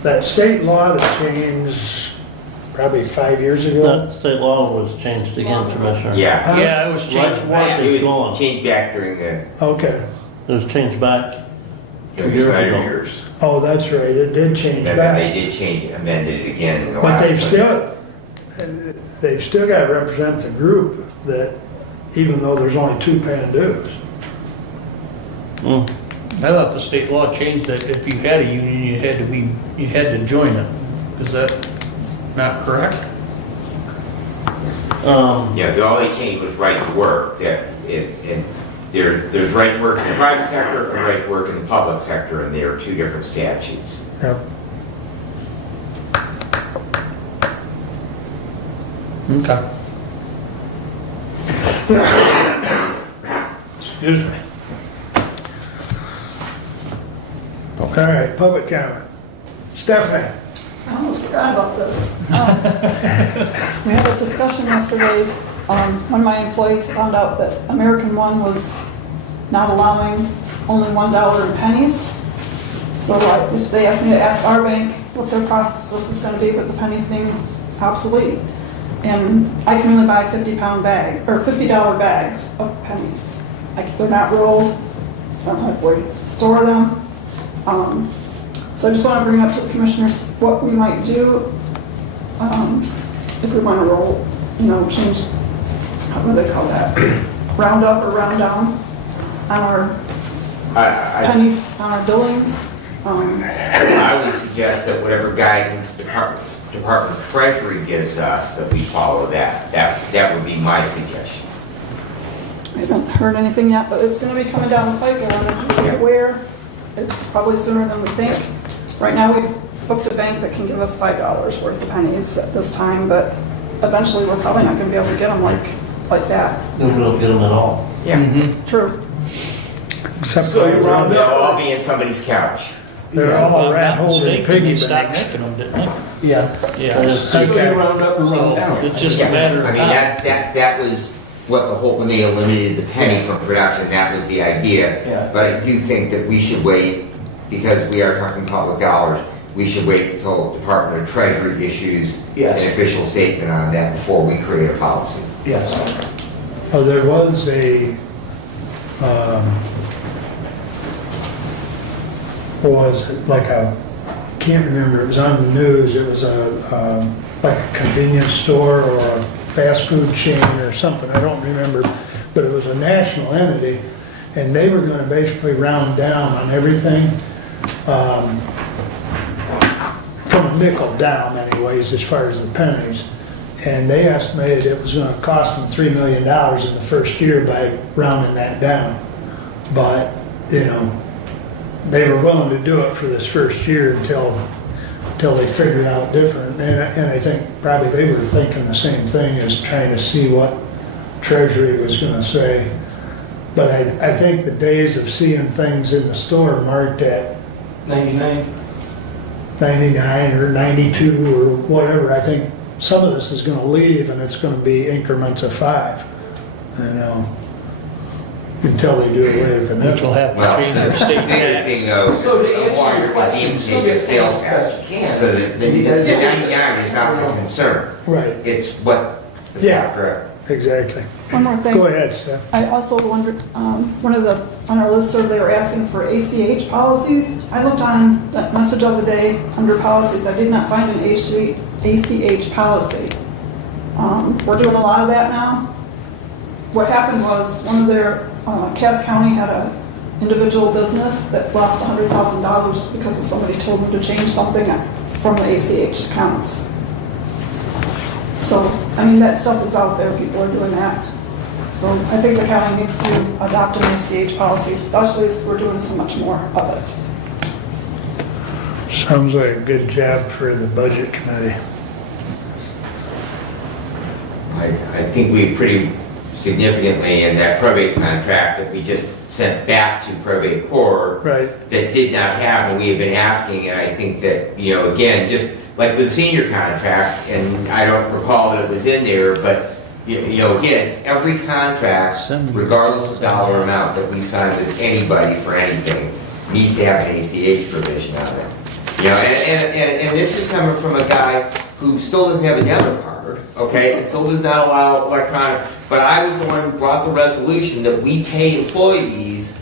That state law that changed probably 5 years ago. That state law was changed again, Commissioner. Yeah. Yeah, it was changed Right, back. It's It gone. was changed back during the Okay. It was changed back 2 during the years Snyder ago. years. Oh, that's right, it did change And then they back. did change it, amended it again in the But last they've still got to represent the group that, even though there's only 2 paying dues. Mm. I thought the state law changed that if you had a union, you had to join it. Is that not correct? Yeah, all they changed was right to work. There's right to work in the private sector and right to work in the public sector, and they are 2 different statutes. Yep. Okay. Excuse me. All right, public comment. Stephanie? I almost forgot about this. We had a discussion yesterday, when my employees found out that American One was not allowing only $1 in pennies. So they asked me to ask our bank what their process is gonna be with the pennies being obsolete. And I can only buy $50 bags of pennies. They're not rolled, I don't have where to store them. So I just want to bring up to the commissioners what we might do if we want to roll, change, what do they call that? round up or round down on our pennies, on our billings. I would suggest that whatever guidance Department of Treasury gives us, that we follow that. That would be my suggestion. I haven't heard anything yet, but it's gonna be coming down the pike. I wanted you to be aware. It's probably sooner than we think. Right now, we've booked a bank that can give us $5 worth of pennies at this time, but eventually, we're probably not gonna be able to get them like that. You'll be able to get them at all. Yeah. True. Except So you for round They'll up, all be in somebody's couch. they're all rat holding piggy Stopped banks. making them, didn't it? yeah. Yeah. So you round up or round So down. it's just a matter I of mean, time. that was what the whole, when they eliminated the penny from production, that was the idea. Yeah. But I do think that we should wait, because we are talking public dollars, we should wait until Department of Treasury issues Yes. an official statement on that before we create a policy. Yes. Oh, there was what was it, like can't remember, it was on the news, it was like a convenience store or a fast food chain or something, I don't remember, but it was a national entity, and they were gonna basically round down on everything, from a nickel down anyways, as far as the pennies. And they estimated it was gonna cost them $3 million in the first year by rounding that down. But, you know, they were willing to do it for this first year until they figured out different. And I think probably they were thinking the same thing, as trying to see what Treasury was gonna say. But I think the days of seeing things in the store marked at 99. 99 or 92 or whatever, I think some of this is gonna leave, and it's gonna be increments of 5, you know, until they do away with the Which will nickel. have to Well, change their the state bigger tax. thing though, So to answer why your your question, redeems still need get a sales sales tax. tax, you can. So the 99 is not the concern, Right, it's what the Yeah. factor. exactly. One more thing. Go ahead, Steph. I also wondered, on our listserv, they were asking for ACH policies. I looked on that message of the day under policies. I did not find an ACH policy. We're doing a lot of that now. What happened was, one of their, Cass County had an individual business that lost $100,000 because of somebody told them to change something from the ACH accounts. So, I mean, that stuff is out there, people are doing that. So I think the county needs to adopt an ACH policy, especially as we're doing so much more of it. Sounds like a good job for the budget committee. I think we pretty significantly in that probate contract that we just sent back to probate court Right, that did not have, and we have been asking, and I think that, you know, again, just like the senior contract, and I don't recall that it was in there, but, you know, again, every contract, regardless of dollar amount that we sign with anybody for anything, needs to have an ACH provision on it. You know, and this is coming from a guy who still doesn't have a debit card, okay, and still does not allow electronic, but I was the one who brought the resolution that we pay employees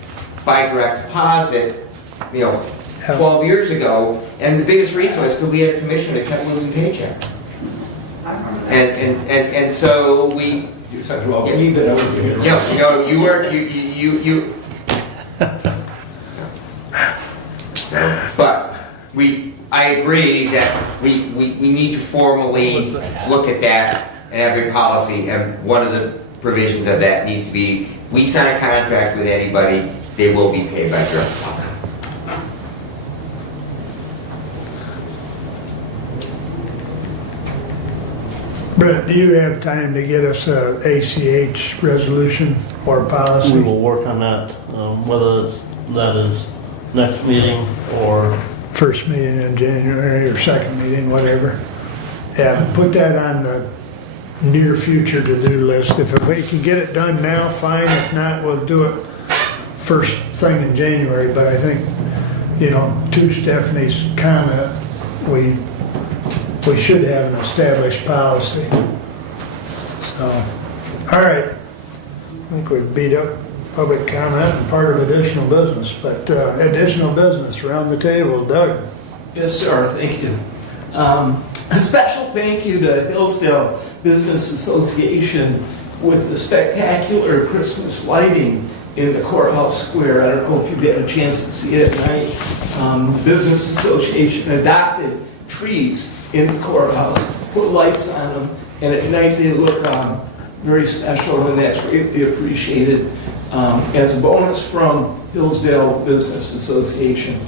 by direct deposit, you know, 12 years ago, and the biggest reason was because we had a commissioner that kept losing paychecks. And so we, You said, well, believe that I was here. you know, you were, you. But I agree that we need to formally look at that and have a policy, and one of the provisions of that needs to be, we sign a contract with anybody, they will be paid by direct deposit. Brett, do you have time to get us a ACH resolution or policy? We will work on that, whether that is next meeting or First meeting in January or second meeting, whatever. Yeah, put that on the near future to-do list. If we can get it done now, fine. If not, we'll do it first thing in January. But I think, you know, to Stephanie's comment, we should have an established policy. So, all right. I think we've beat up public comment and part of additional business, but additional business around the table. Doug? Yes, sir, thank you. A special thank you to Hillsdale Business Association with the spectacular Christmas lighting in the courthouse square. I don't know if you've had a chance to see it at night. The Business Association adopted trees in the courthouse, put lights on them, and at night they look very special, and that's greatly appreciated as a bonus from Hillsdale Business Association.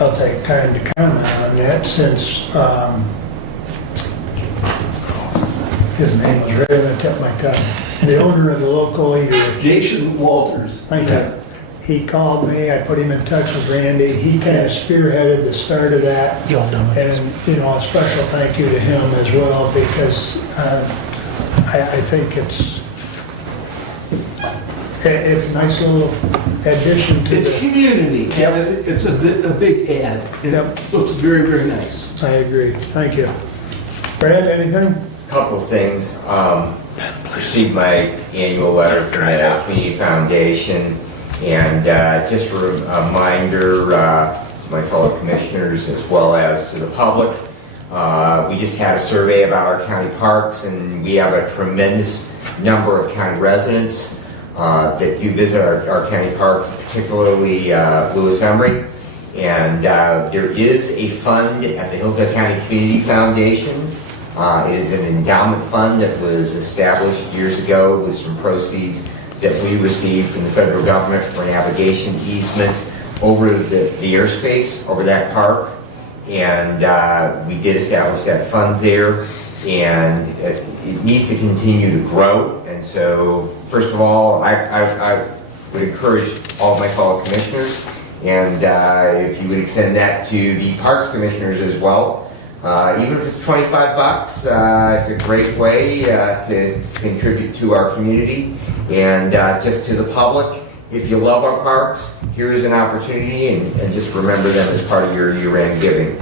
I'll take time to comment on that since his name was right on the tip of my tongue. The owner of the local eatery. Jason Walters. Thank you. He called me, I put him in touch with Randy. He kind of spearheaded the start of that. Y'all done with this? And, you know, a special thank you to him as well because I think it's a nice little addition to It's the... community, Yep. and it's a big ad. It Yep. looks very, very nice. I agree. Thank you. Brad, anything? Couple things. Received my annual letter from the Community Foundation, and just a reminder, my fellow commissioners as well as to the public, we just had a survey about our county parks, and we have a tremendous number of county residents that do visit our county parks, particularly Lewis Emery. And there is a fund at the Hillsdale County Community Foundation. It is an endowment fund that was established years ago with some proceeds that we received from the federal government for navigation easement over the airspace over that park. And we did establish that fund there, and it needs to continue to grow. And so, first of all, I would encourage all of my fellow commissioners, and if you would extend that to the Parks Commissioners as well. Even if it's $25, it's a great way to contribute to our community. And just to the public, if you love our parks, here's an opportunity, and just remember them as part of your year-end giving.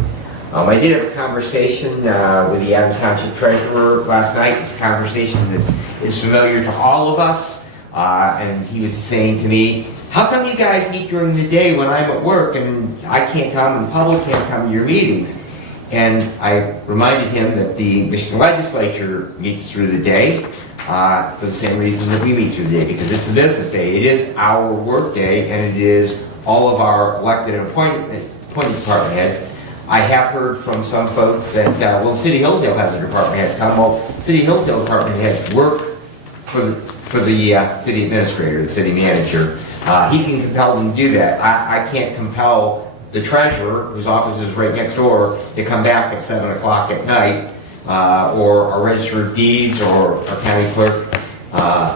I did have a conversation with the Adams Township Treasurer last night. It's a conversation that is familiar to all of us. And he was saying to me, how come you guys meet during the day when I'm at work and I can't come and the public can't come to your meetings? And I reminded him that the Michigan Legislature meets through the day for the same reason that we meet through the day, because it's a business day. It is our work day, and it is all of our elected and appointed department heads. I have heard from some folks that, well, City Hillsdale has their department heads come. Well, City Hillsdale department heads work for the city administrator, the city manager. He can compel them to do that. I can't compel the treasurer, whose office is right next door, to come back at 7 o'clock at night, or our register of deeds or our county clerk.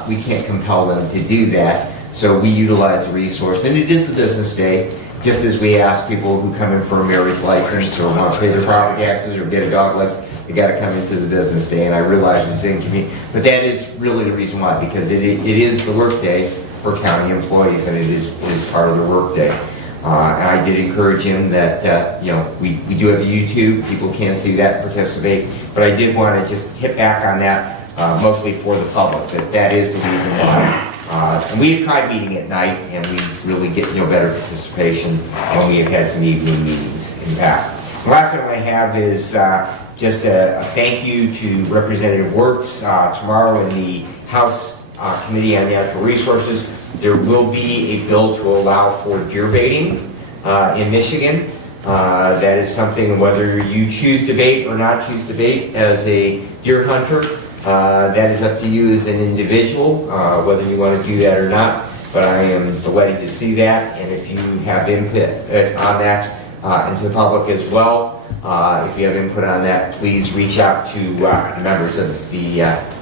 We can't compel them to do that. So we utilize the resource, and it is the business day, just as we ask people who come in for a marriage license or want to pay their property taxes or get a dog license, they got to come into the business day. And I realize it's inconvenient, but that is really the reason why, because it is the work day for county employees, and it is part of the work day. And I did encourage him that, you know, we do have YouTube, people can see that and participate, but I did want to just hit back on that, mostly for the public, that is the reason why. And we've tried meeting at night, and we really get better participation when we have had some evening meetings in the past. The last thing I have is just a thank you to Representative Wertz. Tomorrow in the House Committee on Natural Resources, there will be a bill to allow for deer baiting in Michigan. That is something, whether you choose to bait or not choose to bait as a deer hunter, that is up to you as an individual, whether you want to do that or not. But I am delighted to see that, and if you have input on that, and to the public as well, if you have input on that, please reach out to the members of the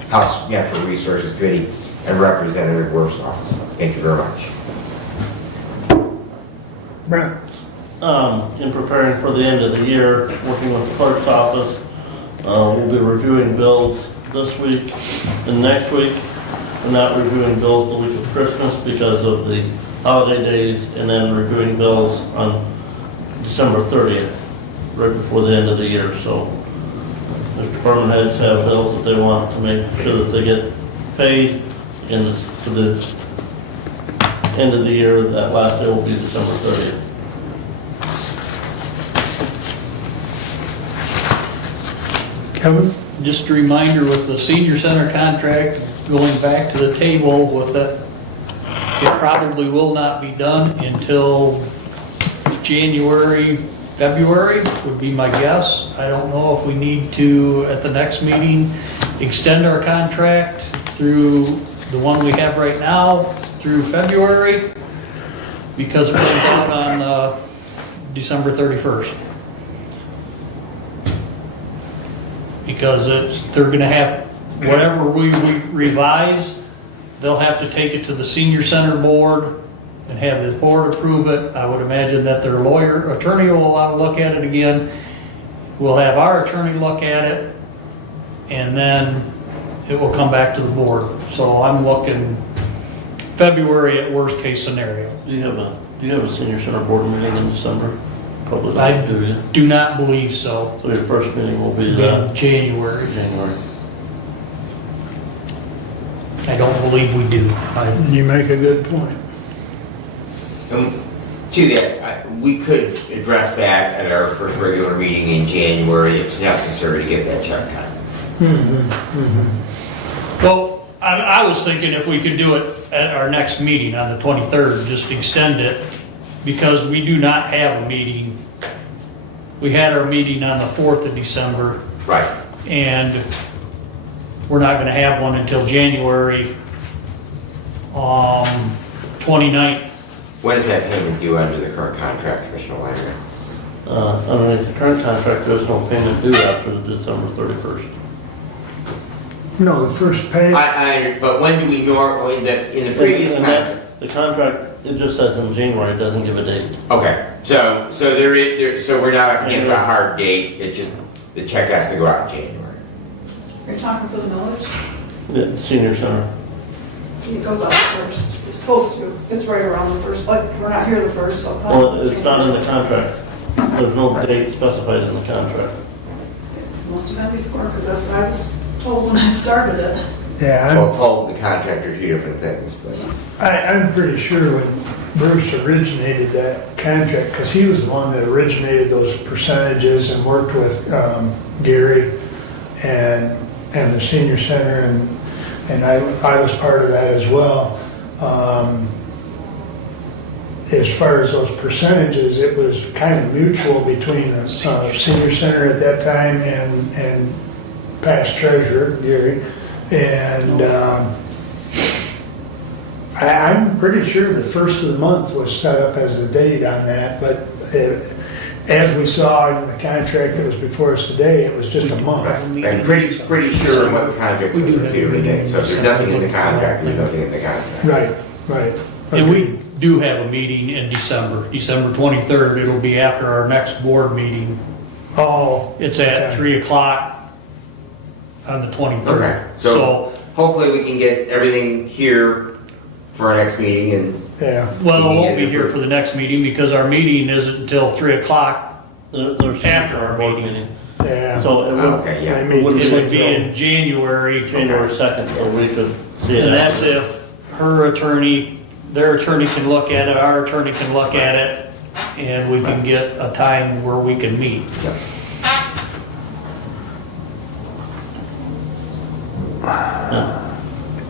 House Natural Resources Committee and Representative Werf's office. Thank you very much. Brent? In preparing for the end of the year, working with the clerk's office, we'll be reviewing bills this week and next week. We're not reviewing bills the week of Christmas because of the holiday days, and then reviewing bills on December 30th, right before the end of the year. So the department heads have bills that they want to make sure that they get paid, and to the end of the year, that last day will be December 30th. Kevin? Just a reminder with the senior center contract, going back to the table with it, it probably will not be done until January, February would be my guess. I don't know if we need to, at the next meeting, extend our contract through the one we have right now through February, because it runs out on December 31st. Because they're gonna have, whatever we revise, they'll have to take it to the senior center board and have the board approve it. I would imagine that their attorney will allow to look at it again. We'll have our attorney look at it, and then it will come back to the board. So I'm looking February at worst case scenario. Do you have a senior center board meeting in December? Probably I not, do you? do not believe so. So your first meeting will be In January. January. I don't believe we do. You make a good point. To that, we could address that at our first regular meeting in January if necessary to get that check cut. Well, I was thinking if we could do it at our next meeting on the 23rd, just extend it, because we do not have a meeting. We had our meeting on the 4th of December, Right. and we're not gonna have one until January 29th. When is that payment due under the current contract, Commissioner Lanier? Underneath the current contract, there's no payment due after December 31st. No, the first pay, But when do we normally, in the previous And contract? the contract, it just says in January, it doesn't give a date. Okay, so we're not up against a hard date, it just, the check has to go out in January. You're talking for the millage? The senior center. It goes out first. It's supposed to. It's right around the first, like, we're not here the first, so. Well, it's not in the contract. There's no date specified in the contract. Must have been before, because that's what I was told when I started it. yeah, Well, told the contractor two different things, but. I'm pretty sure when Bruce originated that contract, because he was the one that originated those percentages and worked with Gary and the senior center, and I was part of that as well. As far as those percentages, it was kind of mutual between the senior center at that time and past treasurer, Gary. And I'm pretty sure the first of the month was set up as a date on that, but as we saw in the contract that was before us today, it was just a month. I'm pretty sure what the contract says repeatedly day, so if there's nothing in the contract, there's nothing in the contract. Right. And we do have a meeting in December 23rd. It'll be after our next board meeting. Oh. It's at okay. 3 o'clock on the 23rd. Okay, so hopefully we can get everything here for our next meeting and. Yeah. Well, it won't be here for the next meeting because our meeting isn't until 3 o'clock There's after our board meeting. Yeah. So it would, Okay, yeah. They meet the It would same be day. in January, January 2nd, so we could see it. and that's if her attorney, their attorney can look at it, our attorney can look at it, and we can get a time where we can meet.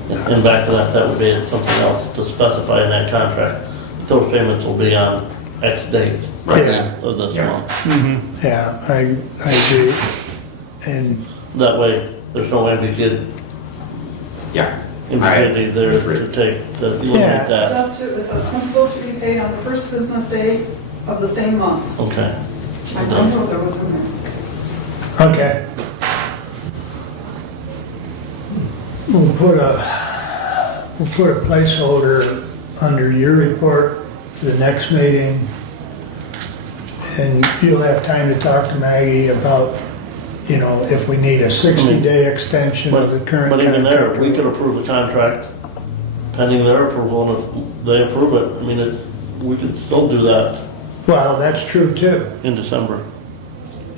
And back to that would be something else to specify in that contract. Those payments will be on X date Yeah. of this Yeah. month. Yeah, I agree. And That way, there's no ambiguity Yeah. there to take, to eliminate that. Just to, it says principal to be paid on the first business day of the same month. Okay. I don't know if there was in there. okay. We'll put a placeholder under your report for the next meeting. And you'll have time to talk to Maggie about, if we need a 60-day extension of the current But even there, contract. we could approve the contract pending their approval, and if they approve it, we could still do that Well, that's true too. in December.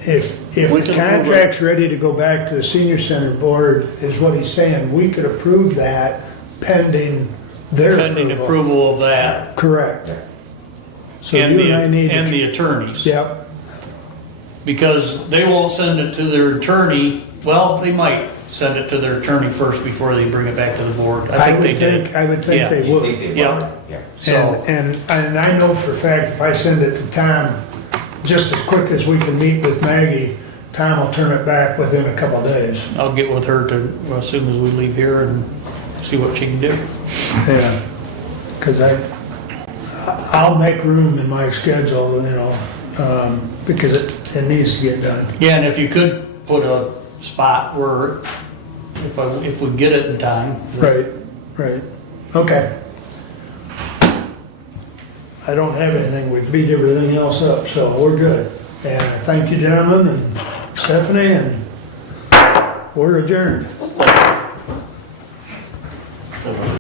If We the can approve it. contract's ready to go back to the senior center board, is what he's saying, we could approve that pending their Pending approval. approval of that Correct. So and you and I need the to. attorneys. Yep, Because they won't send it to their attorney Well, they might send it to their attorney first before they bring it back to the board. I think they did. I would think Yeah. they You would. think they would? Yeah. Yeah. So, And I know for a fact, if I send it to Tom, just as quick as we can meet with Maggie, Tom will turn it back within a couple of days. I'll get with her as soon as we leave here and see what she can do. Yeah, because I'll make room in my schedule, you know, because it needs to get done. Yeah, and if you could put a spot where, if we get it in time. Right, right. Okay. I don't have anything, we beat everything else up, so we're good. And thank you, gentlemen, and Stephanie, and we're adjourned.